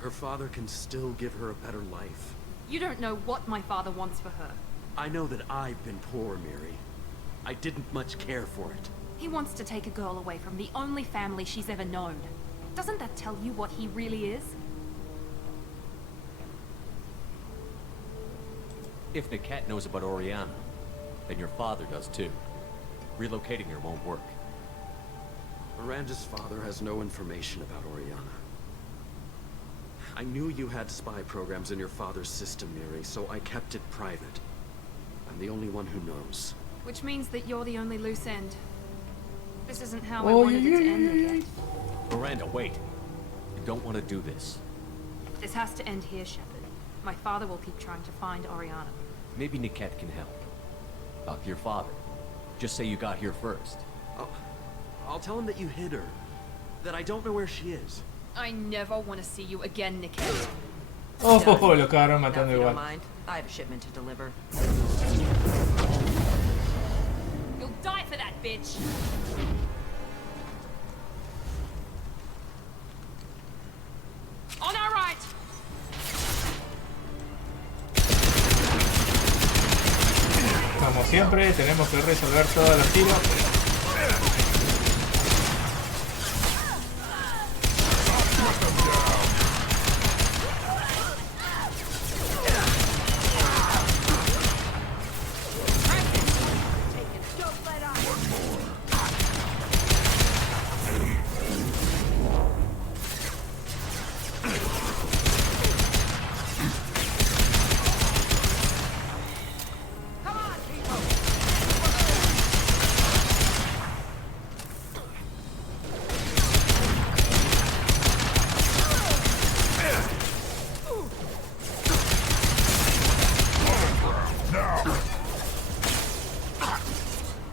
Her father can still give her a better life. You don't know what my father wants for her. I know that I've been poor, Miri. I didn't much care for it. He wants to take a girl away from the only family she's ever known. Doesn't that tell you what he really is? If Niket knows about Oriana, then your father does too. Relocating her won't work. Miranda's father has no information about Oriana. I knew you had spy programs in your father's system, Miri, so I kept it private. I'm the only one who knows. Which means that you're the only loose end. This isn't how I wanted it to end yet. Miranda, wait. You don't want to do this. This has to end here, Shepard. My father will keep trying to find Oriana. Maybe Niket can help. Talk to your father. Just say you got here first. I'll tell him that you hid her. That I don't know where she is. I never want to see you again, Niket. Oh, lo acabaron matando igual. I have a shipment to deliver. You'll die for that, bitch. On our right. Como siempre, tenemos que resolver todos los tiros.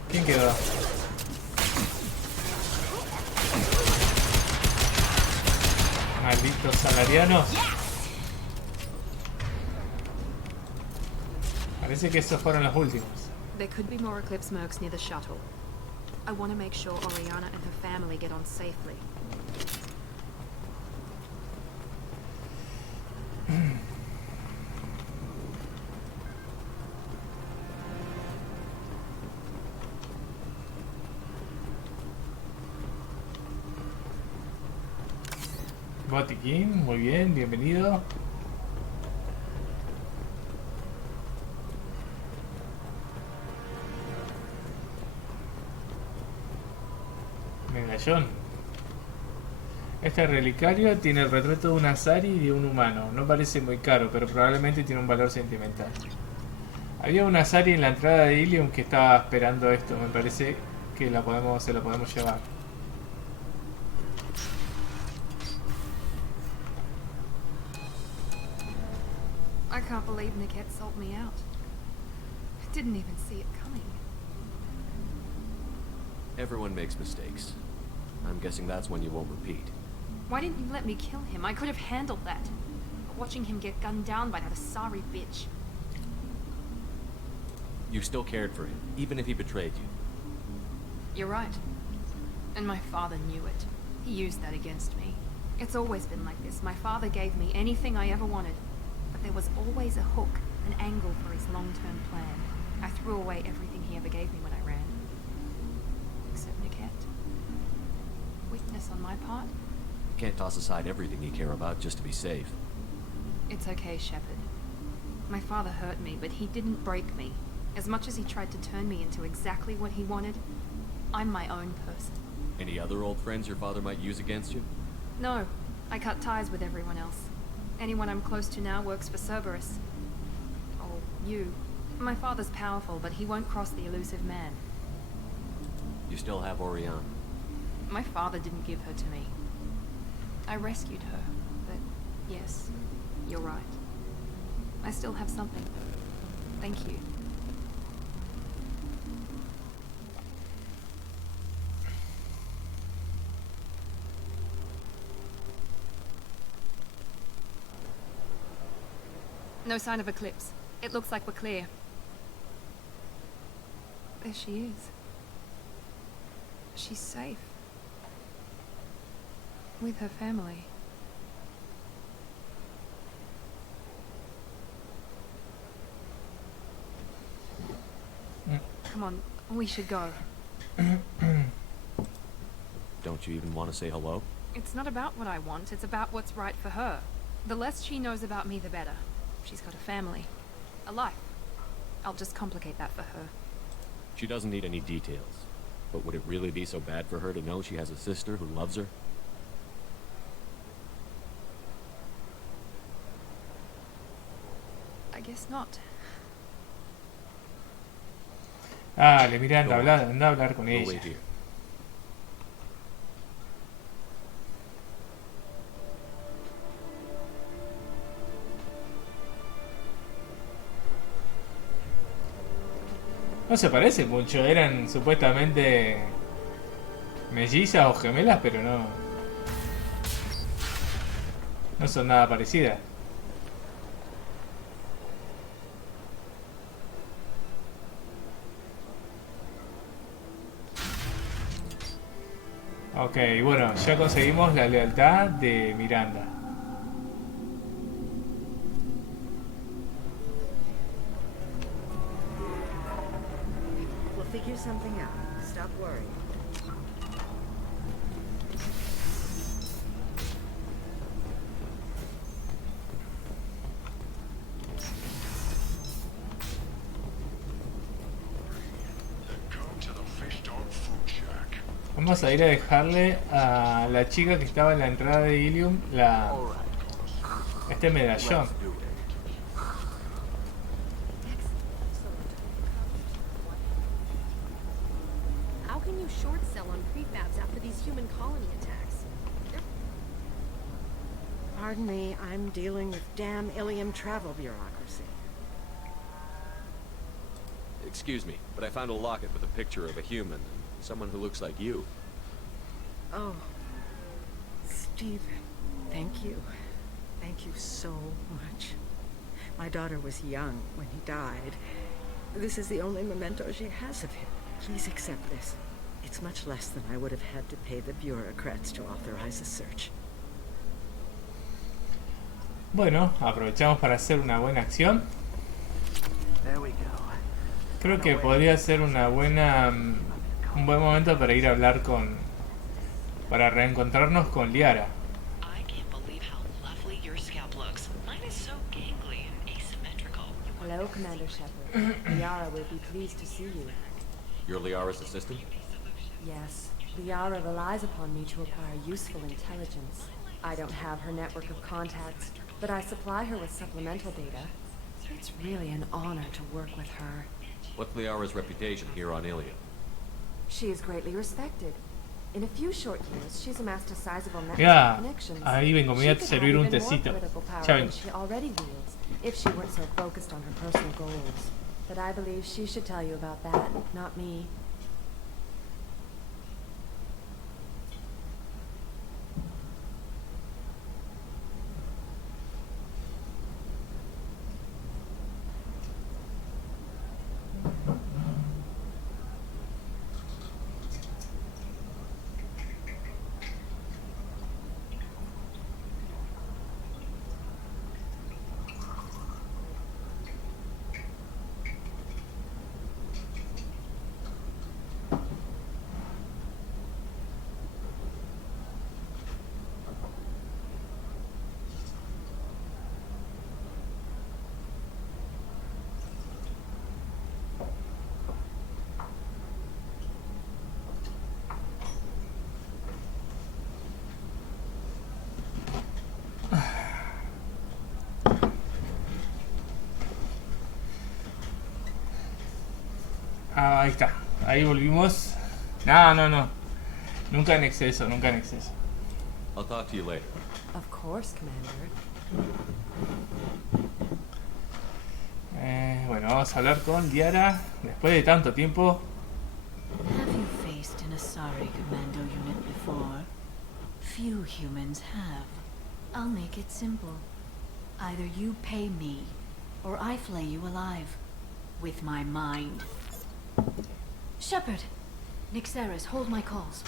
¿Quién quedó? Malditos salarianos. Parece que esos fueron los últimos. There could be more Eclipse mercs near the shuttle. I want to make sure Oriana and her family get on safely. Botiquín, muy bien, bienvenido. Medallón. Este relicario tiene el retrato de un Asari y de un humano. No parece muy caro, pero probablemente tiene un valor sentimental. Había un Asari en la entrada de Ilium que estaba esperando esto. Me parece que se lo podemos llevar. I can't believe Niket sold me out. I didn't even see it coming. Everyone makes mistakes. I'm guessing that's one you won't repeat. Why didn't you let me kill him? I could have handled that. But watching him get gunned down by that Asari bitch. You still cared for him, even if he betrayed you. You're right. And my father knew it. He used that against me. It's always been like this. My father gave me anything I ever wanted. But there was always a hook, an angle for his long-term plan. I threw away everything he ever gave me when I ran. Except Niket. Weakness on my part? You can't toss aside everything you care about just to be safe. It's okay, Shepard. My father hurt me, but he didn't break me. As much as he tried to turn me into exactly what he wanted, I'm my own person. Any other old friends your father might use against you? No, I cut ties with everyone else. Anyone I'm close to now works for Cerberus. Or you. My father's powerful, but he won't cross the elusive man. You still have Orion. My father didn't give her to me. I rescued her, but yes, you're right. I still have something. Thank you. No sign of Eclipse. It looks like we're clear. There she is. She's safe. With her family. Come on, we should go. Don't you even want to say hello? It's not about what I want, it's about what's right for her. The less she knows about me, the better. She's got a family. A life. I'll just complicate that for her. She doesn't need any details. But would it really be so bad for her to know she has a sister who loves her? I guess not. Ah, le mira, anda a hablar con ella. No se parece mucho, eran supuestamente mellizas o gemelas, pero no son nada parecidas. Ok, bueno, ya conseguimos la lealtad de Miranda. We'll figure something out. Stop worrying. Vamos a ir a dejarle a la chica que estaba en la entrada de Ilium este medallón. How can you short sell on prefabs after these human colony attacks? Pardon me, I'm dealing with damn Ilium travel bureaucracy. Excuse me, but I found a locket with a picture of a human. Someone who looks like you. Oh, Stephen, thank you. Thank you so much. My daughter was young when he died. This is the only memento she has of him. Please accept this. It's much less than I would have had to pay the bureaucrats to authorize a search. Bueno, aprovechamos para hacer una buena acción. Creo que podría ser un buen momento para ir a hablar para reencontrarnos con Liara. Hello, Commander Shepard. Liara will be pleased to see you. You're Liara's assistant? Yes. Liara relies upon me to acquire useful intelligence. I don't have her network of contacts, but I supply her with supplemental data. It's really an honor to work with her. What's Liara's reputation here on Ilium? She is greatly respected. In a few short years, she's amassed a sizable network of connections. Ahí vengo, me voy a servir un tecito. Ya vengo. She already wields, if she weren't so focused on her personal goals. But I believe she should tell you about that, not me. ahí está. Ahí volvimos. No, no, no. Nunca en exceso, nunca en exceso. I'll talk to you later. Of course, Commander. Bueno, vamos a hablar con Liara después de tanto tiempo. Have you faced an Asari commando unit before? Few humans have. I'll make it simple. Either you pay me, or I flay you alive. With my mind. Shepard! Nixeris, hold my calls.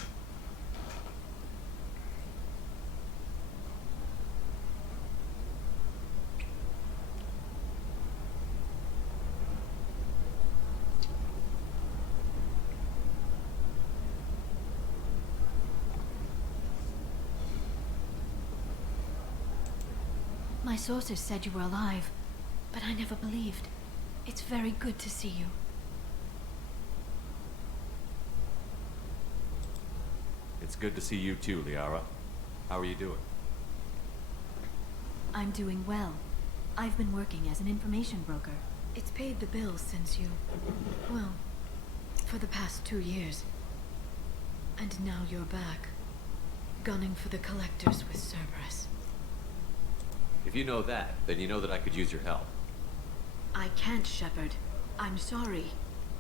My sources said you were alive, but I never believed. It's very good to see you. It's good to see you too, Liara. How are you doing? I'm doing well. I've been working as an information broker. It's paid the bills since you... well, for the past 2 years. And now you're back, gunning for the collectors with Cerberus. If you know that, then you know that I could use your help. I can't, Shepard. I'm sorry.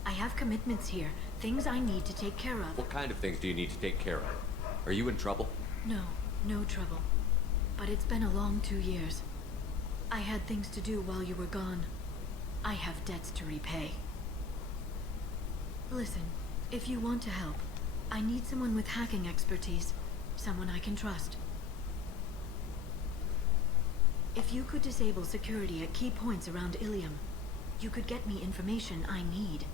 I have commitments here, things I need to take care of. What kind of things do you need to take care of? Are you in trouble? No, no trouble. But it's been a long 2 years. I had things to do while you were gone. I have debts to repay. Listen, if you want to help, I need someone with hacking expertise. Someone I can trust. If you could disable security at key points around Ilium, you could get me information I need.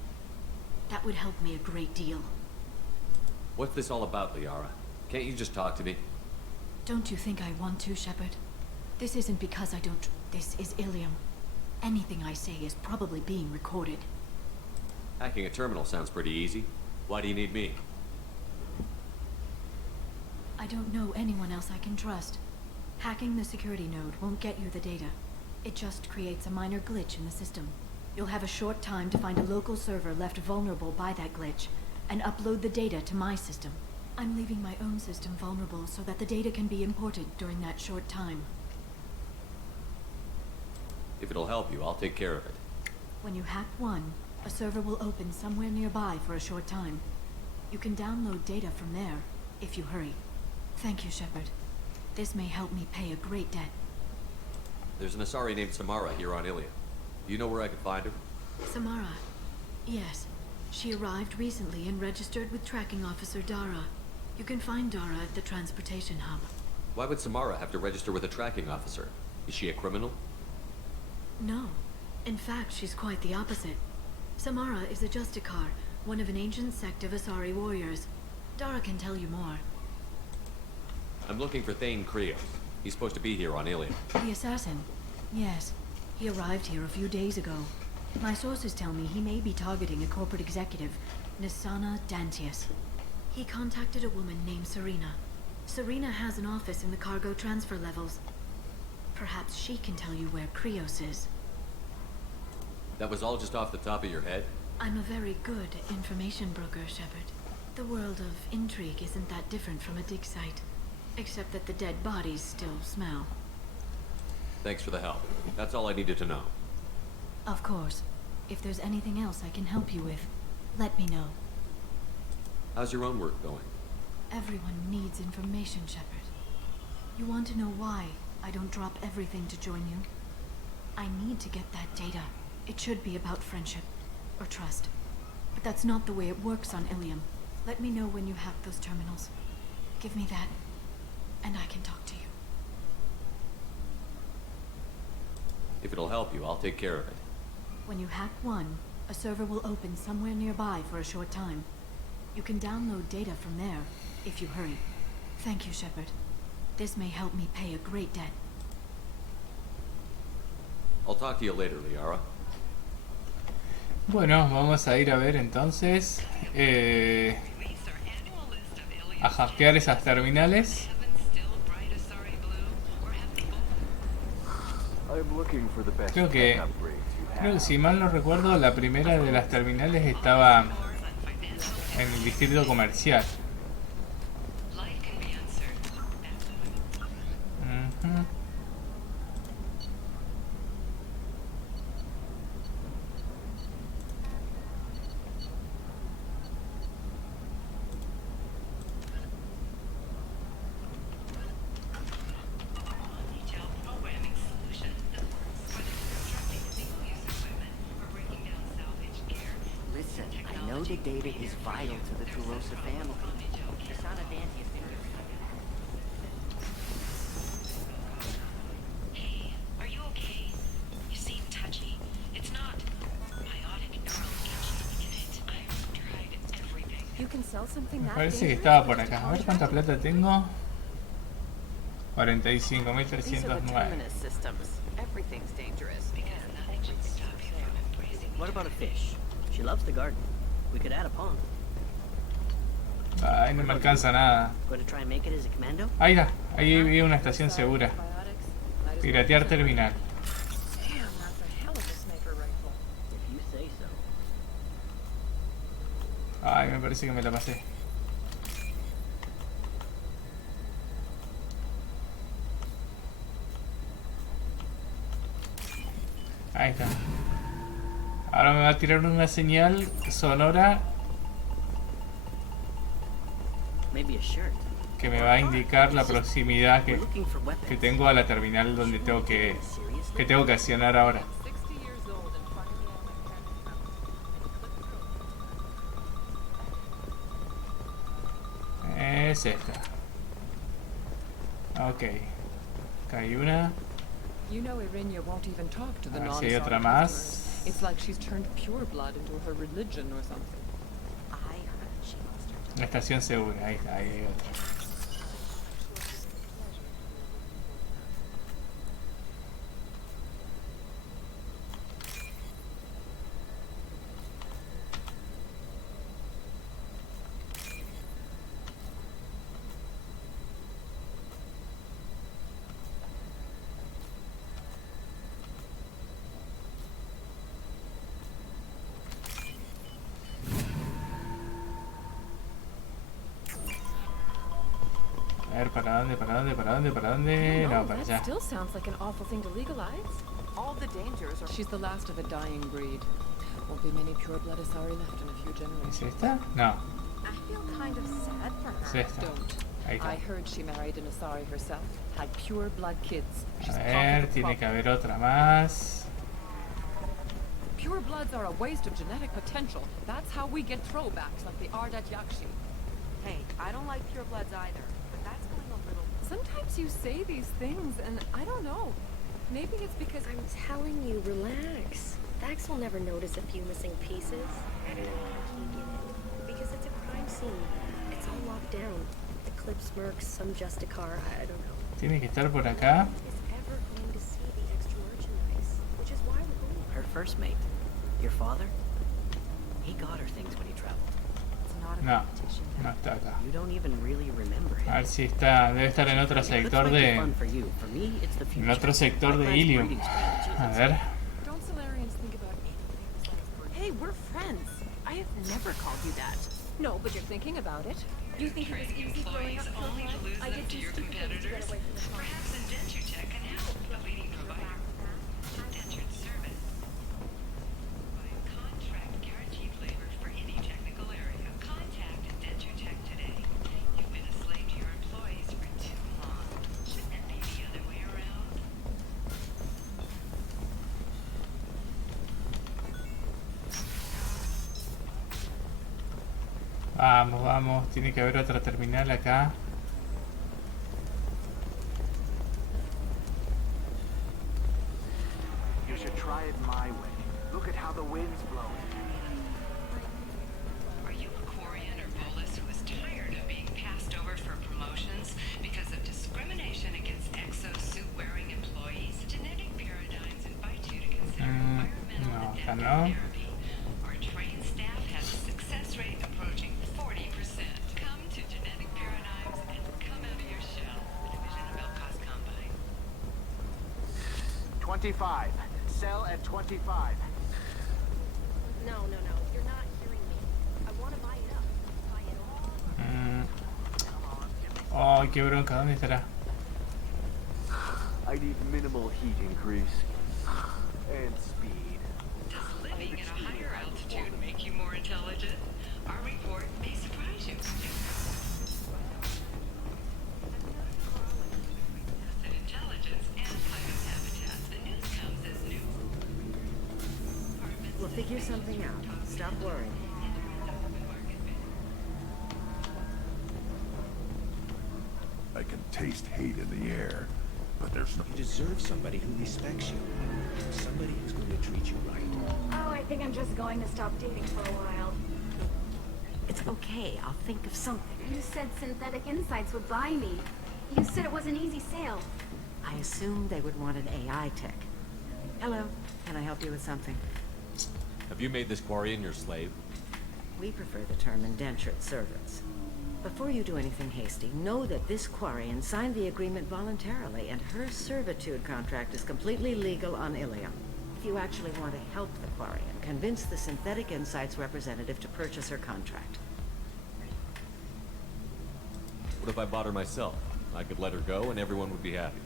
That would help me a great deal. What's this all about, Liara? Can't you just talk to me? Don't you think I want to, Shepard? This isn't because I don't... This is Ilium. Anything I say is probably being recorded. Hacking a terminal sounds pretty easy. Why do you need me? I don't know anyone else I can trust. Hacking the security node won't get you the data. It just creates a minor glitch in the system. You'll have a short time to find a local server left vulnerable by that glitch, and upload the data to my system. I'm leaving my own system vulnerable so that the data can be imported during that short time. If it'll help you, I'll take care of it. When you hack one, a server will open somewhere nearby for a short time. You can download data from there, if you hurry. Thank you, Shepard. This may help me pay a great debt. There's an Asari named Samara here on Ilium. Do you know where I could find her? Samara. Yes. She arrived recently and registered with Tracking Officer Dara. You can find Dara at the transportation hub. Why would Samara have to register with a tracking officer? Is she a criminal? No. In fact, she's quite the opposite. Samara is a Justicar, one of an ancient sect of Asari warriors. Dara can tell you more. I'm looking for Thane Krios. He's supposed to be here on Ilium. The assassin? Yes. He arrived here a few days ago. My sources tell me he may be targeting a corporate executive, Nisana Dantius. He contacted a woman named Serena. Serena has an office in the cargo transfer levels. Perhaps she can tell you where Krios is. That was all just off the top of your head? I'm a very good information broker, Shepard. The world of intrigue isn't that different from a dig site. Except that the dead bodies still smell. Thanks for the help. That's all I needed to know. Of course. If there's anything else I can help you with, let me know. How's your own work going? Everyone needs information, Shepard. You want to know why I don't drop everything to join you? I need to get that data. It should be about friendship, or trust. But that's not the way it works on Ilium. Let me know when you hack those terminals. Give me that, and I can talk to you. If it'll help you, I'll take care of it. When you hack one, a server will open somewhere nearby for a short time. You can download data from there, if you hurry. Thank you, Shepard. This may help me pay a great debt. I'll talk to you later, Liara. Bueno, vamos a ir a ver entonces a hackear esas terminales. Creo que si mal no recuerdo, la primera de las terminales estaba en el distrito comercial. Ujú. Listen, I know the data is vital to the Turosa family. Kasana Danti has been Hey, are you okay? You seem touchy. It's not biotic neural connection in it. I've tried everything. You can sell something Me that parece que dangerous estaba por with acá. just A ver a cuánta contract? plata tengo. These are the 45.309. terminus systems. Everything's dangerous. What about a fish? She loves the garden. We could add a pond. Ay, no me alcanza nada. Going to try and make it as a commando? Ahí está. Ahí vi una estación segura. Piratear terminal. Damn, that's a hell of a sniper rifle. If you say so. Ay, me parece que me la pasé. Ahí está. Ahora me va a tirar una señal sonora Maybe a shirt. que me va a indicar la proximidad que tengo a la terminal donde tengo que accionar ahora. Es esta. Ok. Acá hay una. You know Irinia won't even talk to the A ver si non-Asari hay otra customers. más. It's like she's turned pure blood into her religion or something. La estación segura. Ahí está, ahí hay otra. A ver, ¿para dónde? ¿Para dónde? ¿Para dónde? ¿Para dónde? No, para allá. That still sounds like an awful thing to legalize. All the dangers are... She's the last of a dying breed. Won't be many pure-blood Asari left in a few generations. ¿Es esta? No. I feel kind of sad for her. Es esta. Don't. Ahí está. I heard she married an Asari herself. Had pure-blood kids. She's A part ver, of the tiene que problem. haber otra más. Pure bloods are a waste of genetic potential. That's how we get throwbacks like the Ardat Yakshi. Hey, I don't like pure bloods either, but that's going a little... Sometimes you say these things, and I don't know. Maybe it's because I'm telling you, relax. Vax will never notice a few missing pieces. I don't know how he get in. Because it's a crime scene. It's all locked down. The Eclipse Mercs, some Justicar, I don't know. Tiene que estar por acá. Is ever going to see the extra merchandise, which is why we're going. Her first mate. Your father? He got her things when he traveled. It's not a No, competition. no está acá. You don't even really remember him. A ver si está. Debe estar en otro sector de. En otro sector de Ilium. A ver. Don't Solarians think about Hey, we're friends. I have never called you that. No, but you're thinking about it. You think it was easy growing up so only to lose I them did to your some stupid things to get competitors. away from the farm. Perhaps Indenture Tech can help. A leading provider. Indentured service. By contract guaranteed labor for any technical area. Contact Indenture Tech today. You've been a slave to your employees for too long. Shouldn't it be the other way around? Vamos, vamos. Tiene que haber otra terminal acá. You should try it my way. Look at how the wind's blowing. Are you a Quarian or Volus who is tired of being passed over for promotions because of discrimination against exosuit-wearing employees? Genetic paradigms invite you to consider environmental No, and acá dental no. therapy. Our trained staff has a success rate approaching 40%. Come to Genetic Paradigms and come out of your shell. Division of Elcos Combine. 25. Sell at 25. No, you're not hearing me. I want to buy it up. Ay, qué bronca, ¿dónde estará? I need minimal heat increase. And speed. Does living at a higher altitude make you more intelligent? Our report may surprise you, students. Tested intelligence and climate habitat. The news comes as new. We'll figure something out. Stop worrying. I can taste hate in the air, but there's no... You deserve somebody who respects you. Somebody who's going to treat you right. Oh, I think I'm just going to stop dating for a while. It's okay. I'll think of something. You said Synthetic Insights would buy me. You said it was an easy sale. I assumed they would want an AI tech. Hello. Can I help you with something? Have you made this Quarian your slave? We prefer the term indentured servants. Before you do anything hasty, know that this Quarian signed the agreement voluntarily, and her servitude contract is completely legal on Ilium. If you actually want to help the Quarian, convince the Synthetic Insights representative to purchase her contract. What if I bought her myself? I could let her go and everyone would be happy.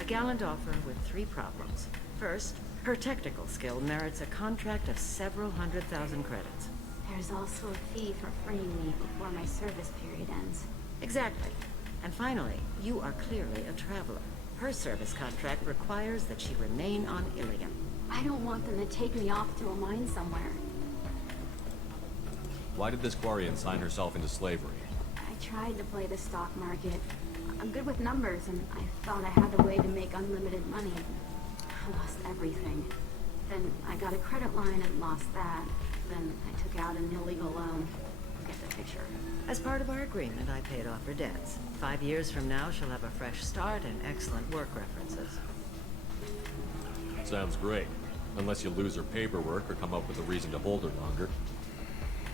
A gallant offer with 3 problems. First, her technical skill merits a contract of several 100,000 credits. There's also a fee for freeing me before my service period ends. Exactly. And finally, you are clearly a traveler. Her service contract requires that she remain on Ilium. I don't want them to take me off to a mine somewhere. Why did this Quarian sign herself into slavery? I tried to play the stock market. I'm good with numbers, and I thought I had a way to make unlimited money. I lost everything. Then I got a credit line and lost that. Then I took out an illegal loan. Get the picture. As part of our agreement, I paid off her debts. 5 years from now, she'll have a fresh start and excellent work references. Sounds great. Unless you lose her paperwork or come up with a reason to hold her longer.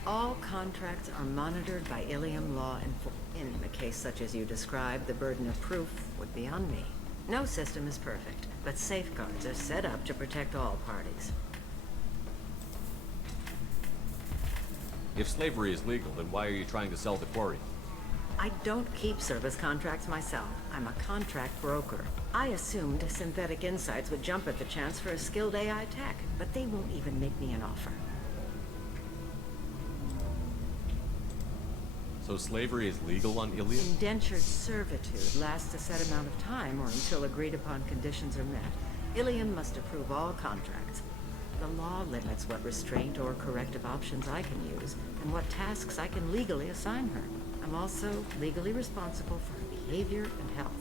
All contracts are monitored by Ilium law enforcement. In a case such as you described, the burden of proof would be on me. No system is perfect, but safeguards are set up to protect all parties. If slavery is legal, then why are you trying to sell the Quarian? I don't keep service contracts myself. I'm a contract broker. I assumed Synthetic Insights would jump at the chance for a skilled AI tech, but they won't even make me an offer. So slavery is legal on Ilium? Indentured servitude lasts a set amount of time or until agreed upon conditions are met. Ilium must approve all contracts. The law limits what restraint or corrective options I can use and what tasks I can legally assign her. I'm also legally responsible for her behavior and health.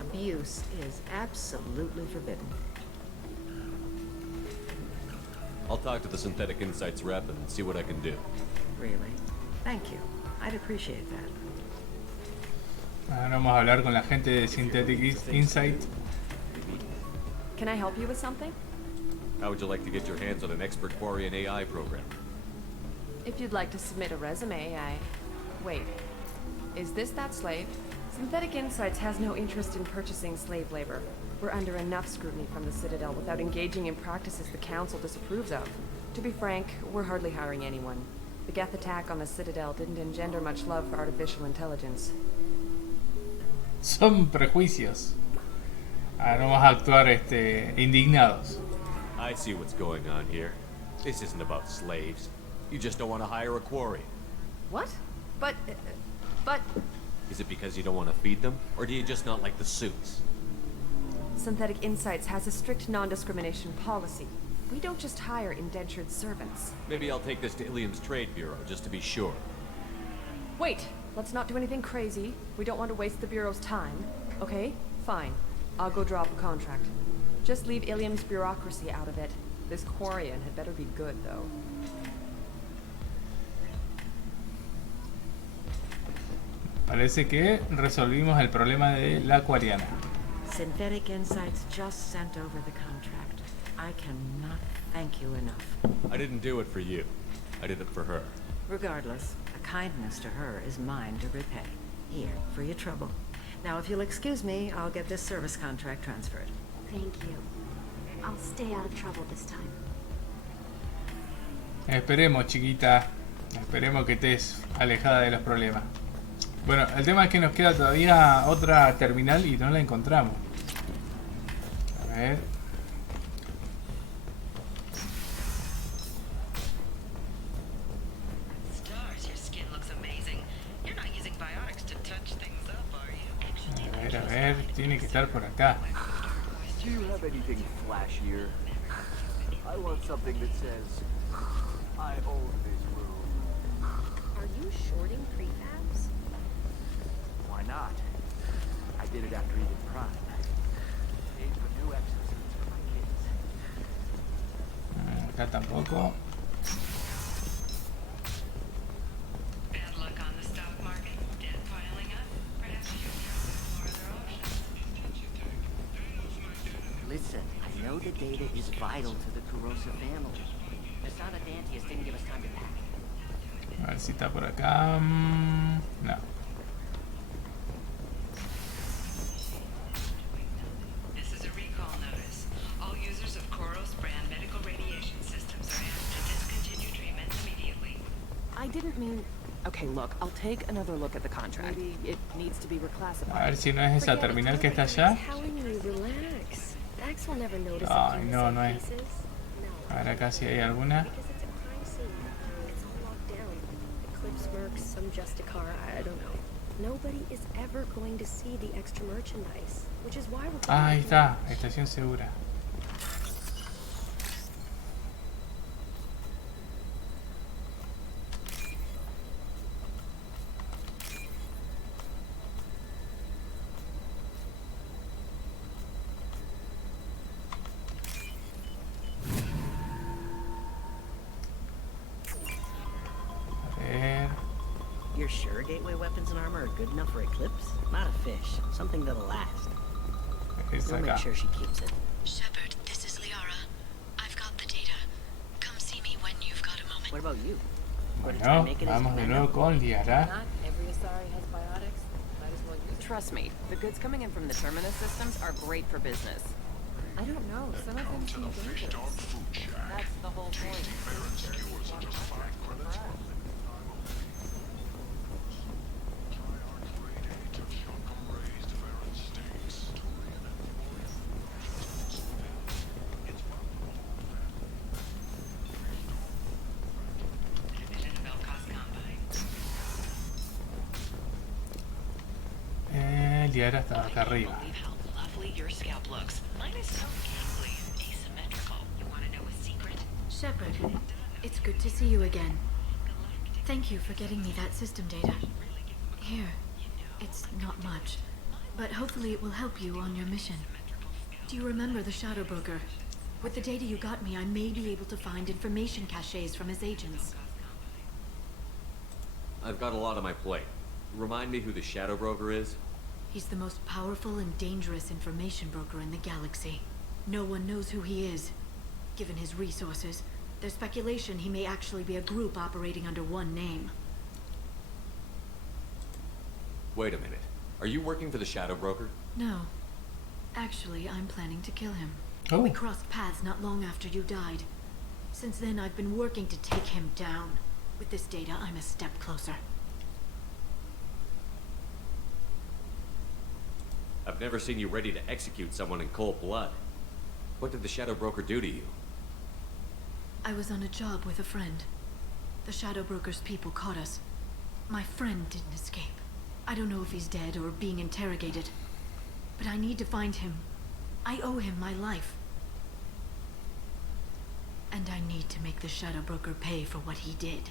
Abuse is absolutely forbidden. I'll talk to the Synthetic Insights rep and see what I can do. Really? Thank you. I'd appreciate that. Ahora vamos a hablar con la gente de Synthetic Insight. Can I help you with something? How would you like to get your hands on an expert Quarian AI program? If you'd like to submit a resume, Wait. Is this that slave? Synthetic Insights has no interest in purchasing slave labor. We're under enough scrutiny from the Citadel without engaging in practices the Council disapproves of. To be frank, we're hardly hiring anyone. The Geth attack on the Citadel didn't engender much love for artificial intelligence. Son prejuicios. Ahora vamos a actuar indignados. I see what's going on here. This isn't about slaves. You just don't want to hire a Quarian. What? But... Is it because you don't want to feed them? Or do you just not like the suits? Synthetic Insights has a strict non-discrimination policy. We don't just hire indentured servants. Maybe I'll take this to Ilium's Trade Bureau, just to be sure. Wait! Let's not do anything crazy. We don't want to waste the Bureau's time. Okay? Fine. I'll go draw up a contract. Just leave Ilium's bureaucracy out of it. This Quarian had better be good, though. Parece que resolvimos el problema de la Quariana. Synthetic Insights just sent over the contract. I cannot thank you enough. I didn't do it for you. I did it for her. Regardless, a kindness to her is mine to repay. Here, for your trouble. Now, if you'll excuse me, I'll get this service contract transferred. Thank you. I'll stay out of trouble this time. Esperemos, chiquita. Esperemos que estés alejada de los problemas. Bueno, el tema es que nos queda todavía otra terminal y no la encontramos. A ver. A ver, tiene que estar por acá. Do you have anything flashier? I want something that says, I own this room. Are you shorting prefabs? Why not? I did it after Eden Prime. Paid for new exosuits for my kids. Acá tampoco. Bad luck on the stock market. Debt piling up. Perhaps you can explore other options. Listen, I know the data is vital to the Kurosa family. Masada Dantius didn't give us time to pack. A ver si está por acá. No. This is a recall notice. All users of Koros brand medical radiation systems are asked to discontinue treatment immediately. I didn't mean... Okay, look, I'll take another look at the contract. Maybe it needs to be reclassified. A ver si no es esa terminal que está allá. Relax. Dax will never notice. Ay, no, no es. A ver acá si hay alguna. Smirks, some Justicar, I don't know. Nobody is ever going to see the extra merchandise, which is why we're Ah, ahí está, estación segura. You're sure gateway weapons and armor are good enough for Eclipse? Not a fish. Something that'll last. We'll make sure she keeps it. Shepard, this is Liara. I've got the data. Come see me when you've got a moment. What about you? Bueno, vamos de nuevo con Liara. Not every Asari has biotics. Might as well use it. Trust me, the goods coming in from the Terminus systems are great for business. I don't know. Some of them seem dangerous. That's the whole point. Liara está acá arriba. Shepard, it's good to see you again. Thank you for getting me that system data. Here, it's not much, but hopefully it will help you on your mission. Do you remember the Shadow Broker? With the data you got me, I may be able to find information caches from his agents. I've got a lot on my plate. Remind me who the Shadow Broker is? He's the most powerful and dangerous information broker in the galaxy. No one knows who he is. Given his resources, there's speculation he may actually be a group operating under one name. Wait a minute. Are you working for the Shadow Broker? No. Actually, I'm planning to kill him. Oh. We crossed paths not long after you died. Since then, I've been working to take him down. With this data, I'm a step closer. I've never seen you ready to execute someone in cold blood. What did the Shadow Broker do to you? I was on a job with a friend. The Shadow Broker's people caught us. My friend didn't escape. I don't know if he's dead or being interrogated. But I need to find him. I owe him my life. And I need to make the Shadow Broker pay for what he did.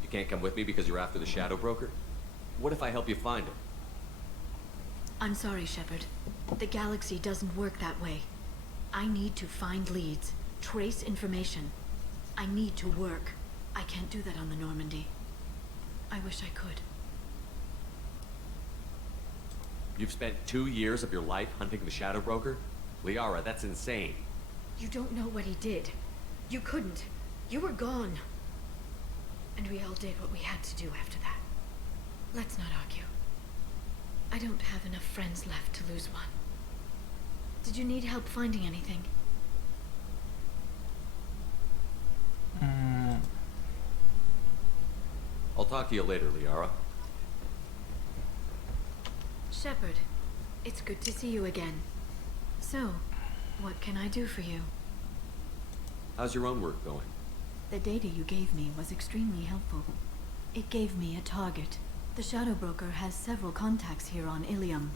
You can't come with me because you're after the Shadow Broker? What if I help you find him? I'm sorry, Shepard. The galaxy doesn't work that way. I need to find leads, trace information. I need to work. I can't do that on the Normandy. I wish I could. You've spent 2 years of your life hunting the Shadow Broker? Liara, that's insane. You don't know what he did. You couldn't. You were gone. And we all did what we had to do after that. Let's not argue. I don't have enough friends left to lose one. Did you need help finding anything? I'll talk to you later, Liara. Shepard, it's good to see you again. So, what can I do for you? How's your own work going? The data you gave me was extremely helpful. It gave me a target. The Shadow Broker has several contacts here on Ilium.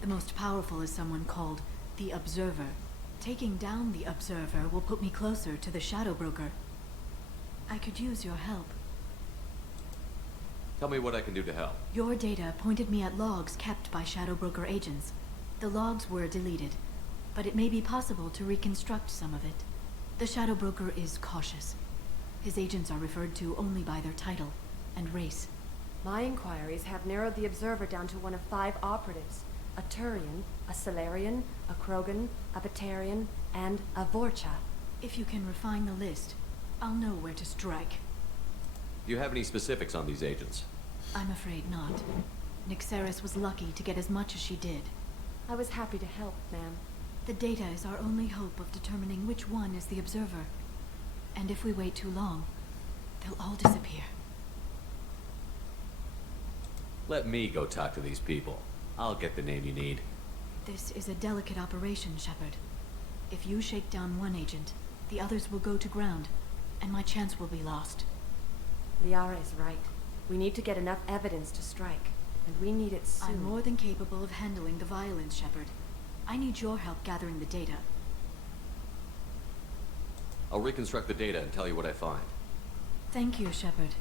The most powerful is someone called the Observer. Taking down the Observer will put me closer to the Shadow Broker. I could use your help. Tell me what I can do to help. Your data pointed me at logs kept by Shadow Broker agents. The logs were deleted, but it may be possible to reconstruct some of it. The Shadow Broker is cautious. His agents are referred to only by their title and race. My inquiries have narrowed the Observer down to one of 5 operatives. A Turian, a Solarian, a Krogan, a Batarian, and a Vorcha. If you can refine the list, I'll know where to strike. Do you have any specifics on these agents? I'm afraid not. Nyxeris was lucky to get as much as she did. I was happy to help, ma'am. The data is our only hope of determining which one is the Observer. And if we wait too long, they'll all disappear. Let me go talk to these people. I'll get the name you need. This is a delicate operation, Shepard. If you shake down one agent, the others will go to ground, and my chance will be lost. Liara is right. We need to get enough evidence to strike, and we need it soon. I'm more than capable of handling the violence, Shepard. I need your help gathering the data. I'll reconstruct the data and tell you what I find. Thank you, Shepard.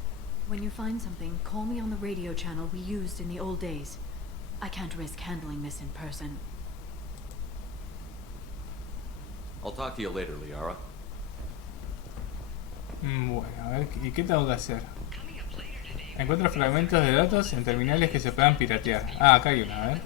When you find something, call me on the radio channel we used in the old days. I can't risk handling this in person. I'll talk to you later, Liara. Bueno, a ver, ¿y qué tengo que hacer? Encuentra fragmentos de datos en terminales que se puedan piratear. Ah, acá hay una, a ver.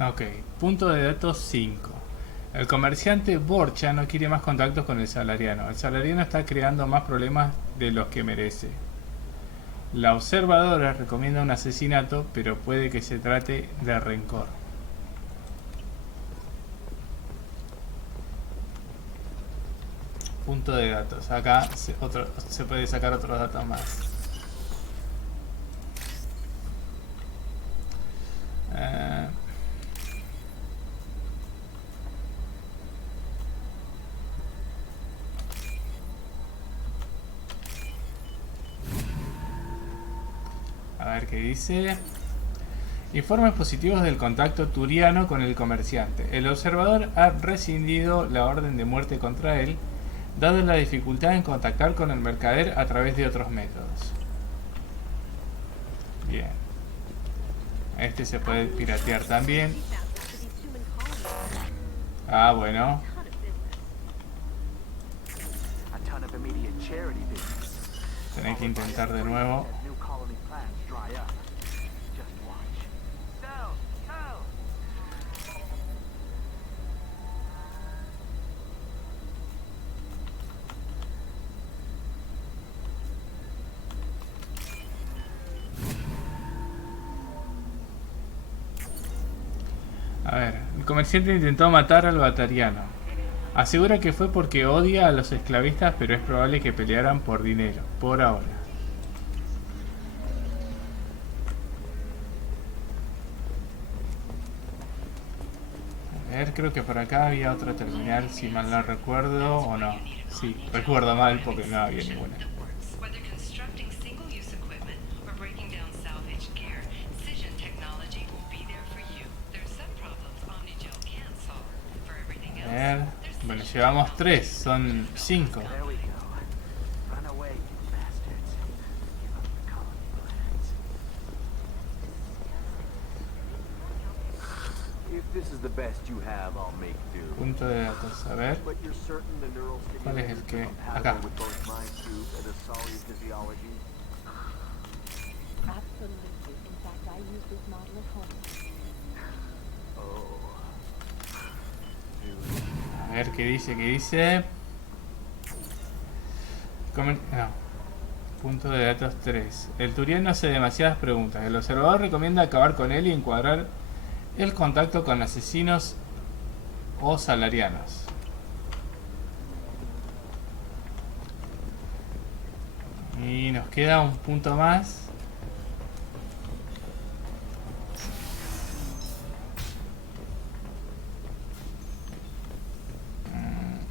Ok, punto de datos 5. El comerciante Vorcha no quiere más contactos con el salariano. El salariano está creando más problemas de los que merece. La observadora recomienda un asesinato, pero puede que se trate de rencor. Punto de datos. Acá se puede sacar otros datos más. A ver qué dice. Informes positivos del contacto turiano con el comerciante. El observador ha rescindido la orden de muerte contra él, dado la dificultad en contactar con el mercader a través de otros métodos. Bien. Este se puede piratear también. Ah, bueno. Tenés que intentar de nuevo. A ver, el comerciante intentó matar al batariano. Asegura que fue porque odia a los esclavistas, pero es probable que pelearan por dinero, por ahora. A ver, creo que por acá había otra terminal, si mal no recuerdo, o no. Sí, recuerdo mal porque no había ninguna. A ver, bueno, llevamos 3, son 5. Punto de datos, a ver. ¿Cuál es el que? Acá. A ver qué dice. No. Punto de datos 3. El turiano hace demasiadas preguntas. El observador recomienda acabar con él y encuadrar el contacto con asesinos o salarianos. Y nos queda un punto más.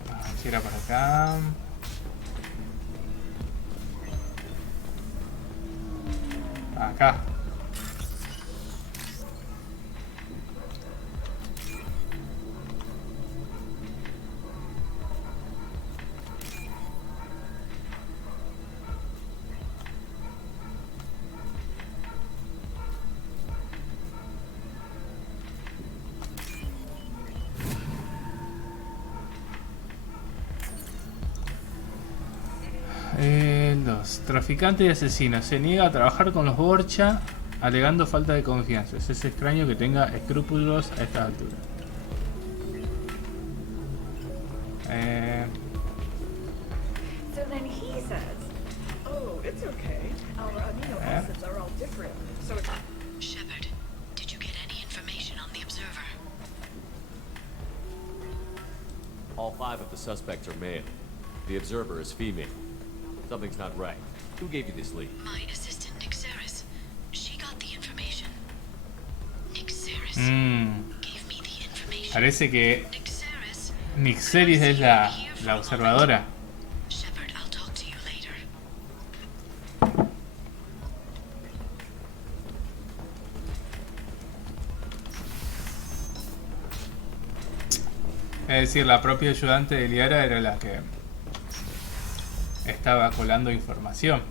A ver si era por acá. Acá. Los traficantes y asesinos se niega a trabajar con los Borcha alegando falta de confianza. Es extraño que tenga escrúpulos a esta altura. So then he says, "Oh, it's okay. Our amino acids are all different. So it's..." Shepard, did you get any information on the observer? All 5 of the suspects are male. The observer is female. Something's not right. Who gave you this lead? My assistant, Nixeris. She got the information. Nixeris gave me the information. Parece que Nixeris es la observadora. Shepard, I'll talk to you later. Es decir, la propia ayudante de Liara era la que estaba colando información.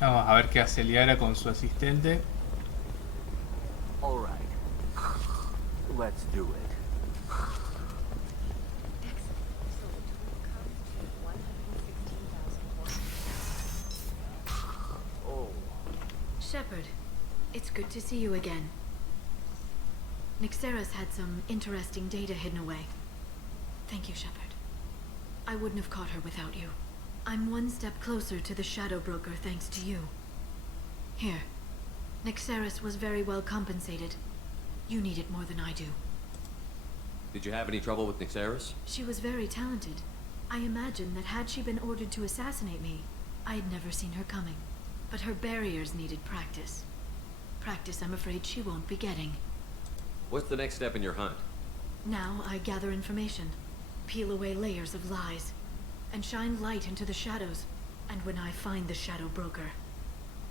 Vamos a ver qué hace Liara con su asistente. All right. Let's do it. Shepard, it's good to see you again. Nixeris had some interesting data hidden away. Thank you, Shepard. I wouldn't have caught her without you. I'm one step closer to the Shadow Broker thanks to you. Here. Nixeris was very well compensated. You need it more than I do. Did you have any trouble with Nixeris? She was very talented. I imagine that had she been ordered to assassinate me, I had never seen her coming. But her barriers needed practice. Practice I'm afraid she won't be getting. What's the next step in your hunt? Now I gather information, peel away layers of lies, and shine light into the shadows. And when I find the Shadow Broker,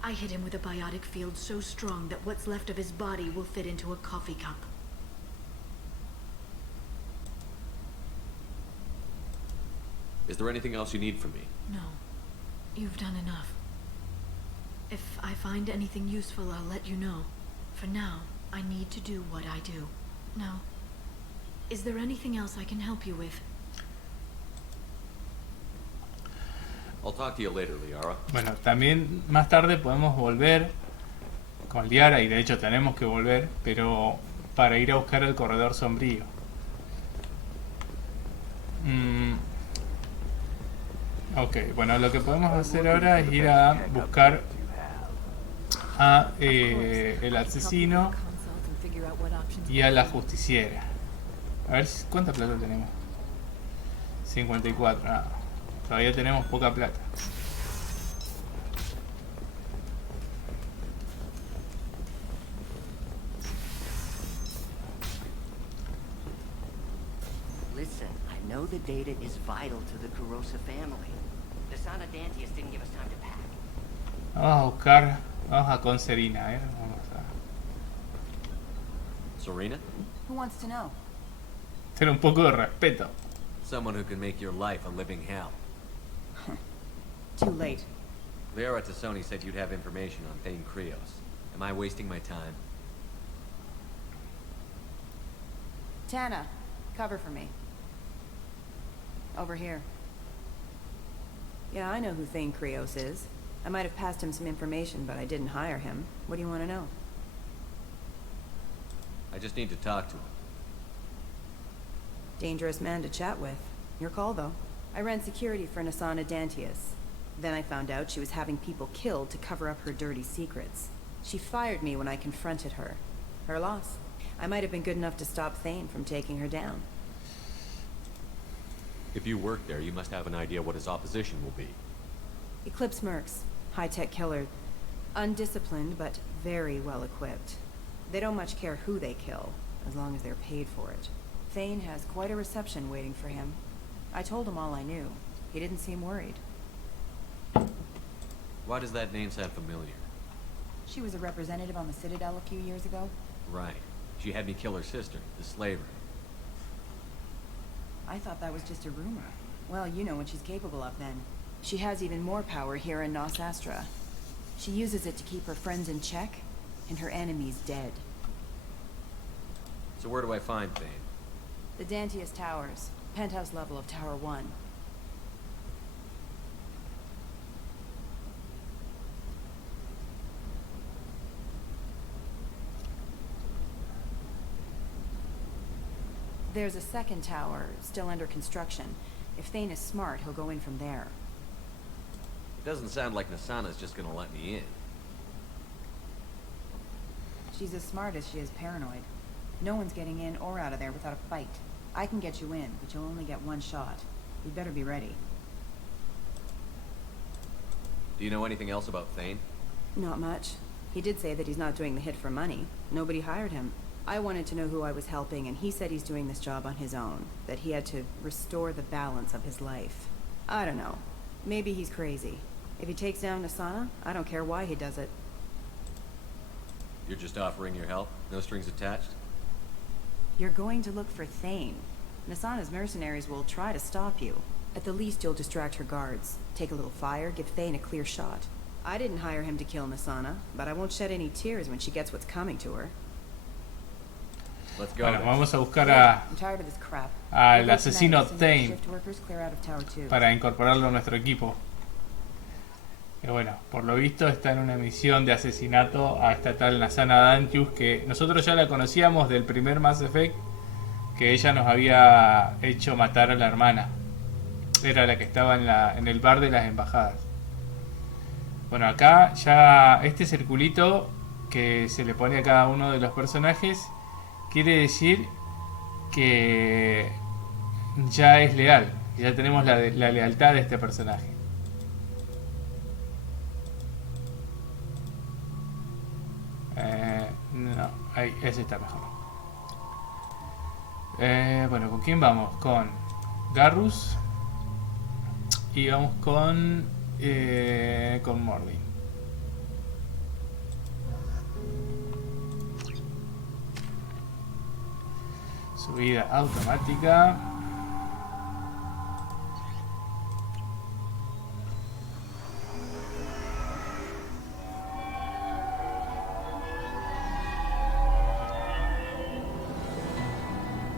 I hit him with a biotic field so strong that what's left of his body will fit into a coffee cup. Is there anything else you need from me? No. You've done enough. If I find anything useful, I'll let you know. For now, I need to do what I do. Now, is there anything else I can help you with? I'll talk to you later, Liara. Bueno, también más tarde podemos volver con Liara, y de hecho tenemos que volver, pero para ir a buscar el corredor sombrío. Ok, bueno, lo que podemos hacer ahora es ir a buscar a el asesino y a la justiciera. A ver cuánta plata tenemos. 54. Ah, todavía tenemos poca plata. Listen, I know the data is vital to the Kurosa family. The son of Dantius didn't give us time to pack. Vamos a buscar, vamos a con Serena, vamos a Serena? Who wants to know? tener un poco de respeto. Someone who can make your life a living hell. Too late. Liara Tassoni said you'd have information on Thane Krios. Am I wasting my time? Tana, cover for me. Over here. Yeah, I know who Thane Krios is. I might have passed him some information, but I didn't hire him. What do you want to know? I just need to talk to him. Dangerous man to chat with. Your call, though. I ran security for Nasana Dantius. Then I found out she was having people killed to cover up her dirty secrets. She fired me when I confronted her. Her loss. I might have been good enough to stop Thane from taking her down. If you work there, you must have an idea what his opposition will be. Eclipse mercs. High-tech killer. Undisciplined, but very well equipped. They don't much care who they kill, as long as they're paid for it. Thane has quite a reception waiting for him. I told him all I knew. He didn't seem worried. Why does that name sound familiar? She was a representative on the Citadel a few years ago. Right. She had me kill her sister, the slaver. I thought that was just a rumor. Well, you know what she's capable of then. She has even more power here in Nos Astra. She uses it to keep her friends in check, and her enemies dead. So where do I find Thane? The Dantius Towers. Penthouse level of Tower 1. There's a second tower, still under construction. If Thane is smart, he'll go in from there. It doesn't sound like Nasana's just gonna let me in. She's as smart as she is paranoid. No one's getting in or out of there without a fight. I can get you in, but you'll only get one shot. You'd better be ready. Do you know anything else about Thane? Not much. He did say that he's not doing the hit for money. Nobody hired him. I wanted to know who I was helping, and he said he's doing this job on his own. That he had to restore the balance of his life. I don't know. Maybe he's crazy. If he takes down Nasana, I don't care why he does it. You're just offering your help? No strings attached? You're going to look for Thane. Nasana's mercenaries will try to stop you. At the least, you'll distract her guards. Take a little fire, give Thane a clear shot. I didn't hire him to kill Nasana, but I won't shed any tears when she gets what's coming to her. Bueno, vamos a buscar al asesino Thane para incorporarlo a nuestro equipo. Y bueno, por lo visto está en una misión de asesinato a esta tal Nasana Dantius, que nosotros ya la conocíamos del primer Mass Effect, que ella nos había hecho matar a la hermana. Era la que estaba en el bar de las embajadas. Bueno, acá ya este circulito que se le pone a cada uno de los personajes quiere decir que ya es leal, ya tenemos la lealtad de este personaje. No, ahí, ese está mejor. Bueno, ¿con quién vamos? Con Garrus y vamos con Mordi. Subida automática.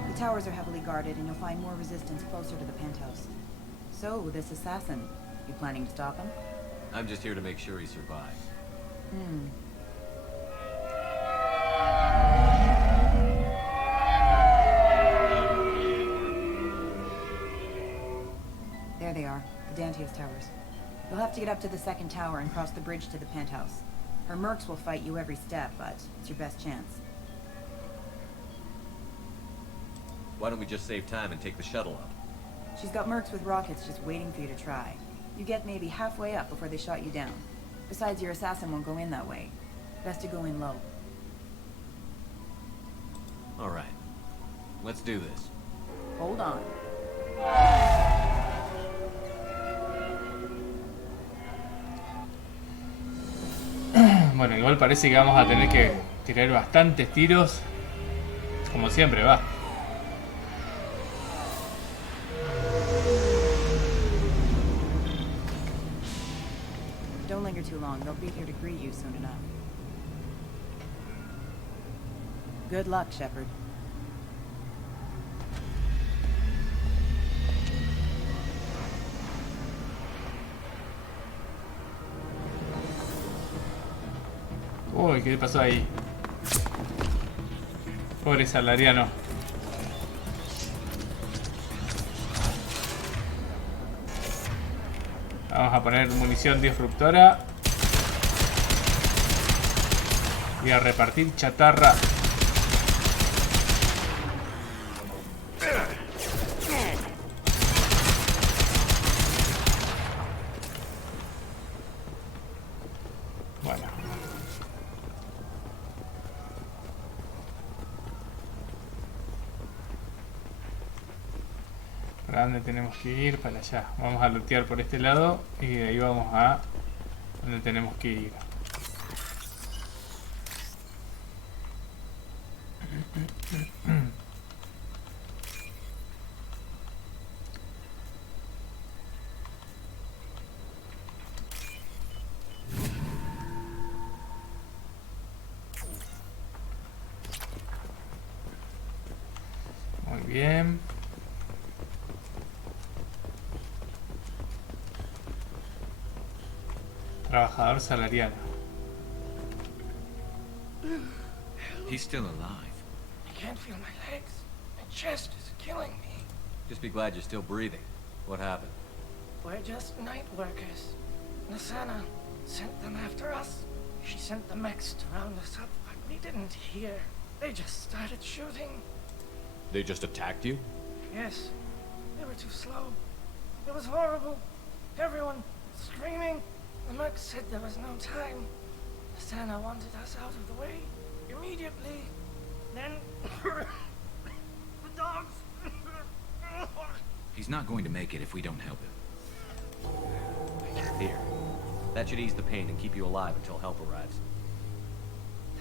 The towers are heavily guarded, and you'll find more resistance closer to the penthouse. So, this assassin, you planning to stop him? I'm just here to make sure he survives. There they are, the Dantius Towers. You'll have to get up to the second tower and cross the bridge to the penthouse. Her mercs will fight you every step, but it's your best chance. Why don't we just save time and take the shuttle up? She's got mercs with rockets just waiting for you to try. You get maybe halfway up before they shot you down. Besides, your assassin won't go in that way. Best to go in low. Alright. Let's do this. Hold on. Bueno, igual parece que vamos a tener que tirar bastantes tiros. Como siempre, va. Don't linger too long. They'll be here to greet you soon enough. Good luck, Shepard. Uy, ¿qué pasó ahí? Pobre Salariano. Vamos a poner munición disruptora. Y a repartir chatarra. Bueno. ¿Para dónde tenemos que ir? Para allá. Vamos a lootear por este lado y de ahí vamos a donde tenemos que ir. Muy bien. Trabajador salariano. He's still alive. I can't feel my legs. My chest is killing me. Just be glad you're still breathing. What happened? We're just night workers. Nasana sent them after us. She sent the mechs to round us up, but we didn't hear. They just started shooting. They just attacked you? Yes. They were too slow. It was horrible. Everyone screaming. The mechs said there was no time. Nasana wanted us out of the way immediately. Then the dogs. He's not going to make it if we don't help him. Here. That should ease the pain and keep you alive until help arrives.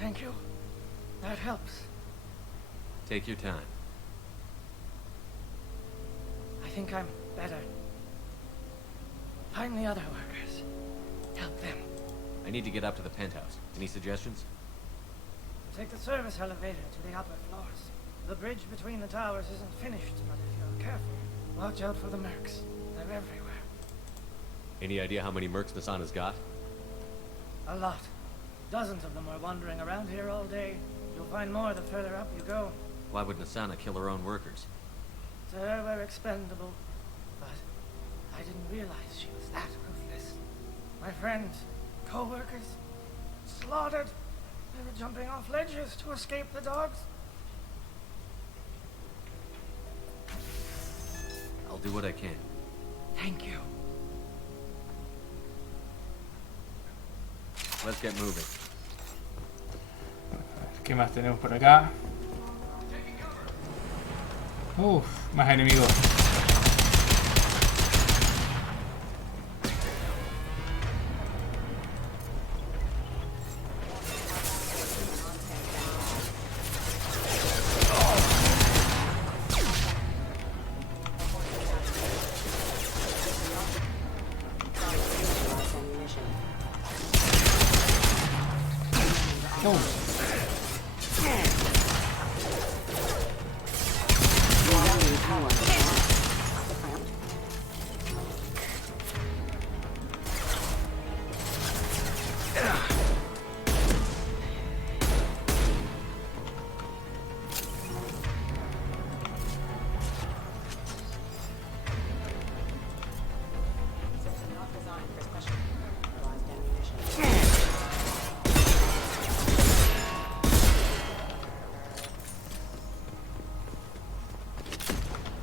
Thank you. That helps. Take your time. I think I'm better. Find the other workers. Help them. I need to get up to the penthouse. Any suggestions? Take the service elevator to the upper floors. The bridge between the towers isn't finished, but if you're careful, watch out for the mercs. They're everywhere. Any idea how many mercs Nasana's got? A lot. Dozens of them are wandering around here all day. You'll find more the further up you go. Why would Nasana kill her own workers? To her, we're expendable. But I didn't realize she was that ruthless. My friends, co-workers, slaughtered. They were jumping off ledges to escape the dogs. I'll do what I can. Thank you. Let's get moving. ¿Qué más tenemos por acá? Uf, más enemigos.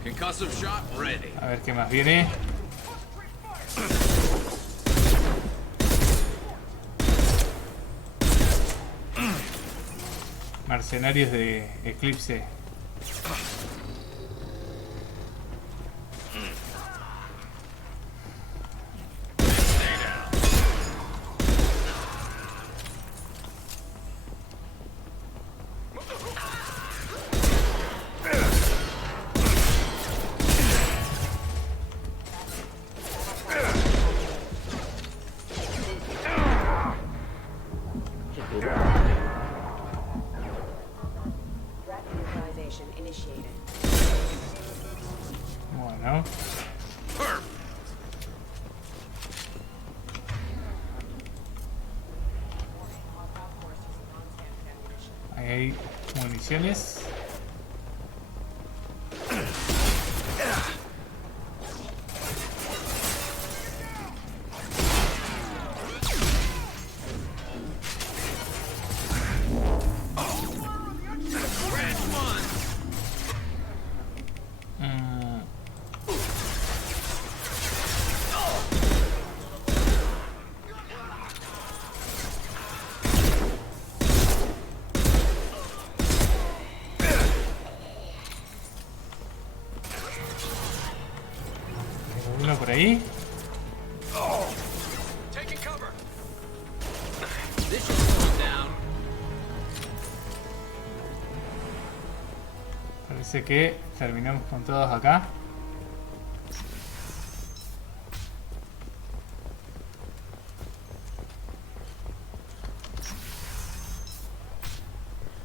Concussive shot ready. A ver qué más viene. Mercenarios de Eclipse. Threat neutralization initiated. Ahí hay municiones. Uno por ahí. Parece que terminamos con todos acá.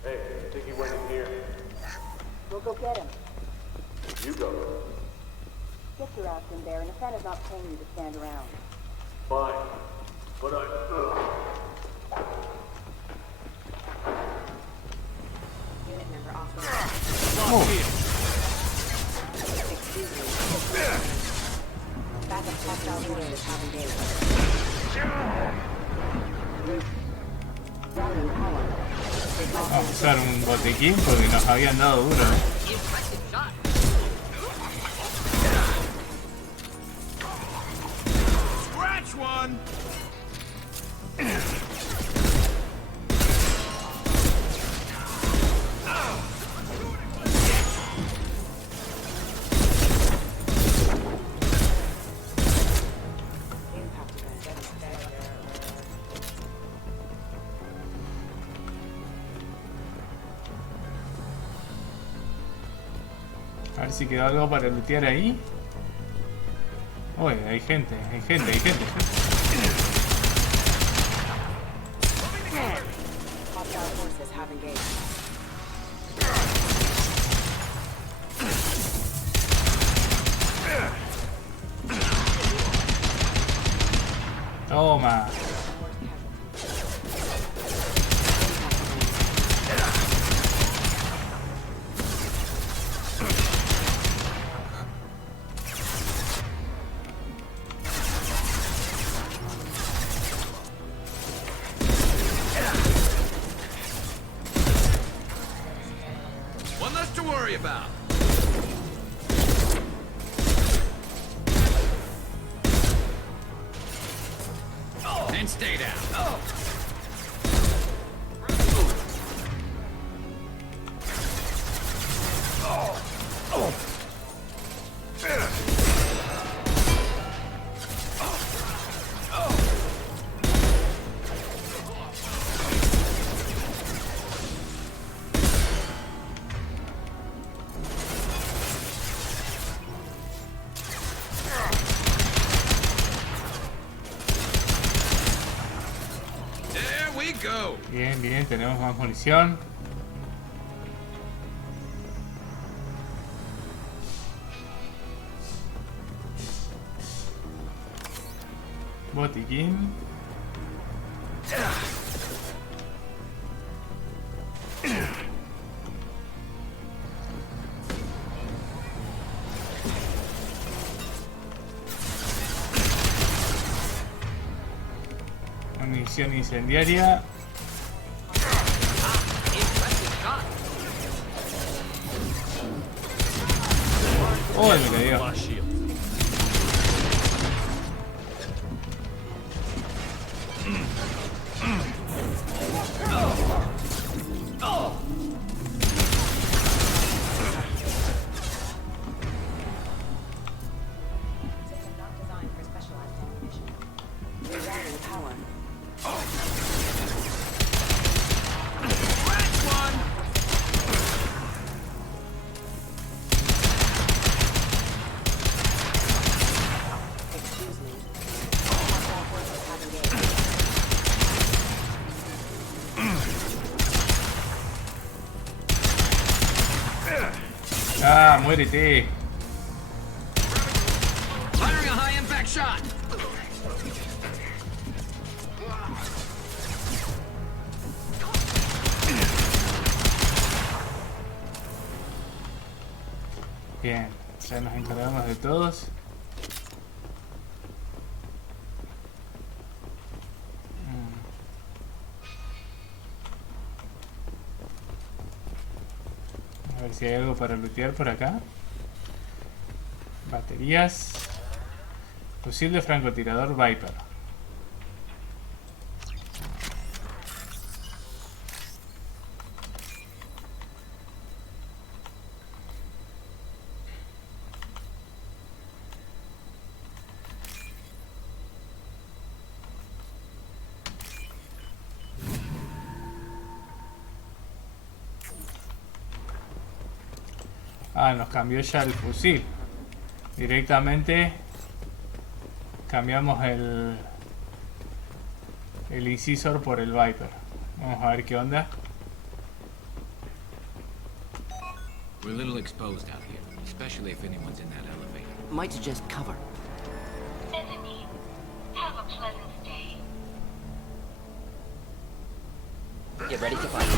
Hey, I think he went in here. We'll go get him. You go. Get your ass in there, and the Senate is not paying you to stand around. Fine. But Unit member off. Excuse me. Backup hostile forces have engaged. Vamos a usar un botiquín porque nos habían dado duro. Scratch one! A ver si quedó algo para lootear ahí. Uy, hay gente, hay gente, hay gente. Hostile forces have engaged. Toma. One less to worry about. And stay down. Bien, bien, tenemos más munición. Botiquín. Munición incendiaria. Oh, me cayó. Ah, muérete. Firing a high impact shot. Bien, ya nos encargamos de todos. A ver si hay algo para lootear por acá. Baterías. Fusil de francotirador Viper. Ah, nos cambió ya el fusil. Directamente cambiamos el incisor por el Viper. Vamos a ver qué onda. We're a little exposed out here, especially if anyone's in that elevator. Might suggest cover. Bethany, have a pleasant day. Get ready to fight.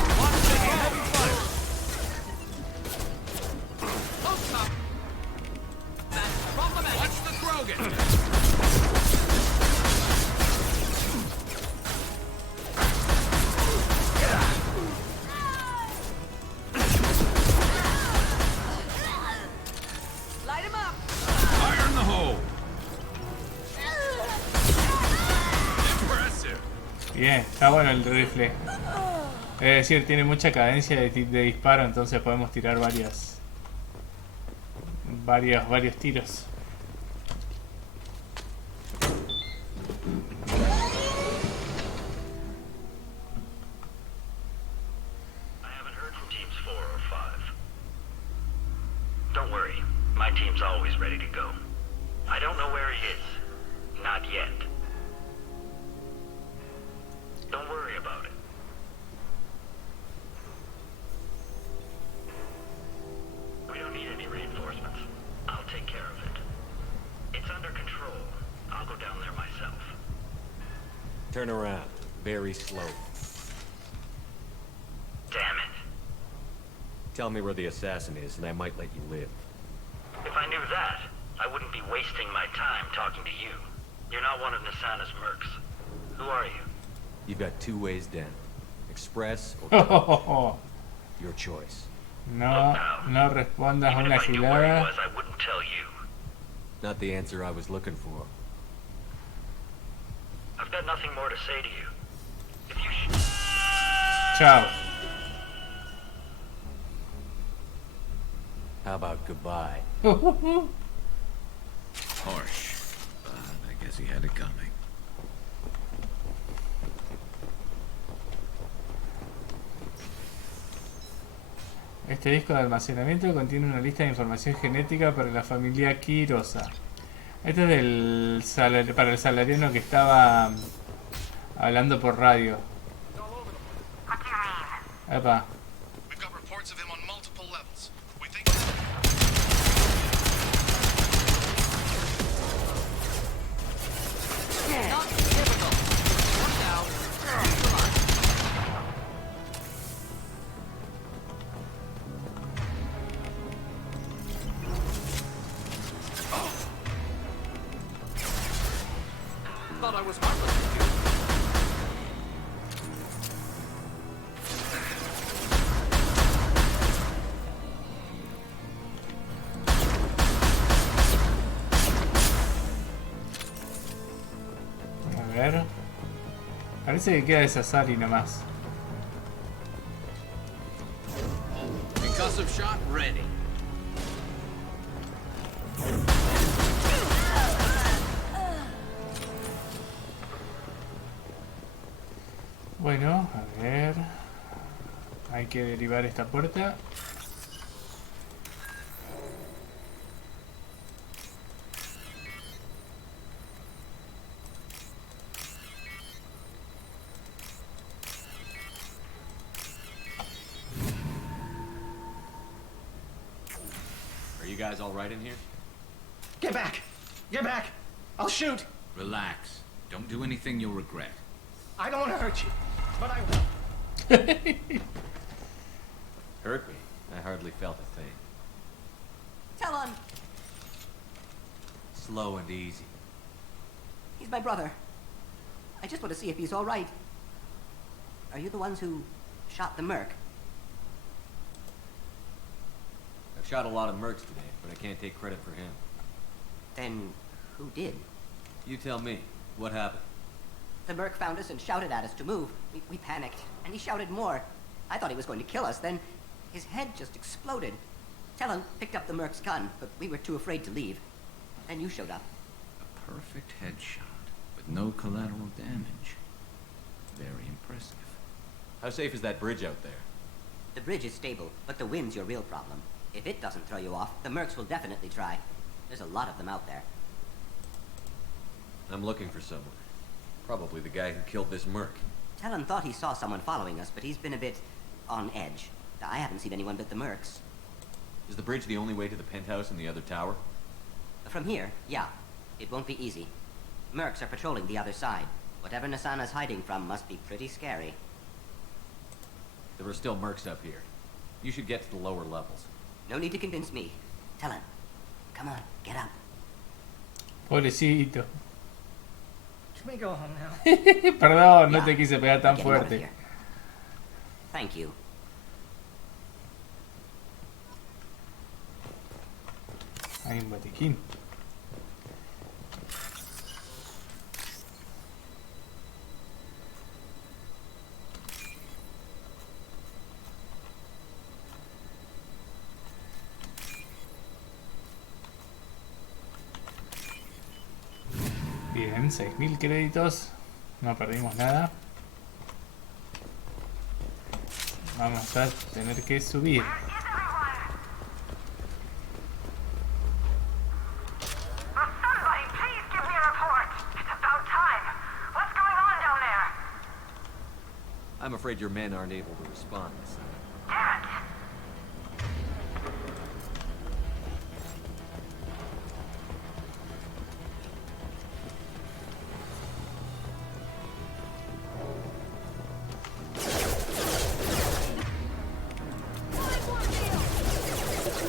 Watch the Krogan! Light him up! Fire in the hole! Impressive! Bien, está bueno el rifle. Es decir, tiene mucha cadencia de disparo, entonces podemos tirar varios tiros. I haven't heard from teams 4 or 5. Don't worry, my team's always ready to go. I don't know where he is. Not yet. Don't worry about it. We don't need any reinforcements. I'll take care of it. It's under control. I'll go down there myself. Turn around. Very slow. Damn it. Tell me where the assassin is, and I might let you live. If I knew that, I wouldn't be wasting my time talking to you. You're not one of Nisana's mercs. Who are you? You've got two ways down. Express or your choice. No respondas a una gilada. I wouldn't tell you. Not the answer I was looking for. I've got nothing more to say to you. If you Chao. How about goodbye? Harsh, but I guess he had it coming. Este disco de almacenamiento contiene una lista de información genética para la familia Quirosa. Este es para el salariano que estaba hablando por radio. Epa. Thought I was harmless with you. A ver. Parece que queda esa Sally nomás. Concussive shot ready. Bueno, a ver. Hay que derivar esta puerta. Are you guys all right in here? Get back! Get back! I'll shoot! Relax. Don't do anything you'll regret. I don't want to hurt you, but I will. Hurt me? I hardly felt a thing. Tell on. Slow and easy. He's my brother. I just want to see if he's all right. Are you the ones who shot the merc? I've shot a lot of mercs today, but I can't take credit for him. Then who did? You tell me. What happened? The merc found us and shouted at us to move. We panicked, and he shouted more. I thought he was going to kill us, then his head just exploded. Talon picked up the merc's gun, but we were too afraid to leave. Then you showed up. A perfect headshot, with no collateral damage. Very impressive. How safe is that bridge out there? The bridge is stable, but the wind's your real problem. If it doesn't throw you off, the mercs will definitely try. There's a lot of them out there. I'm looking for someone. Probably the guy who killed this merc. Talon thought he saw someone following us, but he's been a bit on edge. I haven't seen anyone but the mercs. Is the bridge the only way to the penthouse and the other tower? From here, yeah. It won't be easy. Mercs are patrolling the other side. Whatever Nasana's hiding from must be pretty scary. There are still mercs up here. You should get to the lower levels. No need to convince me. Talon, come on, get up. Pobrecito. Should we go home now? Perdón, no te quise pegar tan fuerte. Thank you. Hay un botiquín. Bien, 6000 créditos. No perdimos nada. Vamos a tener que subir. I'm afraid your men aren't able to respond. Damn it!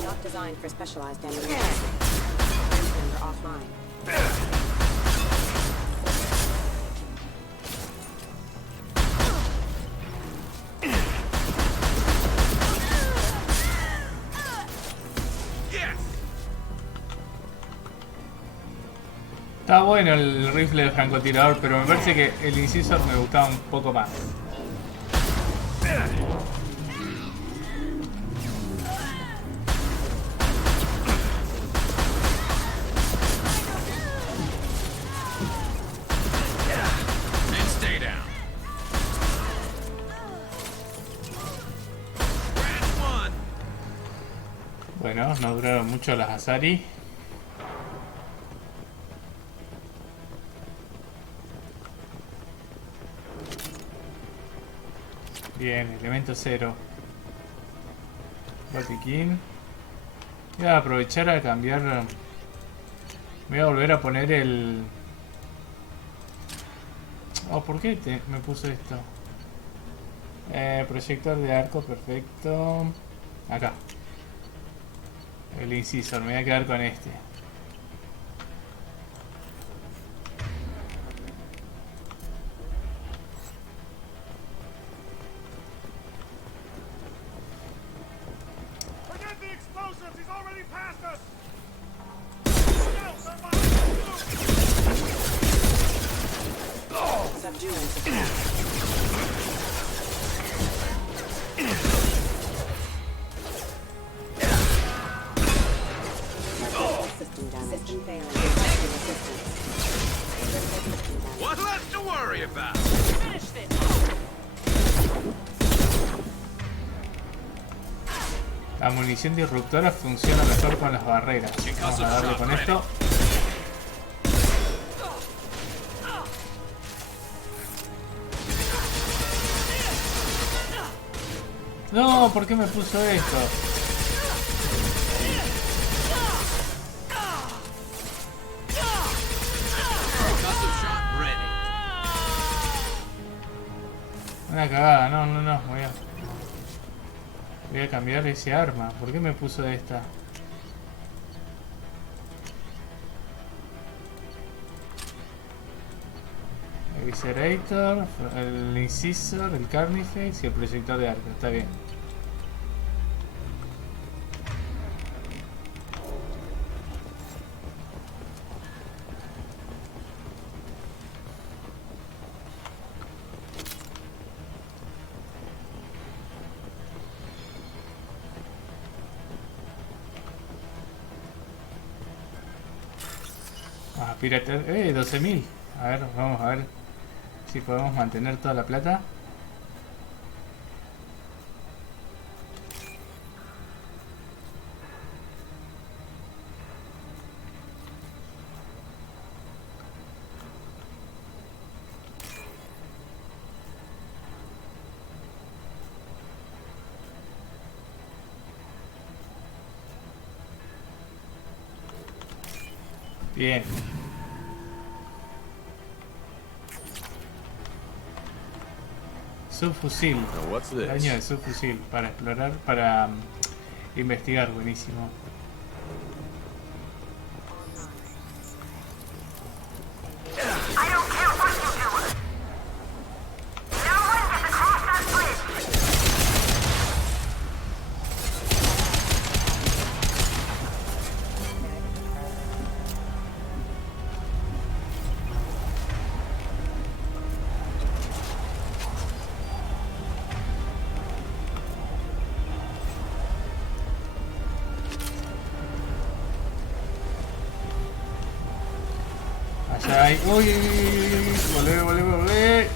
Not designed for specialized enemies. They're offline. Está bueno el rifle de francotirador, pero me parece que el incisor me gustaba un poco más. Bueno, no duraron mucho las Asari. Bien, elemento 0. Botiquín. Voy a aprovechar a cambiar. Voy a volver a poner el... Oh, ¿por qué me puso esto? Proyector de arco, perfecto. Acá. El incisor, me voy a quedar con este. What left to worry about? La munición disruptora funciona mejor con las barreras. Vamos a darle con esto. No, ¿por qué me puso esto? Una cagada, no, voy a cambiar ese arma. ¿Por qué me puso esta? Viscerator, el Incisor, el Carnifex y el proyector de arco. Está bien. Ah, pirata. 12.000. A ver, vamos a ver si podemos mantener toda la plata. Bien. Subfusil. Daño de subfusil para explorar, para investigar, buenísimo. Allá hay. Uy, volé, volé, volé.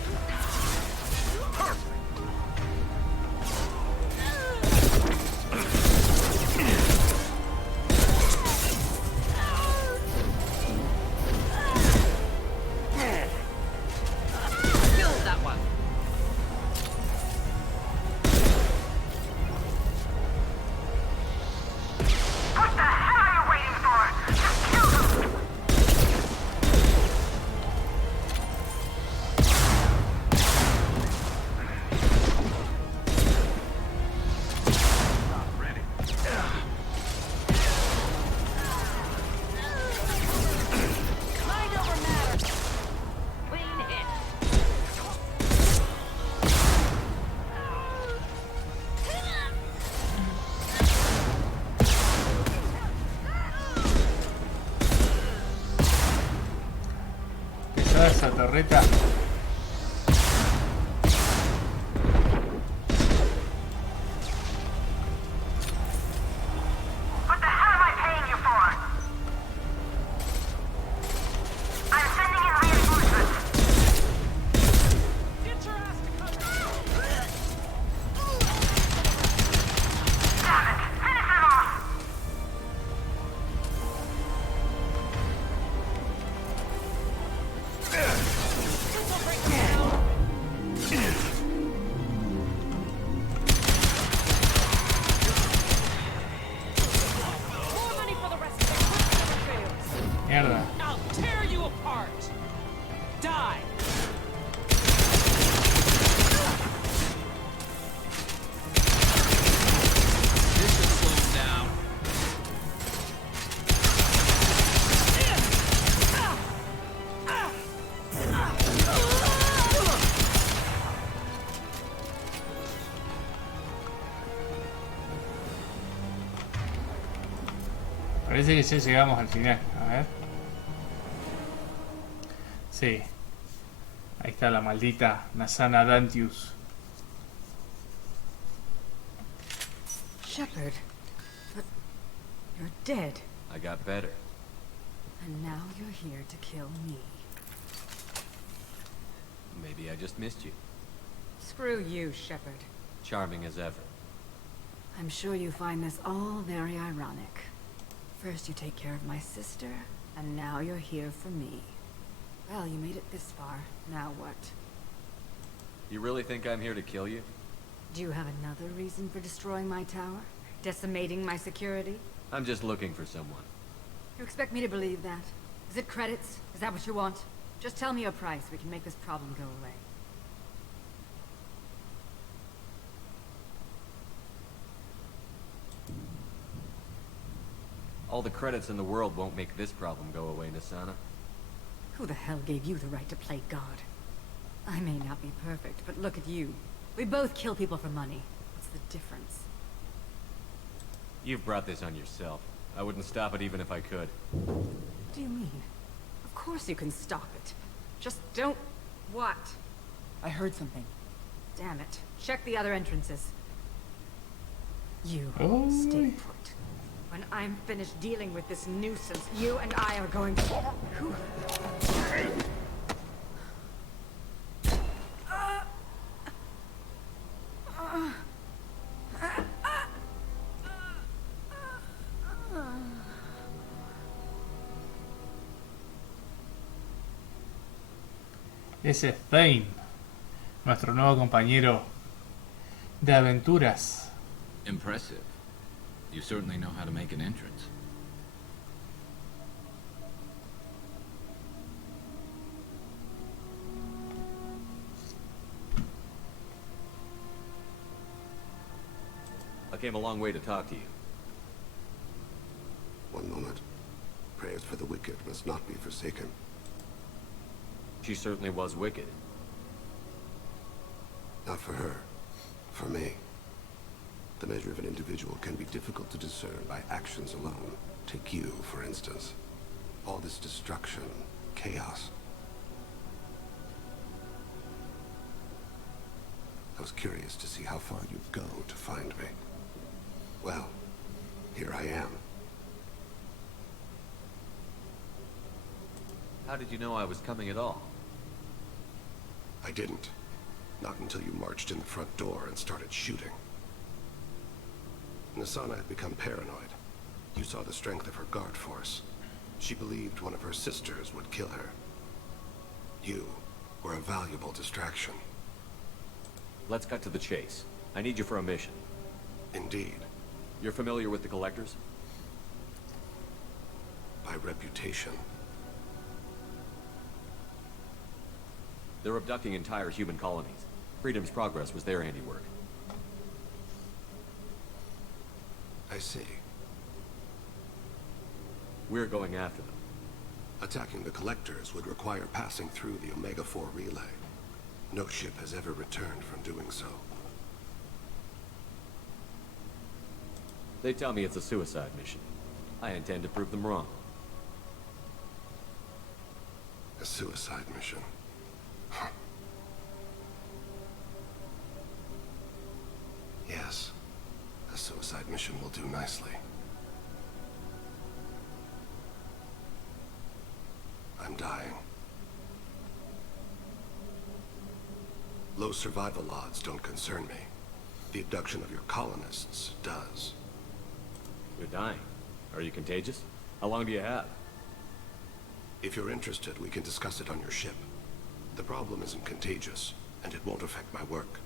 Esa torreta. Mierda. I'll tear you apart. Die. This should slow him down. Parece que ya llegamos al final. A ver. Sí. Ahí está la maldita Nasana Dantius. Shepard, but you're dead. I got better. And now you're here to kill me. Maybe I just missed you. Screw you, Shepard. Charming as ever. I'm sure you find this all very ironic. First you take care of my sister, and now you're here for me. Well, you made it this far. Now what? You really think I'm here to kill you? Do you have another reason for destroying my tower? Decimating my security? I'm just looking for someone. You expect me to believe that? Is it credits? Is that what you want? Just tell me a price. We can make this problem go away. All the credits in the world won't make this problem go away, Nasana. Who the hell gave you the right to play God? I may not be perfect, but look at you. We both kill people for money. What's the difference? You've brought this on yourself. I wouldn't stop it even if I could. What do you mean? Of course you can stop it. Just don't... What? I heard something. Damn it. Check the other entrances. You stay put. When I'm finished dealing with this nuisance, you and I are going to... Whew. Ese es Thane, nuestro nuevo compañero de aventuras. Impressive. You certainly know how to make an entrance. I came a long way to talk to you. One moment. Prayers for the wicked must not be forsaken. She certainly was wicked. Not for her. For me. The measure of an individual can be difficult to discern by actions alone. Take you, for instance. All this destruction, chaos. I was curious to see how far you'd go to find me. Well, here I am. How did you know I was coming at all? I didn't. Not until you marched in the front door and started shooting. Nasana had become paranoid. You saw the strength of her guard force. She believed one of her sisters would kill her. You were a valuable distraction. Let's cut to the chase. I need you for a mission. Indeed. You're familiar with the Collectors? By reputation. They're abducting entire human colonies. Freedom's Progress was their handiwork. I see. We're going after them. Attacking the Collectors would require passing through the Omega-4 relay. No ship has ever returned from doing so. They tell me it's a suicide mission. I intend to prove them wrong. A suicide mission? Huh. Yes. A suicide mission will do nicely. I'm dying. Low survival odds don't concern me. The abduction of your colonists does. You're dying. Are you contagious? How long do you have? If you're interested, we can discuss it on your ship. The problem isn't contagious, and it won't affect my work.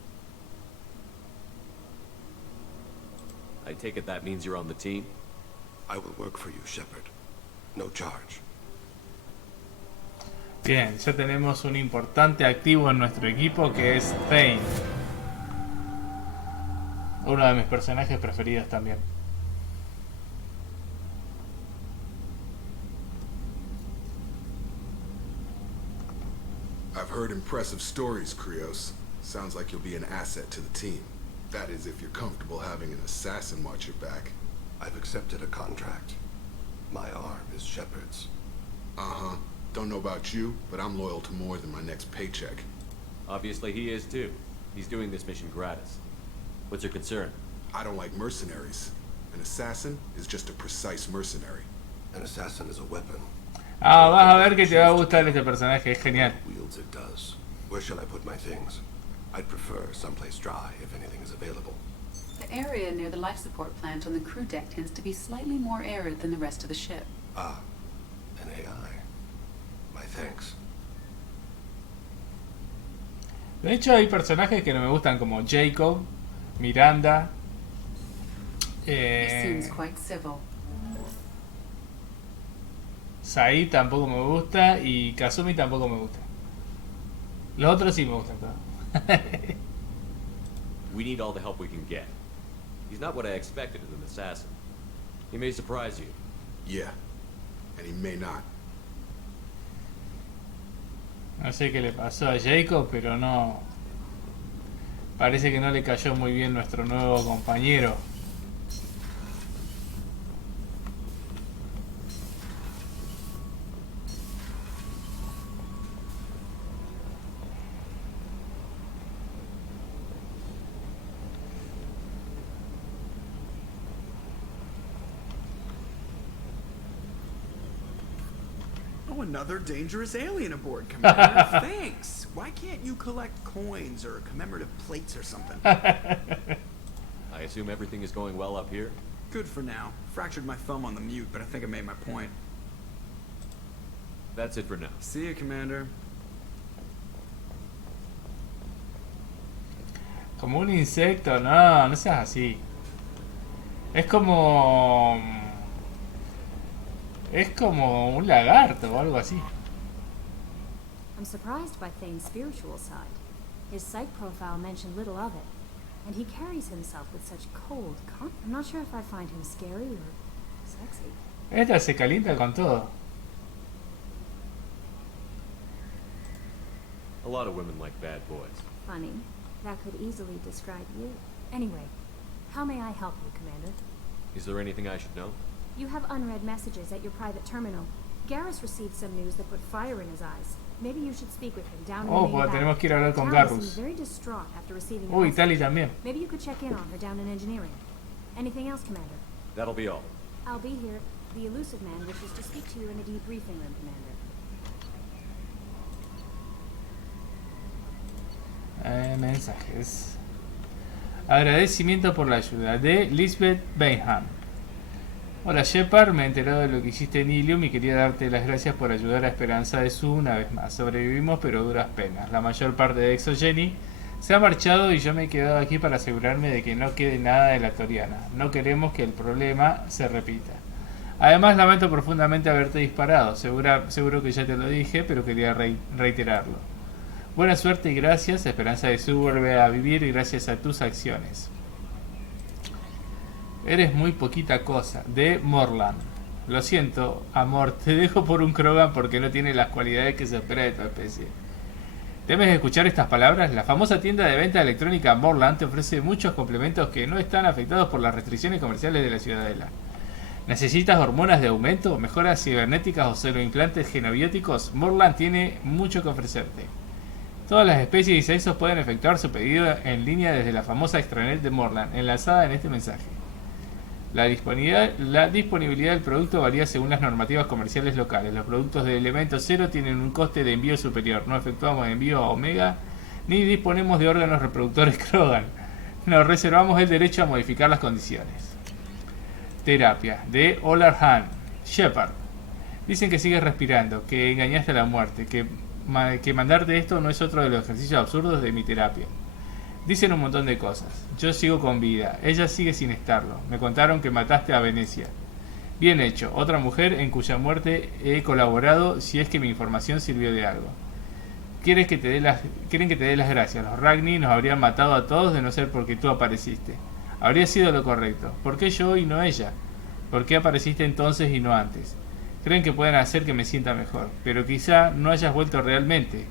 I take it that means you're on the team? I will work for you, Shepard. No charge. Bien, ya tenemos un importante activo en nuestro equipo que es Thane. Uno de mis personajes preferidos también. I've heard impressive stories, Krios. Sounds like you'll be an asset to the team. That is, if you're comfortable having an assassin watch your back. I've accepted a contract. My arm is Shepard's. Uh-huh. Don't know about you, but I'm loyal to more than my next paycheck. Obviously he is too. He's doing this mission gratis. What's your concern? I don't like mercenaries. An assassin is just a precise mercenary. An assassin is a weapon. Ah, vas a ver que te va a gustar este personaje, es genial. Wields it does. Where shall I put my things? I'd prefer someplace dry if anything is available. The area near the life support plant on the crew deck tends to be slightly more arid than the rest of the ship. Ah, an AI. My thanks. De hecho hay personajes que no me gustan como Jacob, Miranda, He seems quite civil. Said tampoco me gusta y Kazumi tampoco me gusta. Los otros sí me gustan todos. We need all the help we can get. He's not what I expected as an assassin. He may surprise you. Yeah, and he may not. No sé qué le pasó a Jacob, pero no... Parece que no le cayó muy bien nuestro nuevo compañero. Oh, another dangerous alien aboard, Commander. Thanks. Why can't you collect coins or commemorative plates or something? I assume everything is going well up here? Good for now. Fractured my thumb on the mute, but I think I made my point. That's it for now. See you, Commander. Como un insecto, no, no seas así. Es como... Es como un lagarto o algo así. I'm surprised by Thane's spiritual side. His psych profile mentioned little of it, and he carries himself with such cold confidence. I'm not sure if I find him scary or sexy. Esta se calienta con todo. A lot of women like bad boys. Funny. That could easily describe you. Anyway, how may I help you, Commander? Is there anything I should know? You have unread messages at your private terminal. Garrus received some news that put fire in his eyes. Maybe you should speak with him down in the main pues tenemos que ir a hablar con Tali Garrus. seems very distraught after receiving a Uy, message. Tali también. Maybe you could check in on her down in engineering. Anything else, Commander? That'll be all. I'll be here. The elusive man wishes to speak to you in the debriefing room, Commander. Mensajes. Agradecimiento por la ayuda de Lisbeth Bainham. Hola Shepard, me he enterado de lo que hiciste en Ilium y quería darte las gracias por ayudar a Esperanza de Su una vez más. Sobrevivimos pero a duras penas. La mayor parte de Exogeny se ha marchado y yo me he quedado aquí para asegurarme de que no quede nada de la Toriana. No queremos que el problema se repita. Además lamento profundamente haberte disparado. Seguro que ya te lo dije, pero quería reiterarlo. Buena suerte y gracias. Esperanza de Su vuelve a vivir gracias a tus acciones. Eres muy poquita cosa. De Morland. Lo siento, amor, te dejo por un Krogan porque no tiene las cualidades que se espera de tu especie. ¿Temes escuchar estas palabras? La famosa tienda de venta electrónica Morland te ofrece muchos complementos que no están afectados por las restricciones comerciales de la ciudadela. ¿Necesitas hormonas de aumento, mejoras cibernéticas o solo implantes genobióticos? Morland tiene mucho que ofrecerte. Todas las especies y sexos pueden efectuar su pedido en línea desde la famosa extranet de Morland, enlazada en este mensaje. La disponibilidad del producto varía según las normativas comerciales locales. Los productos de elemento cero tienen un coste de envío superior. No efectuamos envío a Omega ni disponemos de órganos reproductores Krogan. Nos reservamos el derecho a modificar las condiciones. Terapia de Olar Han. Shepard. Dicen que sigues respirando, que engañaste a la muerte, que mandarte esto no es otro de los ejercicios absurdos de mi terapia. Dicen un montón de cosas. Yo sigo con vida. Ella sigue sin estarlo. Me contaron que mataste a Venecia. Bien hecho. Otra mujer en cuya muerte he colaborado si es que mi información sirvió de algo. Quieren que te dé las gracias. Los Ragni nos habrían matado a todos de no ser porque tú apareciste. Habría sido lo correcto. ¿Por qué yo y no ella? ¿Por qué apareciste entonces y no antes? Creen que pueden hacer que me sienta mejor. Pero quizá no hayas vuelto realmente.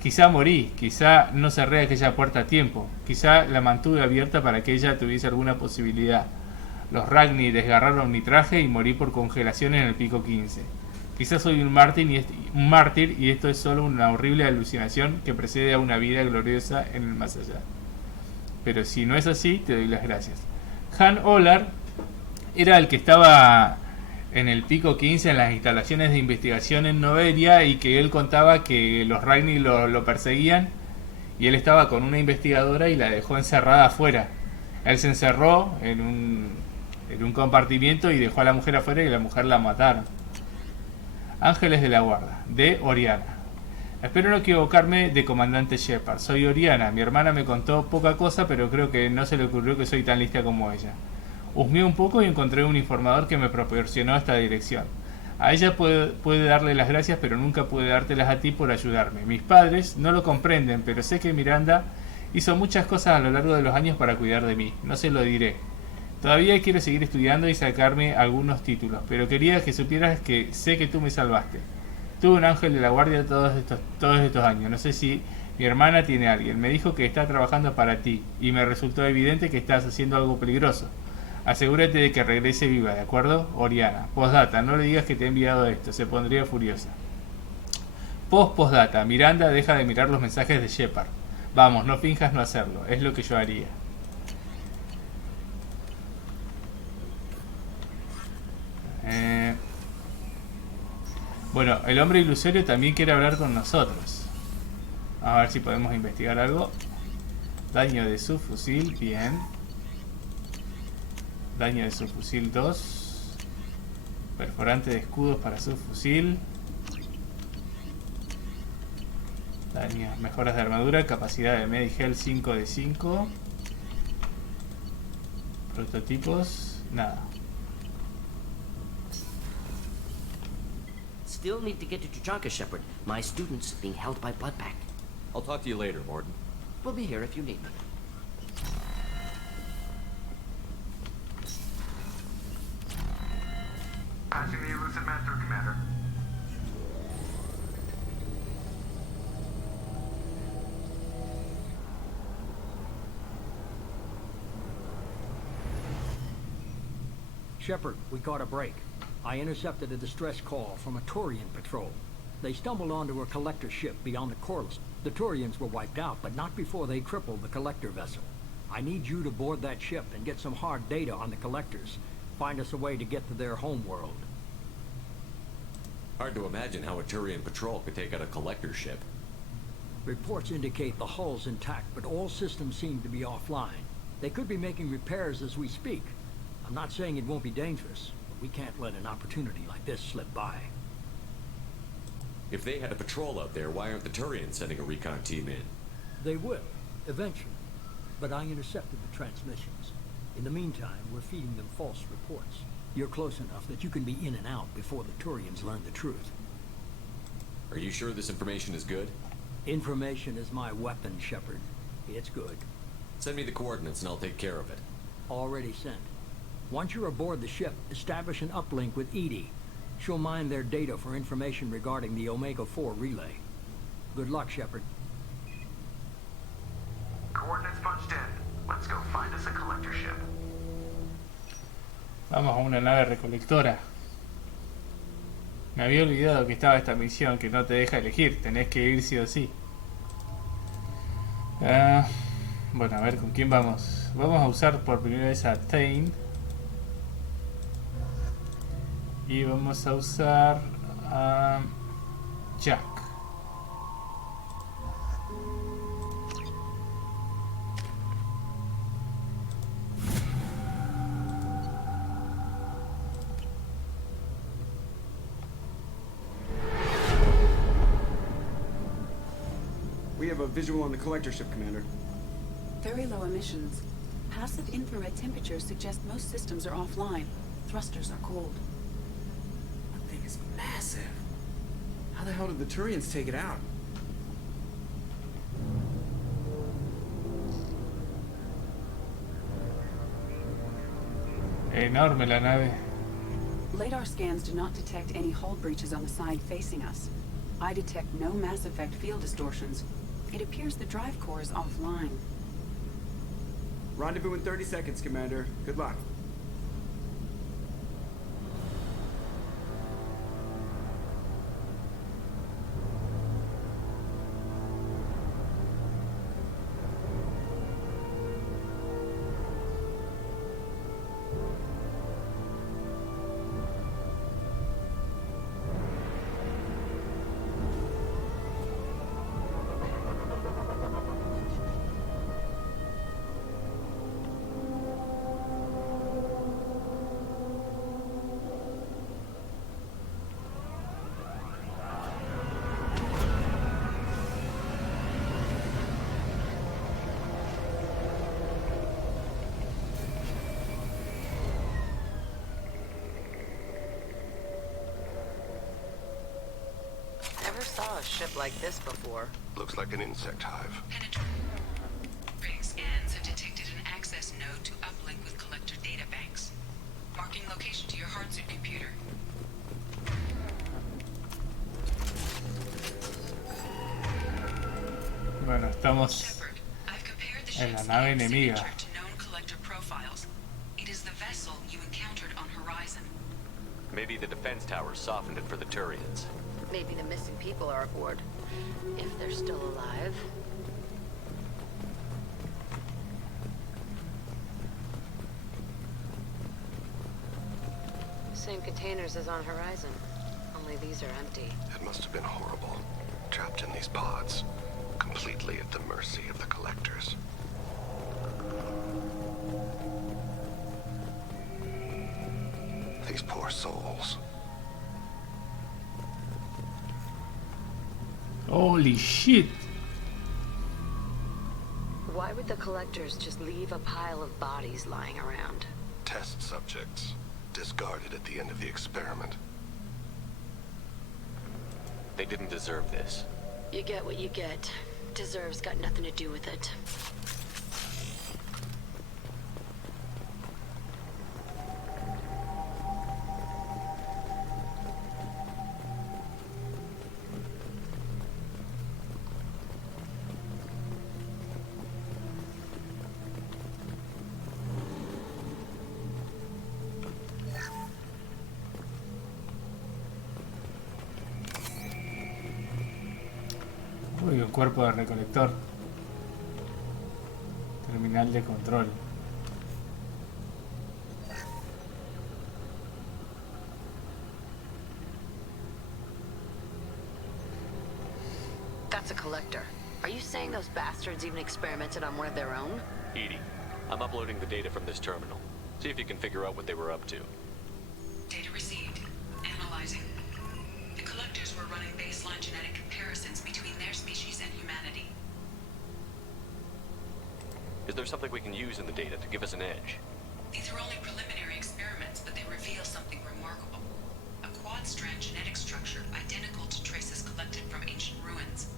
Quizá morí, quizá no cerré aquella puerta a tiempo, quizá la mantuve abierta para que ella tuviese alguna posibilidad. Los Ragni desgarraron mi traje y morí por congelación en el pico 15. Quizá soy un mártir y esto es solo una horrible alucinación que precede a una vida gloriosa en el más allá. Pero si no es así, te doy las gracias. Han Olar era el que estaba en el pico 15 en las instalaciones de investigación en Noveria y que él contaba que los Ragni lo perseguían y él estaba con una investigadora y la dejó encerrada afuera. Él se encerró en un compartimiento y dejó a la mujer afuera y la mujer la mataron. Ángeles de la Guarda, de Oriana. Espero no equivocarme de comandante Shepard. Soy Oriana. Mi hermana me contó poca cosa, pero creo que no se le ocurrió que soy tan lista como ella. Husmeé un poco y encontré un informador que me proporcionó esta dirección. A ella puede darle las gracias, pero nunca puede dártelas a ti por ayudarme. Mis padres no lo comprenden, pero sé que Miranda hizo muchas cosas a lo largo de los años para cuidar de mí. No se lo diré. Todavía quiero seguir estudiando y sacarme algunos títulos, pero quería que supieras que sé que tú me salvaste. Tuve un ángel de la guardia todos estos años. No sé si mi hermana tiene a alguien. Me dijo que está trabajando para ti y me resultó evidente que estás haciendo algo peligroso. Asegúrate de que regrese viva, ¿de acuerdo? Oriana. Postdata, no le digas que te he enviado esto, se pondría furiosa. Postdata, Miranda deja de mirar los mensajes de Shepard. Vamos, no finjas no hacerlo, es lo que yo haría. Bueno, el hombre ilusorio también quiere hablar con nosotros. A ver si podemos investigar algo. Daño de su fusil, bien. Daño de su fusil 2. Perforante de escudos para su fusil. Daño, mejoras de armadura, capacidad de Medigel 5 de 5. Prototipos, nada. Still need to get to Tuchanka, Shepard. My student's being held by Bloodpact. I'll talk to you later, Morton. We'll be here if you need me. Passing the elusive man through, Commander. Shepard, we caught a break. I intercepted a distress call from a Turian patrol. They stumbled onto a collector ship beyond the Corliss. The Turians were wiped out, but not before they crippled the collector vessel. I need you to board that ship and get some hard data on the collectors. Find us a way to get to their homeworld. Hard to imagine how a Turian patrol could take out a collector ship. Reports indicate the hull's intact, but all systems seem to be offline. They could be making repairs as we speak. I'm not saying it won't be dangerous, but we can't let an opportunity like this slip by. If they had a patrol out there, why aren't the Turians sending a recon team in? They will, eventually. But I intercepted the transmissions. In the meantime, we're feeding them false reports. You're close enough that you can be in and out before the Turians learn the truth. Are you sure this information is good? Information is my weapon, Shepard. It's good. Send me the coordinates and I'll take care of it. Already sent. Once you're aboard the ship, establish an uplink with Edie. She'll mine their data for information regarding the Omega-4 relay. Good luck, Shepard. Coordinates punched in. Let's go find us a collector ship. Vamos a una nave recolectora. Me había olvidado que estaba esta misión que no te deja elegir. Tenés que ir sí o sí. Bueno, a ver con quién vamos. Vamos a usar por primera vez a Tain. Y vamos a usar a Jack. We have a visual on the collector ship, Commander. Very low emissions. Passive infrared temperatures suggest most systems are offline. Thrusters are cold. That thing is massive. How the hell did the Turians take it out? Enorme la nave. Radar scans do not detect any hull breaches on the side facing us. I detect no Mass Effect field distortions. It appears the drive core is offline. Rendezvous in 30 seconds, Commander. Good luck. Never saw a ship like this before. Looks like an insect hive. Penetrating scans have detected an access node to uplink with collector data banks. Marking location to your hardsuit computer. estamos en la nave enemiga. To known collector profiles. It is the vessel you encountered on Horizon. Maybe the defense towers softened it for the Turians. Maybe the missing people are aboard. If they're still alive. Same containers as on Horizon. Only these are empty. It must have been horrible. Trapped in these pods. Completely at the mercy of the collectors. These poor souls. Holy shit. Why would the collectors just leave a pile of bodies lying around? Test subjects. Discarded at the end of the experiment. They didn't deserve this. You get what you get. Deserve's got nothing to do with it. Uy, un cuerpo de recolector. Terminal de control. That's a collector. Are you saying those bastards even experimented on one of their own? Edie, I'm uploading the data from this terminal. See if you can figure out what they were up to. Data received. Analyzing. The collectors were running baseline genetic comparisons between their species and humanity. Is there something we can use in the data to give us an edge? These were only preliminary experiments, but they reveal something remarkable. A quad-strand genetic structure identical to traces collected from ancient ruins.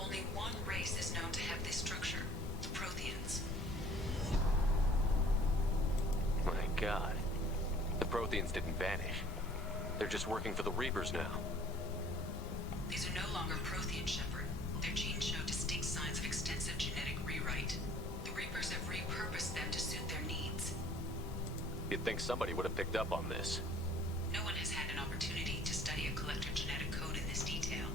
Only one race is known to have this structure, the Protheans. My God. The Protheans didn't vanish. They're just working for the Reapers now. These are no longer Prothean, Shepard. Their genes show distinct signs of extensive genetic rewrite. The Reapers have repurposed them to suit their needs. You'd think somebody would have picked up on this. No one has had an opportunity to study a collector genetic code in this detail.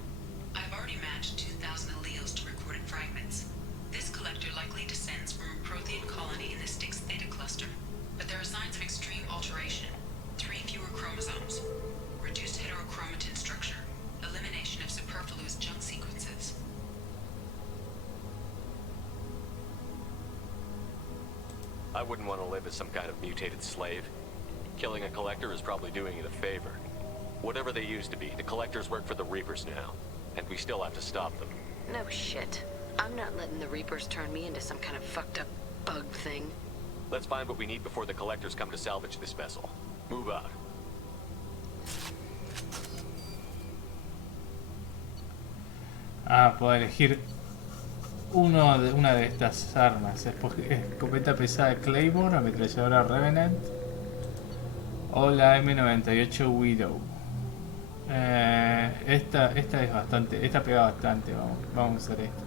I've already matched 2,000 alleles to recorded fragments. This collector likely descends from a Prothean colony in the Styx Theta cluster. But there are signs of extreme alteration. 3 fewer chromosomes. Reduced heterochromatin structure. Elimination of superfluous junk sequences. I wouldn't want to live as some kind of mutated slave. Killing a collector is probably doing it a favor. Whatever they used to be, the collectors work for the Reapers now. And we still have to stop them. No shit. I'm not letting the Reapers turn me into some kind of fucked up bug thing. Let's find what we need before the collectors come to salvage this vessel. Move out. Ah, puedo elegir una de estas armas. Escopeta pesada Claymore, ametralladora Revenant o la M98 Widow. Esta es bastante, esta pega bastante. Vamos a hacer esto.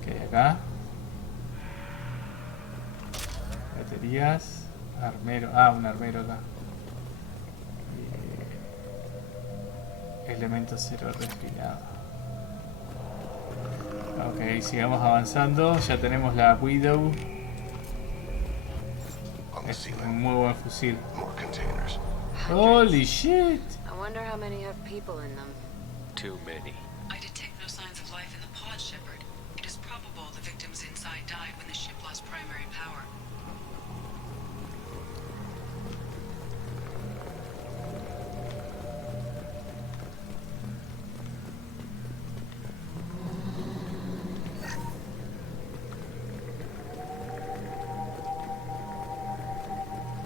Ok, acá. Baterías. Armero. Ah, un armero acá. Elemento cero refinado. Ok, sigamos avanzando. Ya tenemos la Widow. Es un muy buen fusil. Holy shit! I wonder how many have people in them. Too many. I detect no signs of life in the pod, Shepard. It is probable the victims inside died when the ship lost primary power.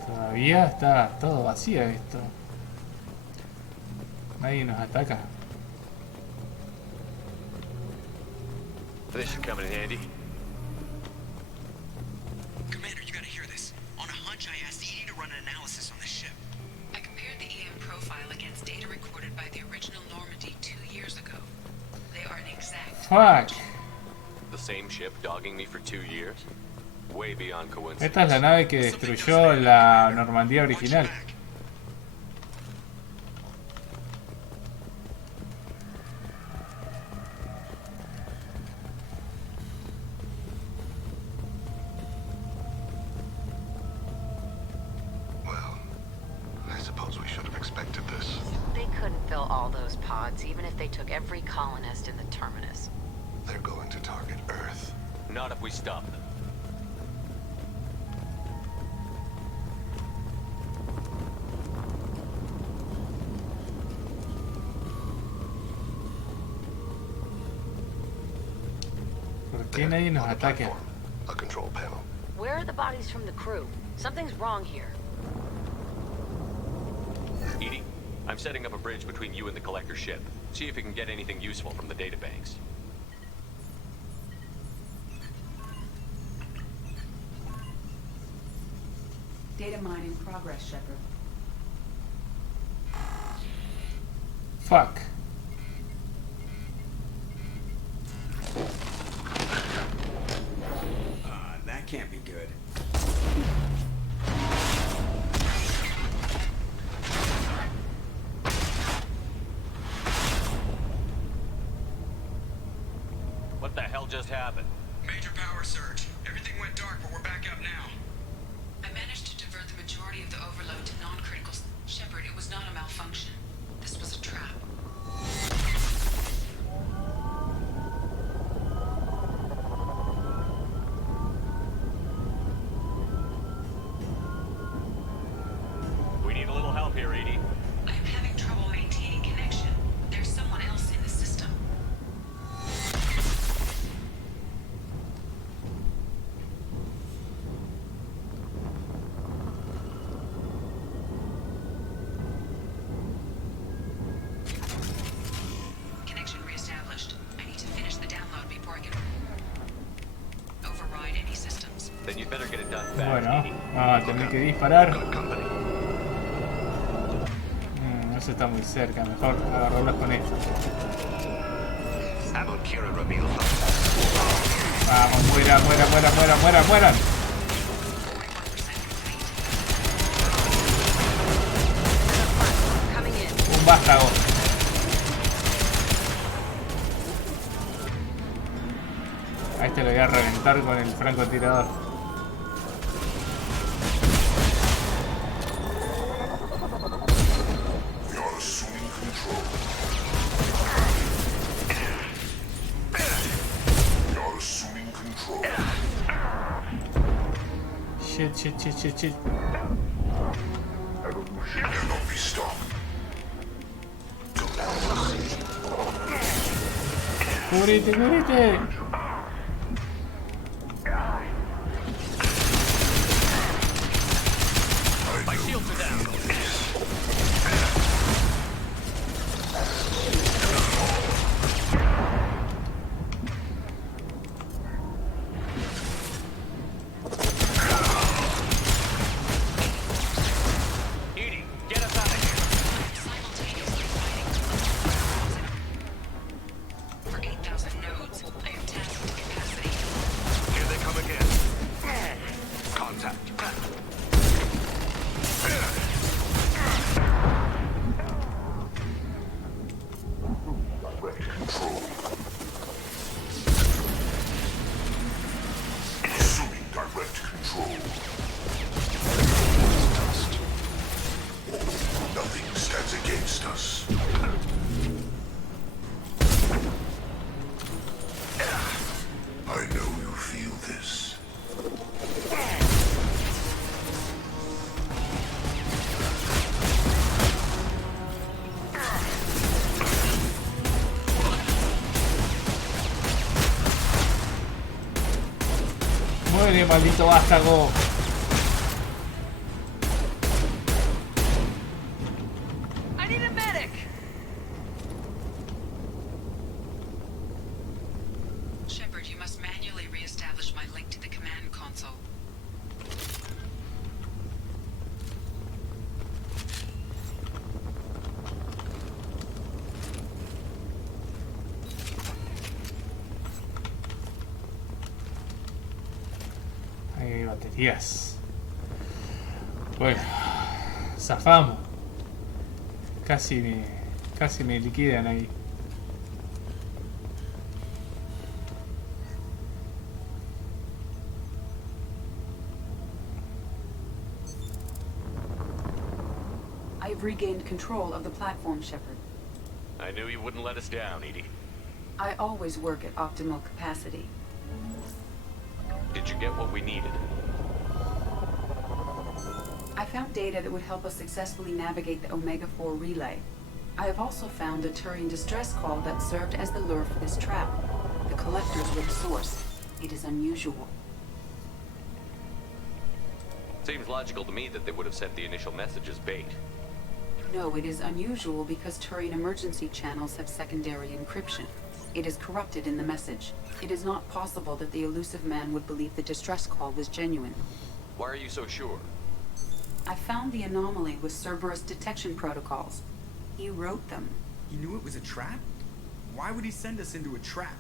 Todavía está todo vacío esto. Nadie nos ataca. This should come in handy. Commander, you gotta hear this. On a hunch, I asked Edie to run an Fuck. The same ship dogging me for 2 years? Way beyond coincidence. Esta es la nave que destruyó la Normandía original. Even if they took every colonist in the terminus. They're going to target Earth. Not if we stop them. ¿Por qué nadie nos ataca? A control panel. Where are the bodies from the crew? Something's wrong here. Edie, I'm setting up a bridge between you and the collector ship. See if you can get anything useful from the databanks. Data mine in progress, Shepard. Fuck. That can't be good. What the hell just happened? Major power surge. Everything went dark, but we're back up now. I managed to divert the majority of the overload to non-critical. Shepard, it was not a malfunction. This was a trap. We need a little help here, Edie. I am having trouble maintaining connection. There's someone else in the system. Connection reestablished. I need to finish the download before I can override any systems. Then you'd better get it done fast, Bueno, Edie. vamos a tener que disparar. Eso está muy cerca, mejor agarrarlos con esto. Vamos, muera, muera, muera, muera, muera, mueran. Un vástago. A este lo voy a reventar con el francotirador. Shit. Cannot be stopped. ¡Cubrite! My shields are down. Edie, get us out of here. Simultaneously fighting for 8,000 nodes. I am tasked with capacity. Here they come again. Contact. Direct control. Assuming direct control. Dust. Nothing stands against us. I know you feel this. Muere, maldito vástago. I need a medic! Shepard, you must manually re-establish my link to the command console. baterías. Bueno, zafamos. Casi me liquidan ahí. I've regained control of the platform, Shepard. I knew you wouldn't let us down, Edie. I always work at optimal capacity. Did you get what we needed? I found data that would help us successfully navigate the Omega-4 relay. I have also found a Turian distress call that served as the lure for this trap. The collectors were the source. It is unusual. Seems logical to me that they would have sent the initial message as bait. No, it is unusual because Turian emergency channels have secondary encryption. It is corrupted in the message. It is not possible that the elusive man would believe the distress call was genuine. Why are you so sure? I found the anomaly with Cerberus detection protocols. He wrote them. He knew it was a trap? Why would he send us into a trap?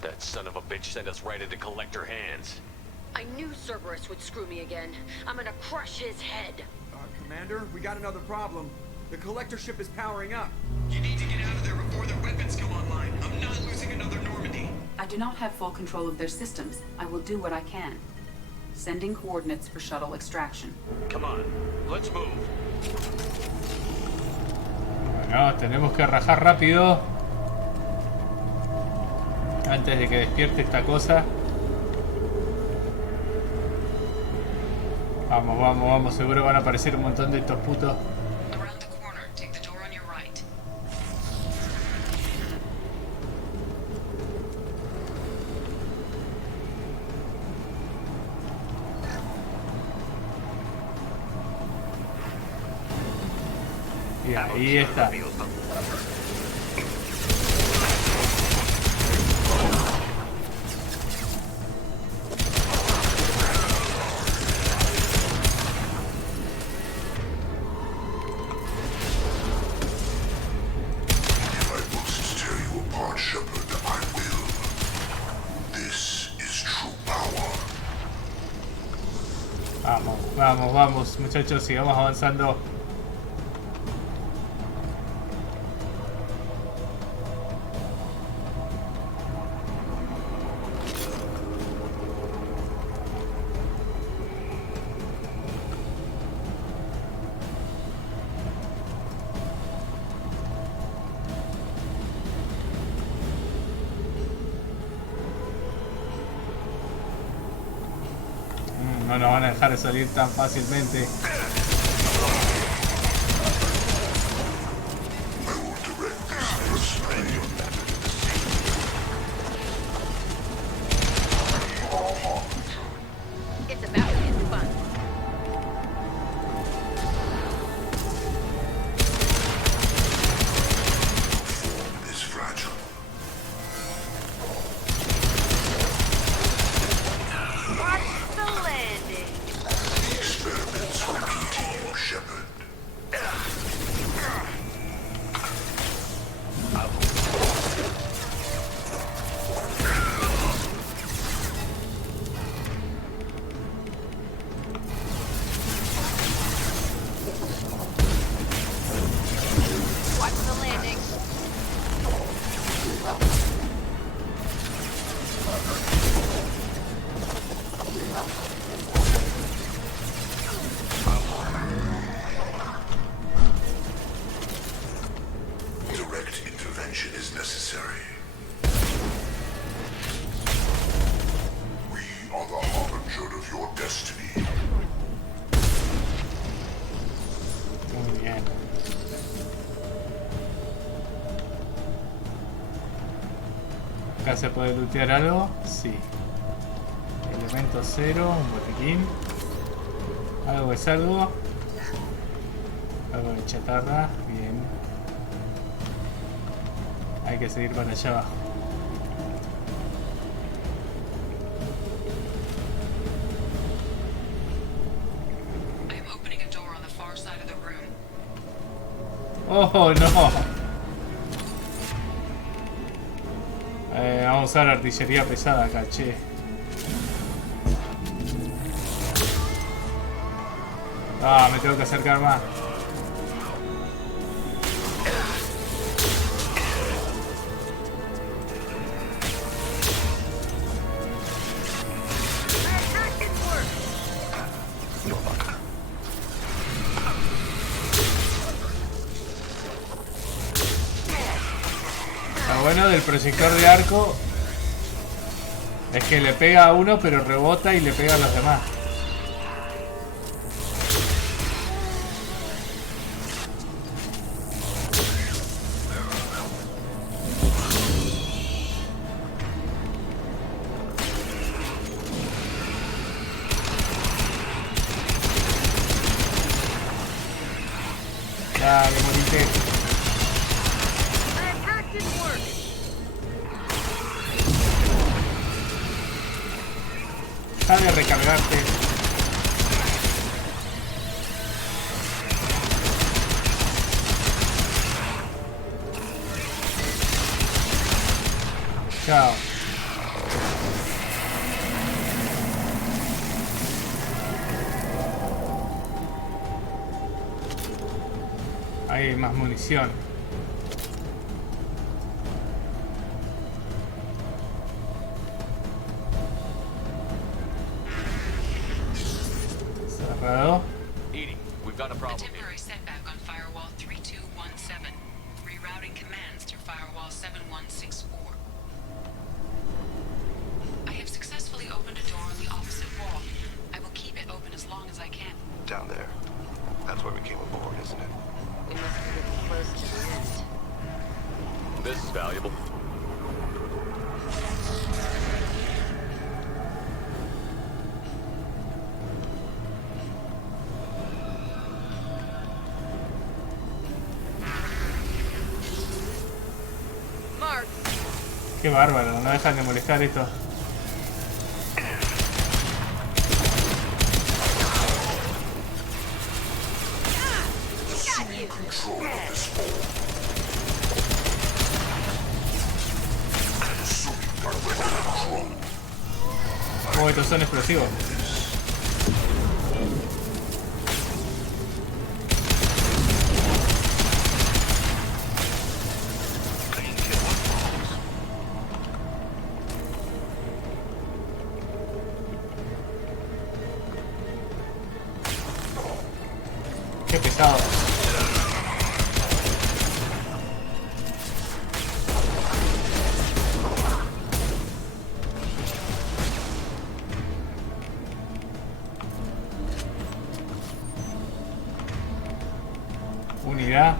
That son of a bitch sent us right into collector hands. I knew Cerberus would screw me again. I'm gonna crush his head. Commander, we got another problem. The collector ship is powering up. You need to get out of there before their weapons come online. I'm not losing another Normandy. I do not have full control of their systems. I will do what I can. Sending coordinates for shuttle extraction. Come on, let's move. Bueno, tenemos que rajar rápido antes de que despierte esta cosa. Vamos, vamos, vamos, seguro van a aparecer un montón de estos putos. Y ahí está. Vamos, vamos, vamos, muchachos, sigamos avanzando. No nos van a dejar de salir tan fácilmente. It's about to get fun. Is fragile. Watch the landing. The experiments will continue, Shepard. Watch the landing. Direct intervention is necessary. We are the harbinger of your destiny. Muy bien. ¿Acá se puede lootear algo? Sí. Elemento 0, un botiquín. Algo es algo. Algo de chatarra. Bien. Hay que seguir para allá abajo. I am opening a door on the far side of the room. ¡Oh, no! Vamos a usar artillería pesada acá, che. Ah, me tengo que acercar más. Lo bueno del proyector de arco es que le pega a uno pero rebota y le pega a los demás. Dale, morite. Deja de recargarte. Chao. Hay más munición. Cerrado. Edie, we've got a problem here. Temporary setback on firewall 3217. Rerouting commands to firewall 7164. I have successfully opened a door on the opposite wall. I will keep it open as long as I can. Down there. That's where we came aboard, isn't it? We must be getting close to the end. This is valuable. Mark, Qué bárbaro, no dejan de molestar esto. Oh, estos son explosivos. Qué pesado. Unidad.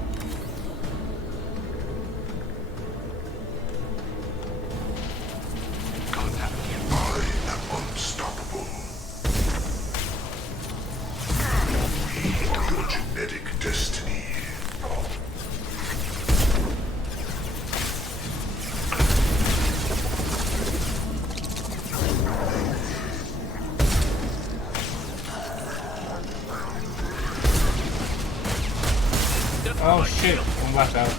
Oh shit, un bastardo.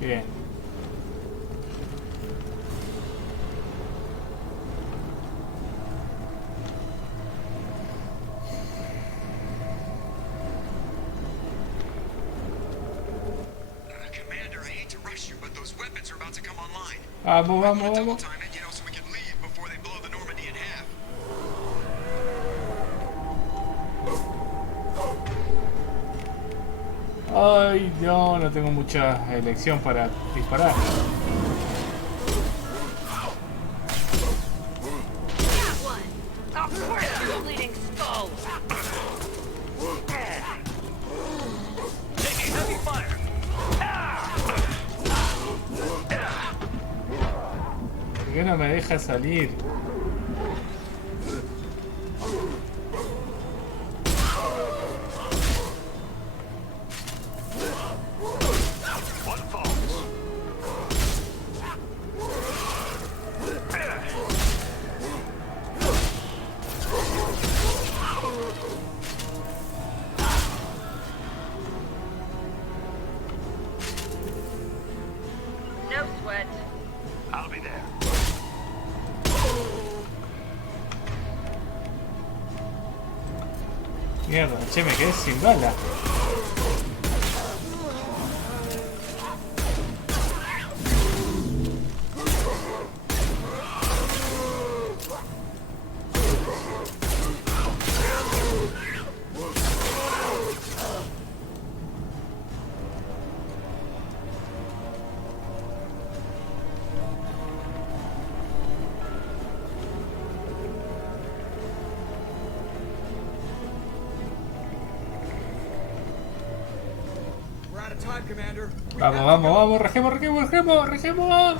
Bien. Commander, I hate to rush you, but those weapons are about to come online. Vamos, vamos, vamos. Time it, so we can leave before they blow the Normandy in half. Ay, no, no tengo mucha elección para disparar. I'll crush your bleeding skull. Taking heavy fire. ¿Por qué no me deja salir? sweat. I'll be there. Mierda, che, me quedé sin bala. Vamos, vamos, vamos, regemos, regemos, regemos, regemos.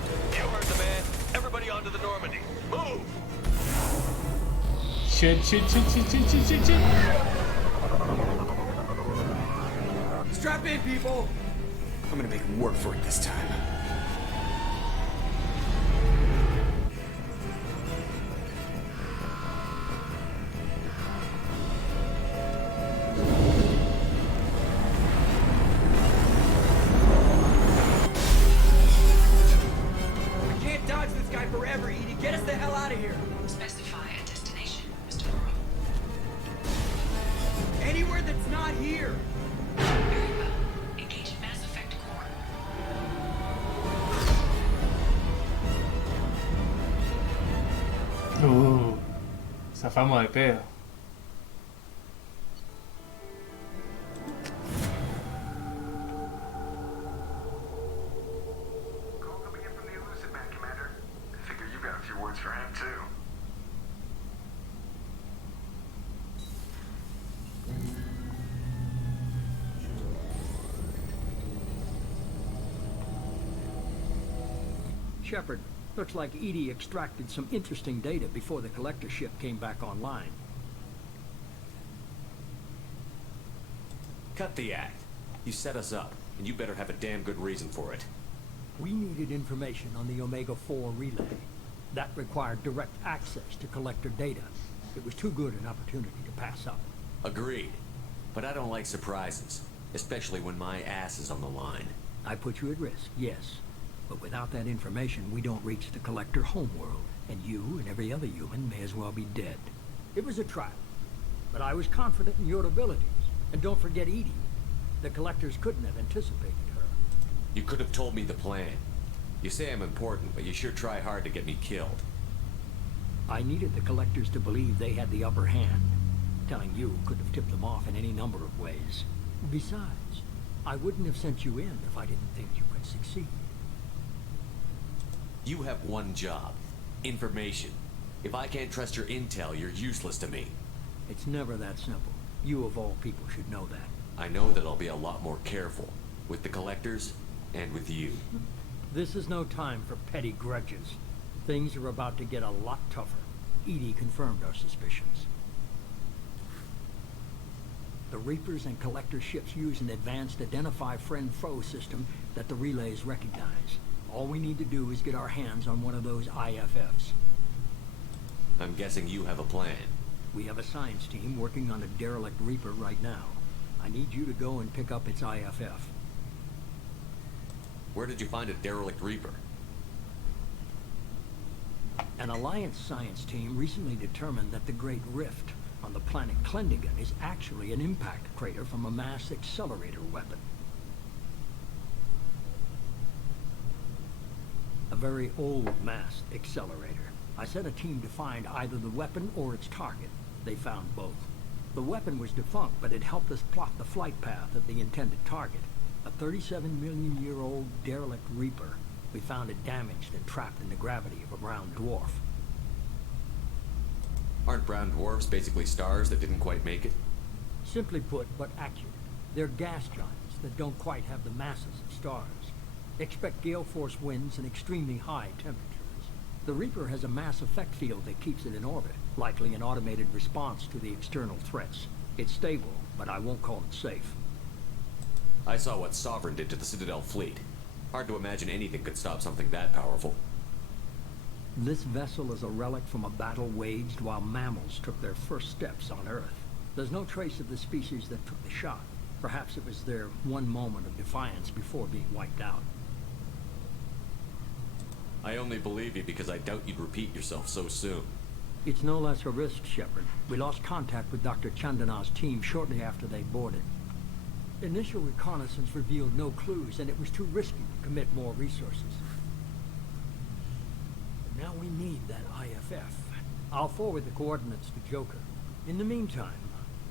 Shit, shit, shit, shit, shit, shit, shit, shit. Strap in, people. I'm gonna make them work for it this time. Zafamos de pedo. Shepard, looks like Edie extracted some interesting data before the collector ship came back online. Cut the act. You set us up, and you better have a damn good reason for it. We needed information on the Omega-4 relay. That required direct access to collector data. It was too good an opportunity to pass up. Agreed. But I don't like surprises, especially when my ass is on the line. I put you at risk, yes. But without that information, we don't reach the collector homeworld, and you and every other human may as well be dead. It was a trial, but I was confident in your abilities. And don't forget Edie. The collectors couldn't have anticipated her. You could have told me the plan. You say I'm important, but you sure try hard to get me killed. I needed the collectors to believe they had the upper hand. Telling you could have tipped them off in any number of ways. Besides, I wouldn't have sent you in if I didn't think you could succeed. You have one job. Information. If I can't trust your intel, you're useless to me. It's never that simple. You of all people should know that. I know that I'll be a lot more careful. With the collectors, and with you. This is no time for petty grudges. Things are about to get a lot tougher. Edie confirmed our suspicions. The Reapers and collector ships use an advanced identify friend-foe system that the relays recognize. All we need to do is get our hands on one of those IFFs. I'm guessing you have a plan. We have a science team working on a derelict Reaper right now. I need you to go and pick up its IFF. Where did you find a derelict Reaper? An Alliance science team recently determined that the Great Rift on the planet Klendigan is actually an impact crater from a mass accelerator weapon. A very old mass accelerator. I sent a team to find either the weapon or its target. They found both. The weapon was defunct, but it helped us plot the flight path of the intended target. A 37-million-year-old derelict Reaper. We found it damaged and trapped in the gravity of a brown dwarf. Aren't brown dwarfs basically stars that didn't quite make it? Simply put, but accurate. They're gas giants that don't quite have the masses of stars. Expect gale force winds and extremely high temperatures. The Reaper has a mass effect field that keeps it in orbit, likely an automated response to the external threats. It's stable, but I won't call it safe. I saw what Sovereign did to the Citadel fleet. Hard to imagine anything could stop something that powerful. This vessel is a relic from a battle waged while mammals took their first steps on Earth. There's no trace of the species that took the shot. Perhaps it was their one moment of defiance before being wiped out. I only believe you because I doubt you'd repeat yourself so soon. It's no less a risk, Shepard. We lost contact with Dr. Chandana's team shortly after they boarded. Initial reconnaissance revealed no clues, and it was too risky to commit more resources. But now we need that IFF. I'll forward the coordinates to Joker. In the meantime,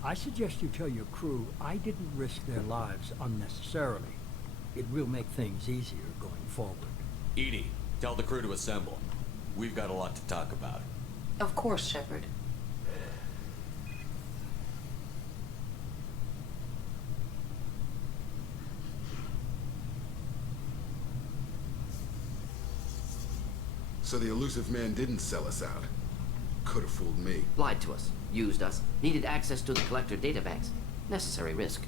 I suggest you tell your crew I didn't risk their lives unnecessarily. It will make things easier going forward. Edie, tell the crew to assemble. We've got a lot to talk about. Of course, Shepard. So the elusive man didn't sell us out. Could have fooled me. Lied to us, used us, needed access to the collector databanks. Necessary risk.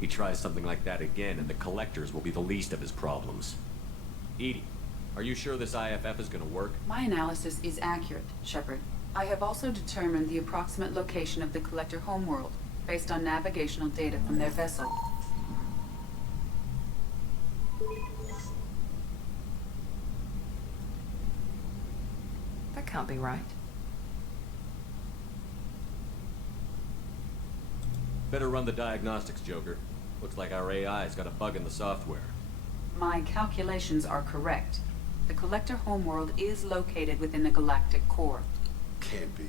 He tries something like that again, and the collectors will be the least of his problems. Edie, are you sure this IFF is gonna work? My analysis is accurate, Shepard. I have also determined the approximate location of the collector homeworld, based on navigational data from their vessel. That can't be right. Better run the diagnostics, Joker. Looks like our AI's got a bug in the software. My calculations are correct. The collector homeworld is located within the galactic core. Can't be.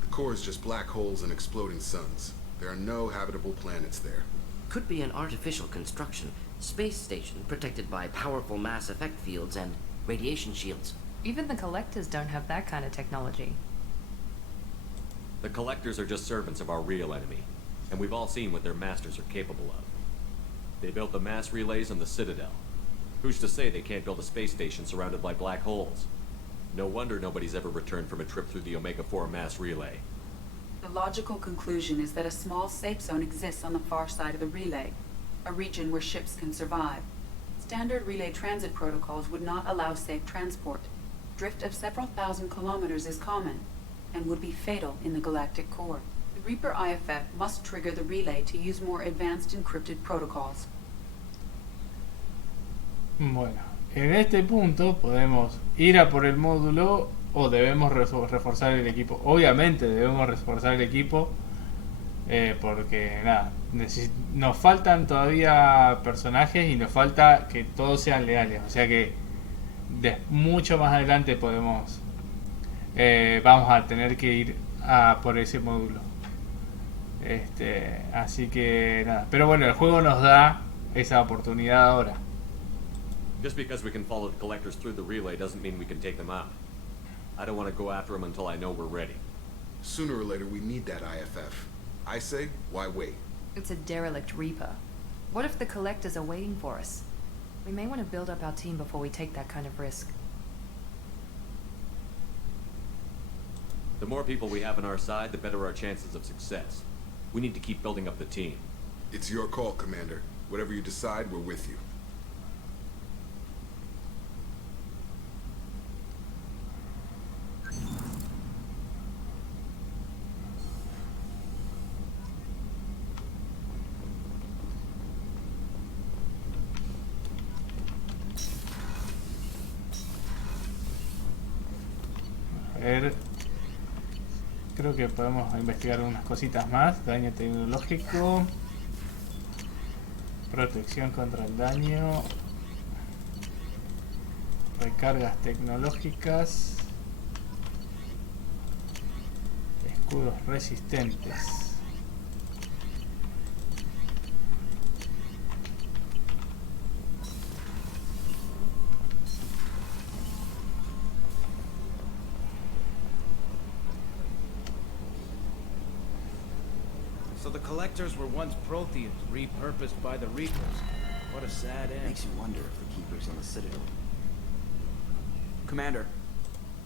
The core is just black holes and exploding suns. There are no habitable planets there. Could be an artificial construction. Space station protected by powerful mass effect fields and radiation shields. Even the collectors don't have that kind of technology. The collectors are just servants of our real enemy, and we've all seen what their masters are capable of. They built the mass relays on the Citadel. Who's to say they can't build a space station surrounded by black holes? No wonder nobody's ever returned from a trip through the Omega-4 mass relay. The logical conclusion is that a small safe zone exists on the far side of the relay, a region where ships can survive. Standard relay transit protocols would not allow safe transport. Drift of several thousand kilometers is common, and would be fatal in the galactic core. The Reaper IFF must trigger the relay to use more advanced encrypted protocols. Bueno, en este punto podemos ir a por el módulo o debemos reforzar el equipo. Obviamente debemos reforzar el equipo porque nada, nos faltan todavía personajes y nos falta que todos sean leales. O sea que mucho más adelante vamos a tener que ir a por ese módulo. Así que nada, pero bueno, el juego nos da esa oportunidad ahora. Just because we can follow the collectors through the relay doesn't mean we can take them out. I don't want to go after them until I know we're ready. Sooner or later, we need that IFF. I say, why wait? It's a derelict Reaper. What if the collectors are waiting for us? We may want to build up our team before we take that kind of risk. The more people we have on our side, the better our chances of success. We need to keep building up the team. It's your call, Commander. Whatever you decide, we're with you. A ver, creo que podemos investigar unas cositas más. Daño tecnológico, protección contra el daño, recargas tecnológicas, escudos resistentes. So the collectors were once Protheans, repurposed by the Reapers. What a sad end. Makes you wonder if the Keepers on the Citadel. Commander.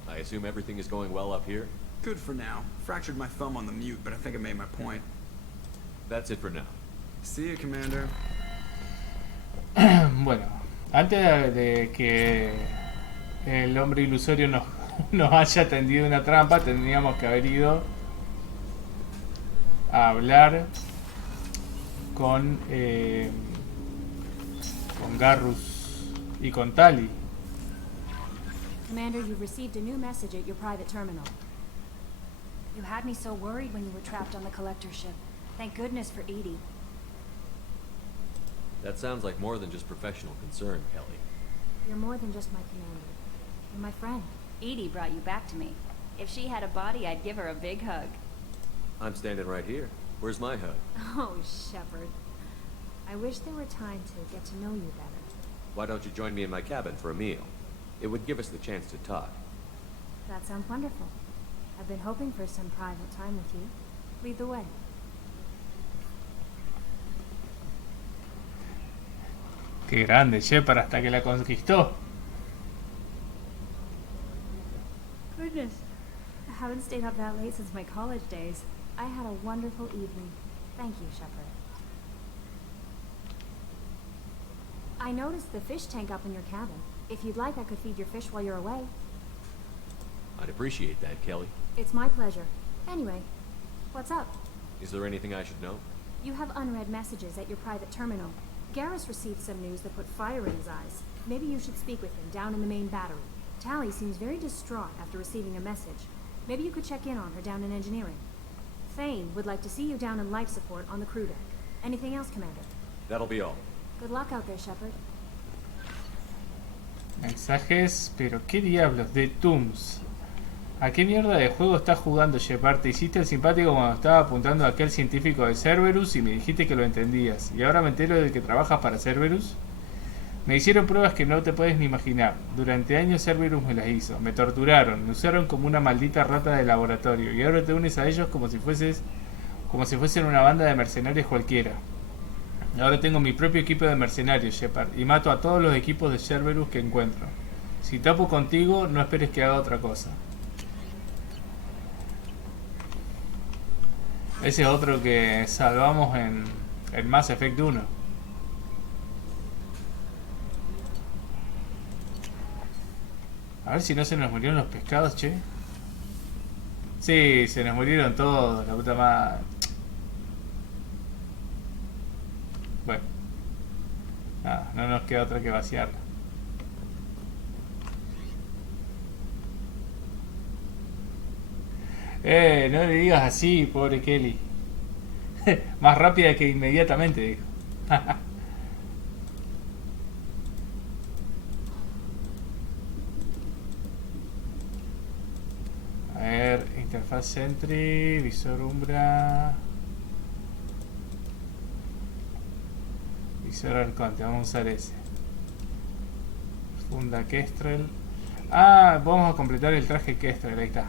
I assume everything is going well up here? Good for now. Fractured my thumb on the mute, but I think I made my point. That's it for now. See you, Commander. Bueno, antes de que el hombre ilusorio nos haya tendido una trampa, tendríamos que haber ido a hablar con Con Garrus y con Tali. Commander, you've received a new message at your private terminal. You had me so worried when you were trapped on the collector ship. Thank goodness for Edie. That sounds like more than just professional concern, Kelly. You're more than just my commander. You're my friend. Edie brought you back to me. If she had a body, I'd give her a big hug. I'm standing right here. Where's my hug? Oh, Shepard. I wish there were time to get to know you better. Why don't you join me in my cabin for a meal? It would give us the chance to talk. That sounds wonderful. I've been hoping for some private time with you. Lead the way. Qué grande, Shepard, hasta que la conquistó. Goodness. I haven't stayed up that late since my college days. I had a wonderful evening. Thank you, Shepard. I noticed the fish tank up in your cabin. If you'd like, I could feed your fish while you're away. I'd appreciate that, Kelly. It's my pleasure. Anyway, what's up? Is there anything I should know? You have unread messages at your private terminal. Garrus received some news that put fire in his eyes. Maybe you should speak with him down in the main battery. Tally seems very distraught after receiving a message. Maybe you could check in on her down in engineering. Thane would like to see you down in life support on the crew deck. Anything else, Commander? That'll be all. Good luck out there, Shepard. Mensajes, pero qué diablos, de Tooms. ¿A qué mierda de juego estás jugando, Shepard? Te hiciste el simpático cuando estaba apuntando a aquel científico de Cerberus y me dijiste que lo entendías. ¿Y ahora me entero de que trabajas para Cerberus? Me hicieron pruebas que no te puedes ni imaginar. Durante años Cerberus me las hizo. Me torturaron, me usaron como una maldita rata de laboratorio. Y ahora te unes a ellos como si fuesen una banda de mercenarios cualquiera. Ahora tengo mi propio equipo de mercenarios, Shepard, y mato a todos los equipos de Cerberus que encuentro. Si tapo contigo, no esperes que haga otra cosa. Ese es otro que salvamos en Mass Effect 1. A ver si no se nos murieron los pescados, che. Sí, se nos murieron todos, la puta madre. Bueno. Nada, no nos queda otra que vaciarla. No le digas así, pobre Kelly. Más rápida que inmediatamente, dijo. A ver, interfaz Sentry, visor Umbra, visor Arconte, vamos a usar ese. Funda Kestrel. Ah, vamos a completar el traje Kestrel, ahí está.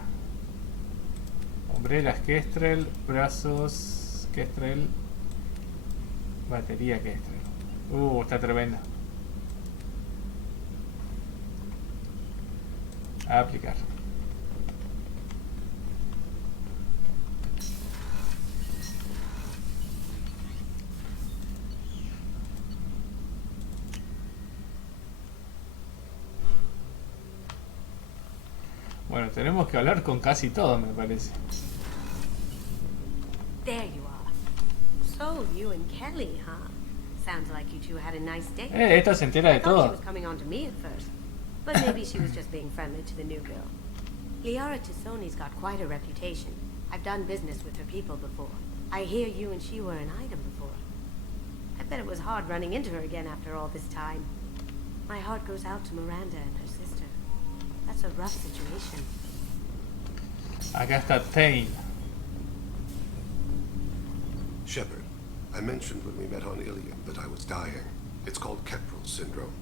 Hombrelas Kestrel, brazos Kestrel, batería Kestrel. Está tremendo. A aplicar. Bueno, tenemos que hablar con casi todo, me parece. There you are. So, you and Kelly, huh? Sounds like you two had a nice day. Esta se entera de I thought she todo. was coming on to me at first, but maybe she was just being friendly to the new girl. Liara Tassoni's got quite a reputation. I've done business with her people before. I hear you and she were an item before. I bet it was hard running into her again after all this time. My heart goes out to Miranda and her sister. That's a rough situation. Acá está Thane. Shepard, I mentioned when we met on Ilium that I was dying. It's called Kestrel syndrome.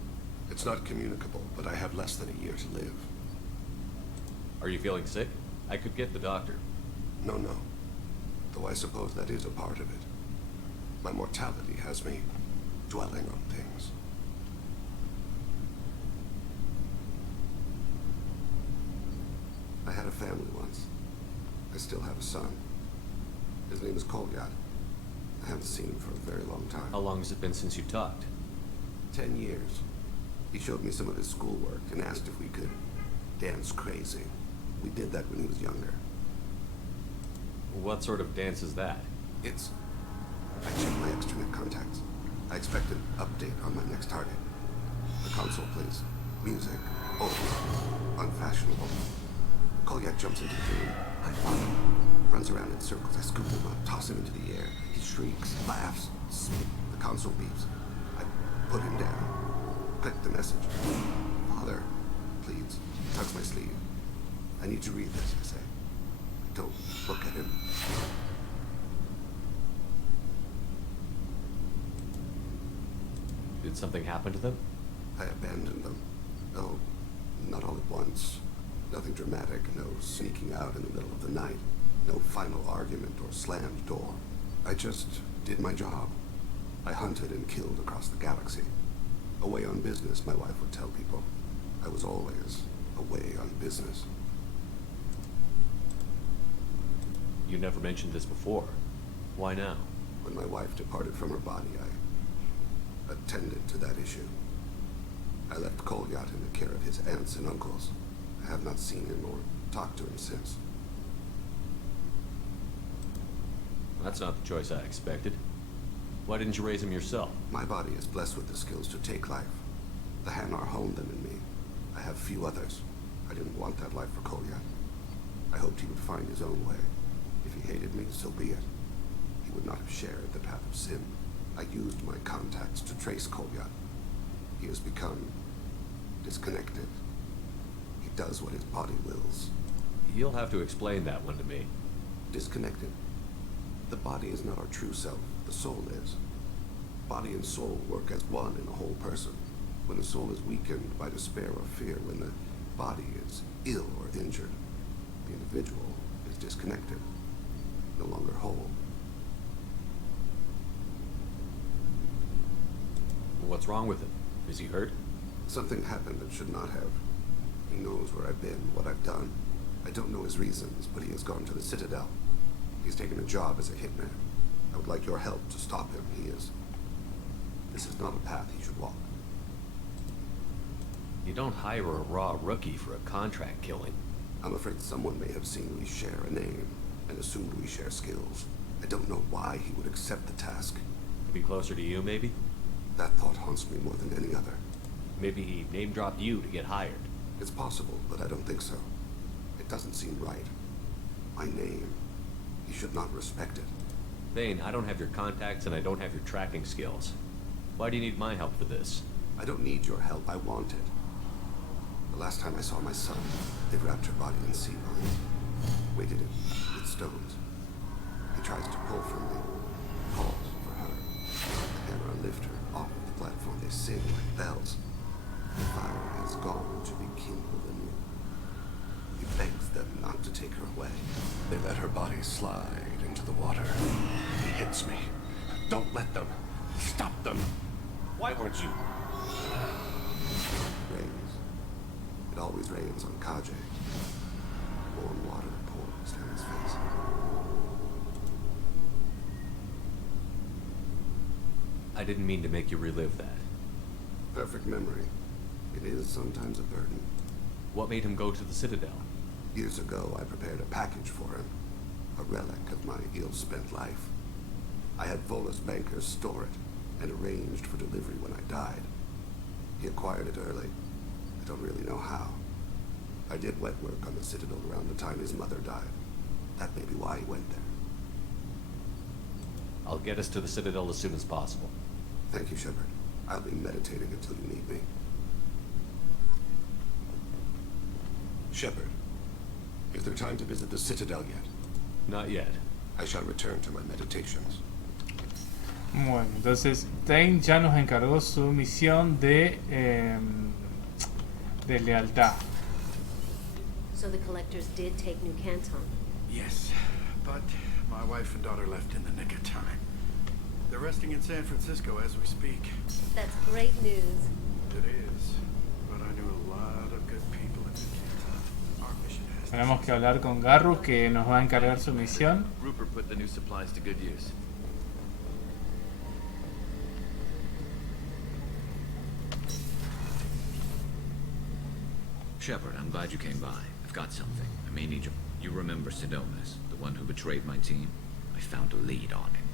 It's not communicable, but I have less than a year to live. Are you feeling sick? I could get the doctor. No. Though I suppose that is a part of it. My mortality has me dwelling on things. I had a family once. I still have a son. His name is Kolyat. I haven't seen him for a very long time. How long has it been since you talked? 10 years. He showed me some of his schoolwork and asked if we could dance crazy. We did that when he was younger. What sort of dance is that? I checked my extranet contacts. I expect an update on my next target. The console plays music, old, unfashionable. Kolyak jumps into the room. I follow him. Runs around in circles. I scoop him up, toss him into the air. He shrieks, laughs, spit. The console beeps. I put him down. Click the message. Father, pleads. Tugs my sleeve. I need to read this, I say. I don't look at him. Did something happen to them? I abandoned them. No, not all at once. Nothing dramatic, no sneaking out in the middle of the night. No final argument or slammed door. I just did my job. I hunted and killed across the galaxy. Away on business, my wife would tell people. I was always away on business. You never mentioned this before. Why now? When my wife departed from her body, I attended to that issue. I left Kolyak in the care of his aunts and uncles. I have not seen him or talked to him since. That's not the choice I expected. Why didn't you raise him yourself? My body is blessed with the skills to take life. The Hanar honed them in me. I have few others. I didn't want that life for Kolyak. I hoped he would find his own way. If he hated me, so be it. He would not have shared the path of sin. I used my contacts to trace Kolyak. He has become disconnected. He does what his body wills. You'll have to explain that one to me. Disconnected. The body is not our true self. The soul is. Body and soul work as one in a whole person. When the soul is weakened by despair or fear, when the body is ill or injured, the individual is disconnected, no longer whole. What's wrong with him? Is he hurt? Something happened that should not have. He knows where I've been, what I've done. I don't know his reasons, but he has gone to the Citadel. He's taken a job as a hitman. I would like your help to stop him. This is not a path he should walk. You don't hire a raw rookie for a contract killing. I'm afraid someone may have seen we share a name and assumed we share skills. I don't know why he would accept the task. To be closer to you, maybe? That thought haunts me more than any other. Maybe he name-dropped you to get hired. It's possible, but I don't think so. It doesn't seem right. My name. He should not respect it. Thane, I don't have your contacts and I don't have your tracking skills. Why do you need my help for this? I don't need your help. I want it. The last time I saw my son, they wrapped her body in sea vines, weighted it with stones. He tries to pull from me, calls for her. The hammer lift her off the platform. They sing like bells. The fire has gone to be kindled anew. He begs them not to take her away. They let her body slide into the water. He hits me. Don't let them. Stop them. Why weren't you? Rains. It always rains on Kaje. Warm water pours down his face. I didn't mean to make you relive that. Perfect memory. It is sometimes a burden. What made him go to the Citadel? Years ago, I prepared a package for him. A relic of my ill-spent life. I had Volus bankers store it and arranged for delivery when I died. He acquired it early. I don't really know how. I did wet work on the Citadel around the time his mother died. That may be why he went there. I'll get us to the Citadel as soon as possible. Thank you, Shepard. I'll be meditating until you need me. Shepard, is there time to visit the Citadel yet? Not yet. I shall return to my meditations. Bueno, entonces Thane ya nos encargó su misión de lealtad. So the collectors did take New Canton. Yes, but my wife and daughter left in the nick of time. They're resting in San Francisco as we speak. That's great news. It is, but I knew a lot of good people in New Canton. Our mission has Tenemos que hablar con Garrus, que nos va a encargar su misión. Rupert put the new supplies to good use. Shepard, I'm glad you came by. I've got something. I may need you. You remember Sidonis, the one who betrayed my team? I found a lead on him.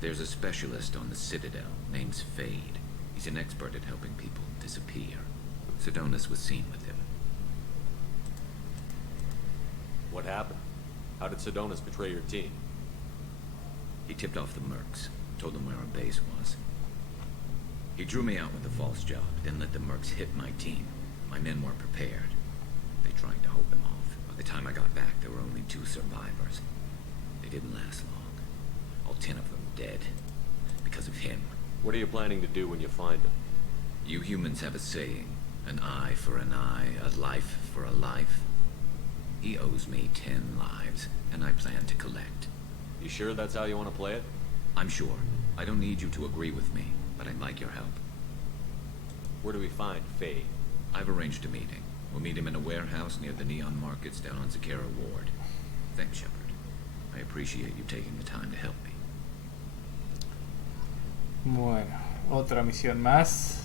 There's a specialist on the Citadel named Fade. He's an expert at helping people disappear. Sedonis was seen with him. What happened? How did Sedonis betray your team? He tipped off the mercs, told them where our base was. He drew me out with a false job, then let the mercs hit my team. My men weren't prepared. They tried to hold them off. By the time I got back, there were only 2 survivors. They didn't last long. All 10 of them dead. Because of him. What are you planning to do when you find him? You humans have a saying. An eye for an eye, a life for a life. He owes me 10 lives, and I plan to collect. You sure that's how you want to play it? I'm sure. I don't need you to agree with me, but I'd like your help. Where do we find Fade? I've arranged a meeting. We'll meet him in a warehouse near the Neon Markets down on Zakera Ward. Thanks, Shepard. I appreciate you taking the time to help me. Bueno, otra misión más.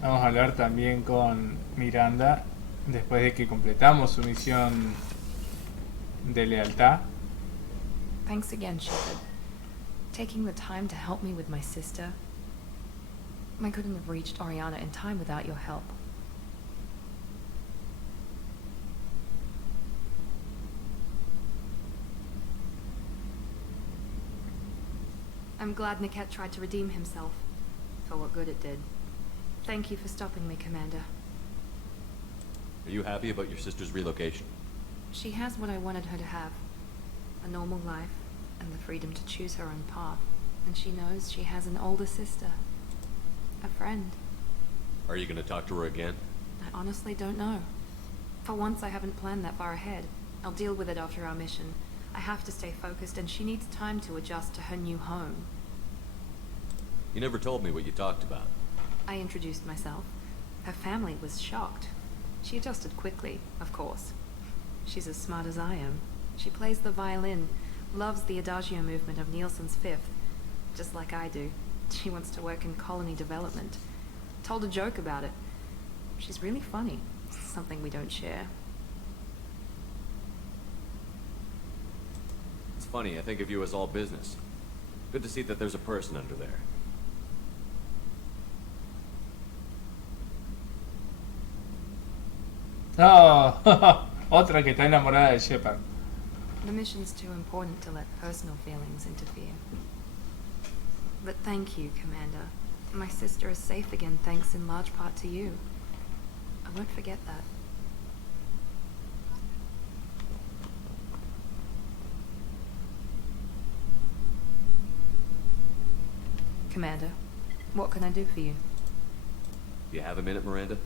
Vamos a hablar también con Miranda después de que completamos su misión de lealtad. Thanks again, Shepard. Taking the time to help me with my sister. I couldn't have reached Oriana in time without your help. I'm glad Niket tried to redeem himself, for what good it did. Thank you for stopping me, Commander. Are you happy about your sister's relocation? She has what I wanted her to have. A normal life, and the freedom to choose her own path. And she knows she has an older sister. A friend. Are you going to talk to her again? I honestly don't know. For once, I haven't planned that far ahead. I'll deal with it after our mission. I have to stay focused, and she needs time to adjust to her new home. You never told me what you talked about. I introduced myself. Her family was shocked. She adjusted quickly, of course. She's as smart as I am. She plays the violin, loves the Adagio movement of Nielsen's Fifth, just like I do. She wants to work in colony development. Told a joke about it. She's really funny. Something we don't share. It's funny, I think of you as all business. Good to see that there's a person under there. Oh, otra que está enamorada de Shepard. The mission's too important to let personal feelings interfere. But thank you, Commander. My sister is safe again thanks in large part to you. I won't forget that. Commander, what can I do for you? Do you have a minute, Miranda?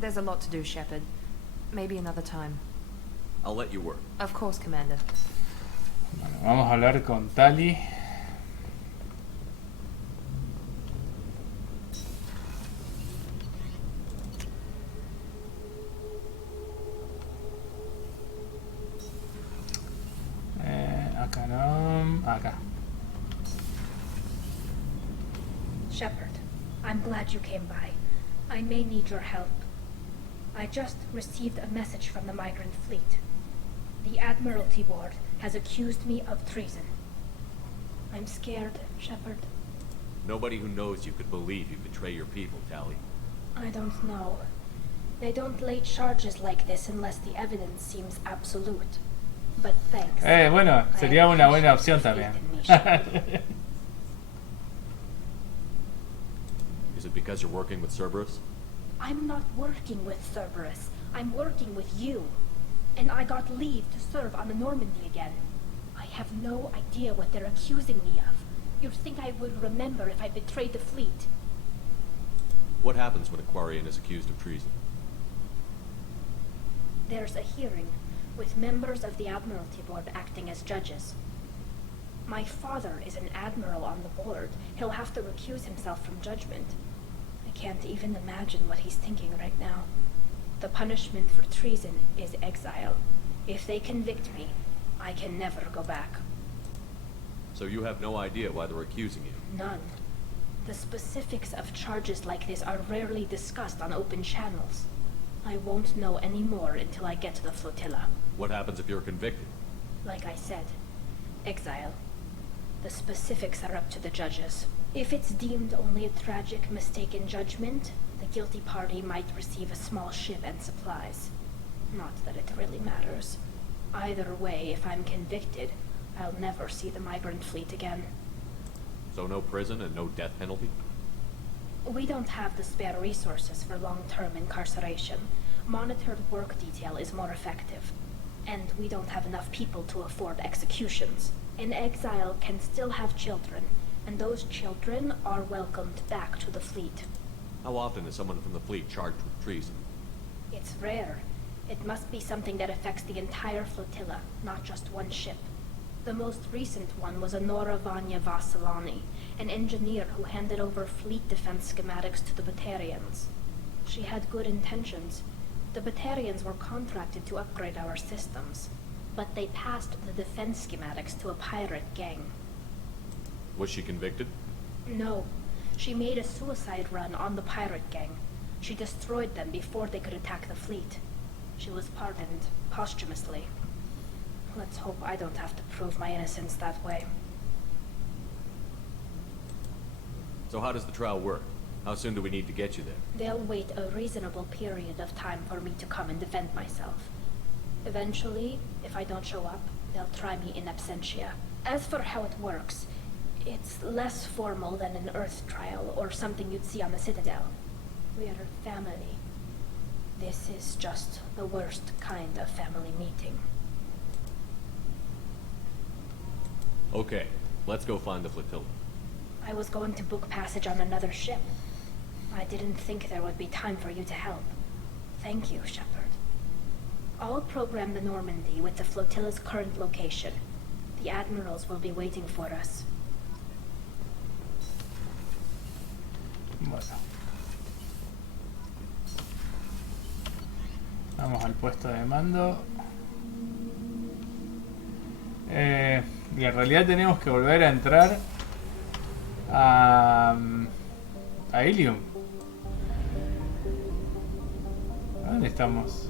There's a lot to do, Shepard. Maybe another time. I'll let you work. Of course, Commander. Bueno, vamos a hablar con Tali. Acá no. Acá. Shepard, I'm glad you came by. I may need your help. I just received a message from the migrant fleet. The Admiralty Board has accused me of treason. I'm scared, Shepard. Nobody who knows you could believe you betray your people, Tali. I don't know. They don't lay charges like this unless the evidence seems absolute. But thanks. Bueno, sería una buena opción también. Is it because you're working with Cerberus? I'm not working with Cerberus. I'm working with you. And I got leave to serve on the Normandy again. I have no idea what they're accusing me of. You'd think I would remember if I betrayed the fleet. What happens when a Quarian is accused of treason? There's a hearing, with members of the Admiralty Board acting as judges. My father is an admiral on the board. He'll have to recuse himself from judgment. I can't even imagine what he's thinking right now. The punishment for treason is exile. If they convict me, I can never go back. So you have no idea why they're accusing you? None. The specifics of charges like this are rarely discussed on open channels. I won't know any more until I get to the flotilla. What happens if you're convicted? Like I said, Exile. The specifics are up to the judges. If it's deemed only a tragic mistake in judgment, the guilty party might receive a small ship and supplies. Not that it really matters. Either way, if I'm convicted, I'll never see the migrant fleet again. So no prison and no death penalty? We don't have the spare resources for long-term incarceration. Monitored work detail is more effective. And we don't have enough people to afford executions. An exile can still have children, and those children are welcomed back to the fleet. How often is someone from the fleet charged with treason? It's rare. It must be something that affects the entire flotilla, not just one ship. The most recent one was Honora Vanya Vasilani, an engineer who handed over fleet defense schematics to the Batarians. She had good intentions. The Batarians were contracted to upgrade our systems, but they passed the defense schematics to a pirate gang. Was she convicted? No. She made a suicide run on the pirate gang. She destroyed them before they could attack the fleet. She was pardoned posthumously. Let's hope I don't have to prove my innocence that way. So how does the trial work? How soon do we need to get you there? They'll wait a reasonable period of time for me to come and defend myself. Eventually, if I don't show up, they'll try me in absentia. As for how it works, it's less formal than an Earth trial or something you'd see on the Citadel. We're family. This is just the worst kind of family meeting. Okay, let's go find the flotilla. I was going to book passage on another ship. I didn't think there would be time for you to help. Thank you, Shepard. I'll program the Normandy with the flotilla's current location. The admirals will be waiting for us. Bueno. Vamos al puesto de mando. Y en realidad tenemos que volver a entrar a Ilium. ¿Dónde estamos?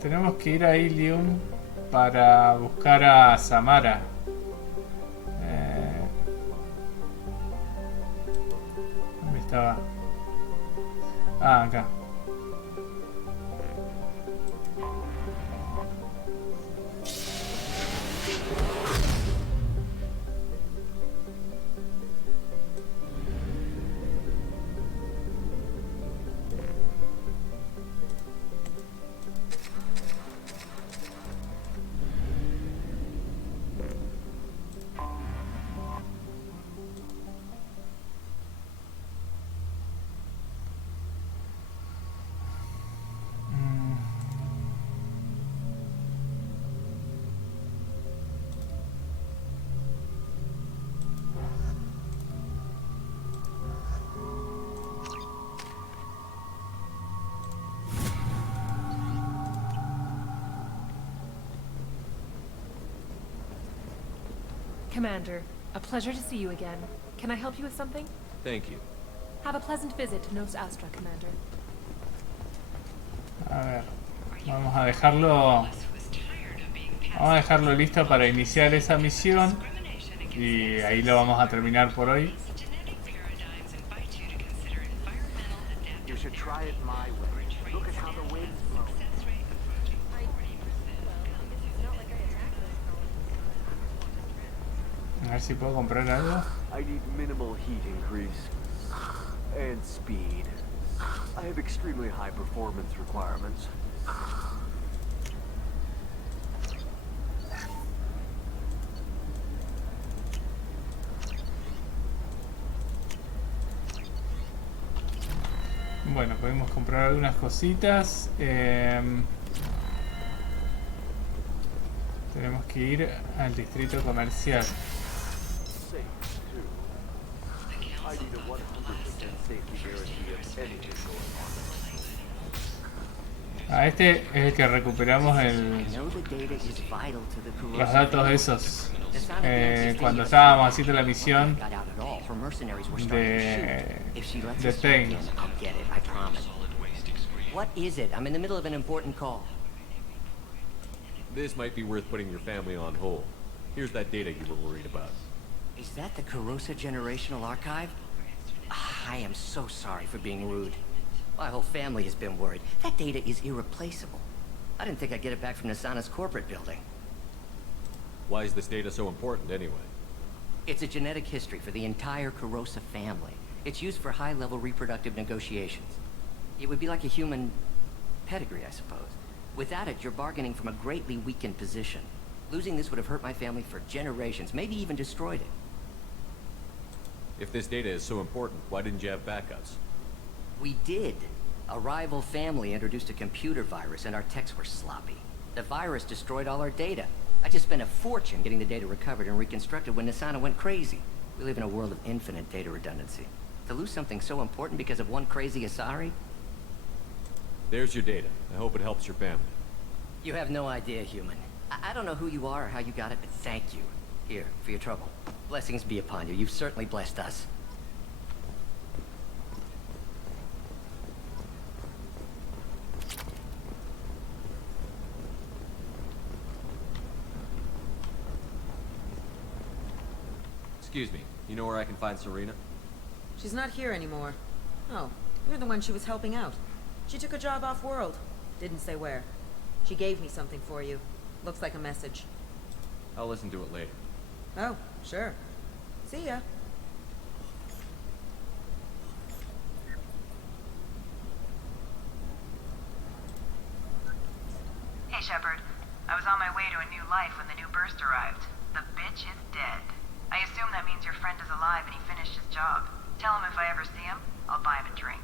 Tenemos que ir a Ilium para buscar a Samara. ¿Dónde estaba? Ah, acá. Commander, a pleasure to see you again. Can I help you with something? Thank you. Have a pleasant visit to Nos Astra, Commander. A ver, vamos a dejarlo listo para iniciar esa misión y ahí lo vamos a terminar por hoy. You should try it my way. Look at how the wind blows. A ver si puedo comprar algo. I need minimal heat increase and speed. I have extremely high performance requirements. Bueno, podemos comprar algunas cositas. Tenemos que ir al distrito comercial. I need a 100% safety guarantee of anything going A este es el que recuperamos los datos esos cuando estábamos haciendo la misión de Stein. What is it? I'm in the middle of an important call. This might be worth putting your family on hold. Here's that data you were worried about. Is that the Carosa Generational Archive? I am so sorry for being rude. My whole family has been worried. That data is irreplaceable. I didn't think I'd get it back from Nasana's corporate building. Why is this data so important anyway? It's a genetic history for the entire Carosa family. It's used for high-level reproductive negotiations. It would be like a human pedigree, I suppose. Without it, you're bargaining from a greatly weakened position. Losing this would have hurt my family for generations, maybe even destroyed it. If this data is so important, why didn't you have backups? We did. A rival family introduced a computer virus and our techs were sloppy. The virus destroyed all our data. I just spent a fortune getting the data recovered and reconstructed when Nasana went crazy. We live in a world of infinite data redundancy. To lose something so important because of one crazy Asari? There's your data. I hope it helps your family. You have no idea, human. I don't know who you are or how you got it, but thank you. Here, for your trouble. Blessings be upon you. You've certainly blessed us. Excuse me. You know where I can find Serena? She's not here anymore. Oh, you're the one she was helping out. She took a job off-world. Didn't say where. She gave me something for you. Looks like a message. I'll listen to it later. Oh, sure. See ya. Hey, Shepard. I was on my way to a new life when the new burst arrived. The bitch is dead. I assume that means your friend is alive and he finished his job. Tell him if I ever see him, I'll buy him a drink.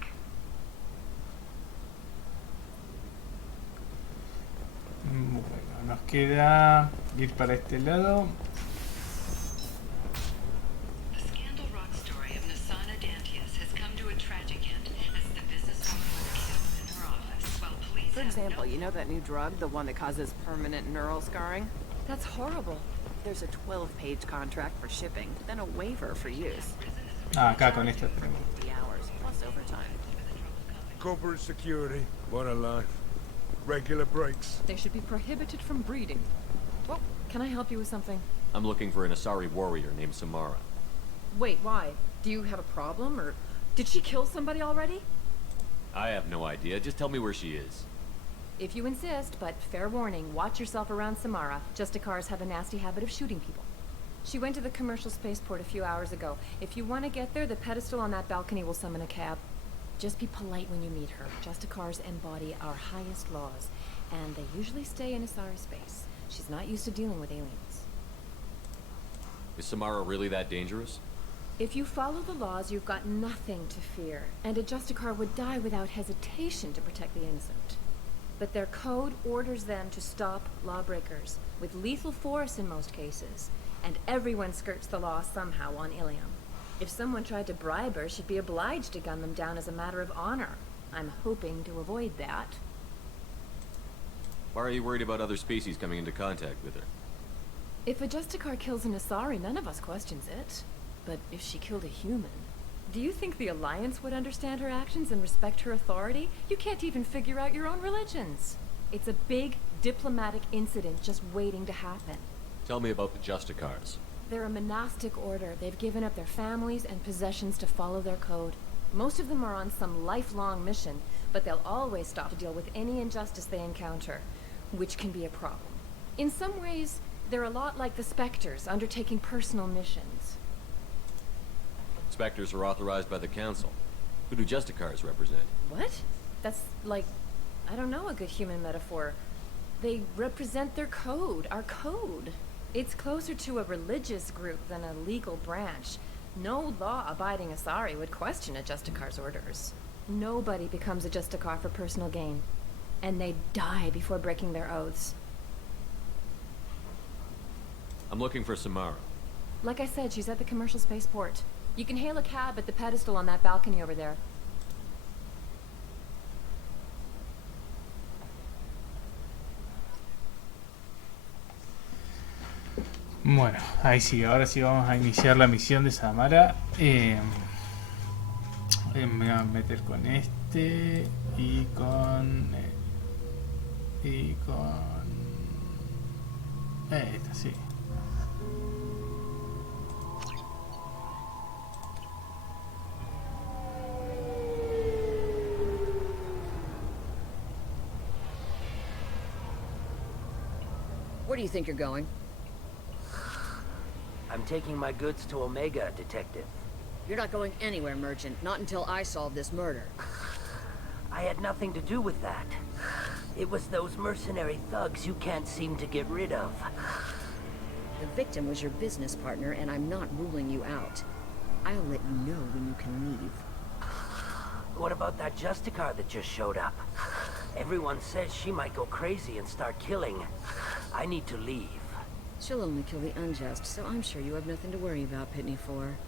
Bueno, nos queda ir para este lado. The scandal rock story of Nasana Dantius has come to a tragic end as the business owner was killed in her office while police For example, you know that new drug, the one that causes permanent neural scarring? That's horrible. There's a 12-page contract for shipping, then a waiver for use. Ah, acá con esto tenemos. 3 hours plus overtime. Corporate security, what a life. Regular breaks. They should be prohibited from breeding. Well, can I help you with something? I'm looking for an Asari warrior named Samara. Wait, why? Do you have a problem, or did she kill somebody already? I have no idea. Just tell me where she is. If you insist, but fair warning, watch yourself around Samara. Justicars have a nasty habit of shooting people. She went to the commercial spaceport a few hours ago. If you want to get there, the pedestal on that balcony will summon a cab. Just be polite when you meet her. Justicars embody our highest laws, and they usually stay in Asari space. She's not used to dealing with aliens. Is Samara really that dangerous? If you follow the laws, you've got nothing to fear, and a Justicar would die without hesitation to protect the innocent. But their code orders them to stop lawbreakers, with lethal force in most cases, and everyone skirts the law somehow on Ilium. If someone tried to bribe her, she'd be obliged to gun them down as a matter of honor. I'm hoping to avoid that. Why are you worried about other species coming into contact with her? If a Justicar kills an Asari, none of us questions it. But if she killed a human... Do you think the Alliance would understand her actions and respect her authority? You can't even figure out your own religions. It's a big diplomatic incident just waiting to happen. Tell me about the Justicars. They're a monastic order. They've given up their families and possessions to follow their code. Most of them are on some lifelong mission, but they'll always stop to deal with any injustice they encounter, which can be a problem. In some ways, they're a lot like the Spectres, undertaking personal missions. Spectres are authorized by the Council. Who do Justicars represent? What? That's like, I don't know a good human metaphor. They represent their code, our code. It's closer to a religious group than a legal branch. No law-abiding Asari would question a Justicar's orders. Nobody becomes a Justicar for personal gain. And they die before breaking their oaths. I'm looking for Samara. Like I said, she's at the commercial spaceport. You can hail a cab at the pedestal on that balcony over there. Bueno, ahí sí, ahora sí vamos a iniciar la misión de Samara. Me voy a meter con este y con esta, sí. Where do you think you're going? I'm taking my goods to Omega, Detective. You're not going anywhere, Merchant. Not until I solve this murder. I had nothing to do with that. It was those mercenary thugs you can't seem to get rid of. The victim was your business partner, and I'm not ruling you out. I'll let you know when you can leave. What about that Justicar that just showed up? Everyone says she might go crazy and start killing. I need to leave. She'll only kill the unjust, so I'm sure you have nothing to worry about, Pitney 4.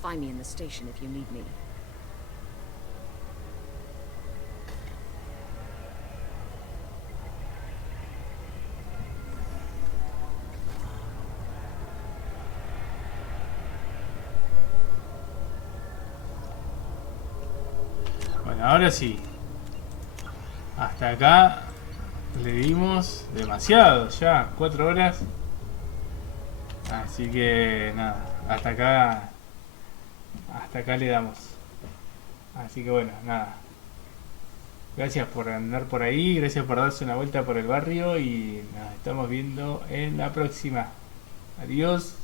Find me in the station if you need me. Bueno, ahora sí. Hasta acá le dimos demasiado ya, 4 horas. Así que nada, hasta acá le damos. Así que bueno, nada. Gracias por andar por ahí, gracias por darse una vuelta por el barrio y nos estamos viendo en la próxima. Adiós.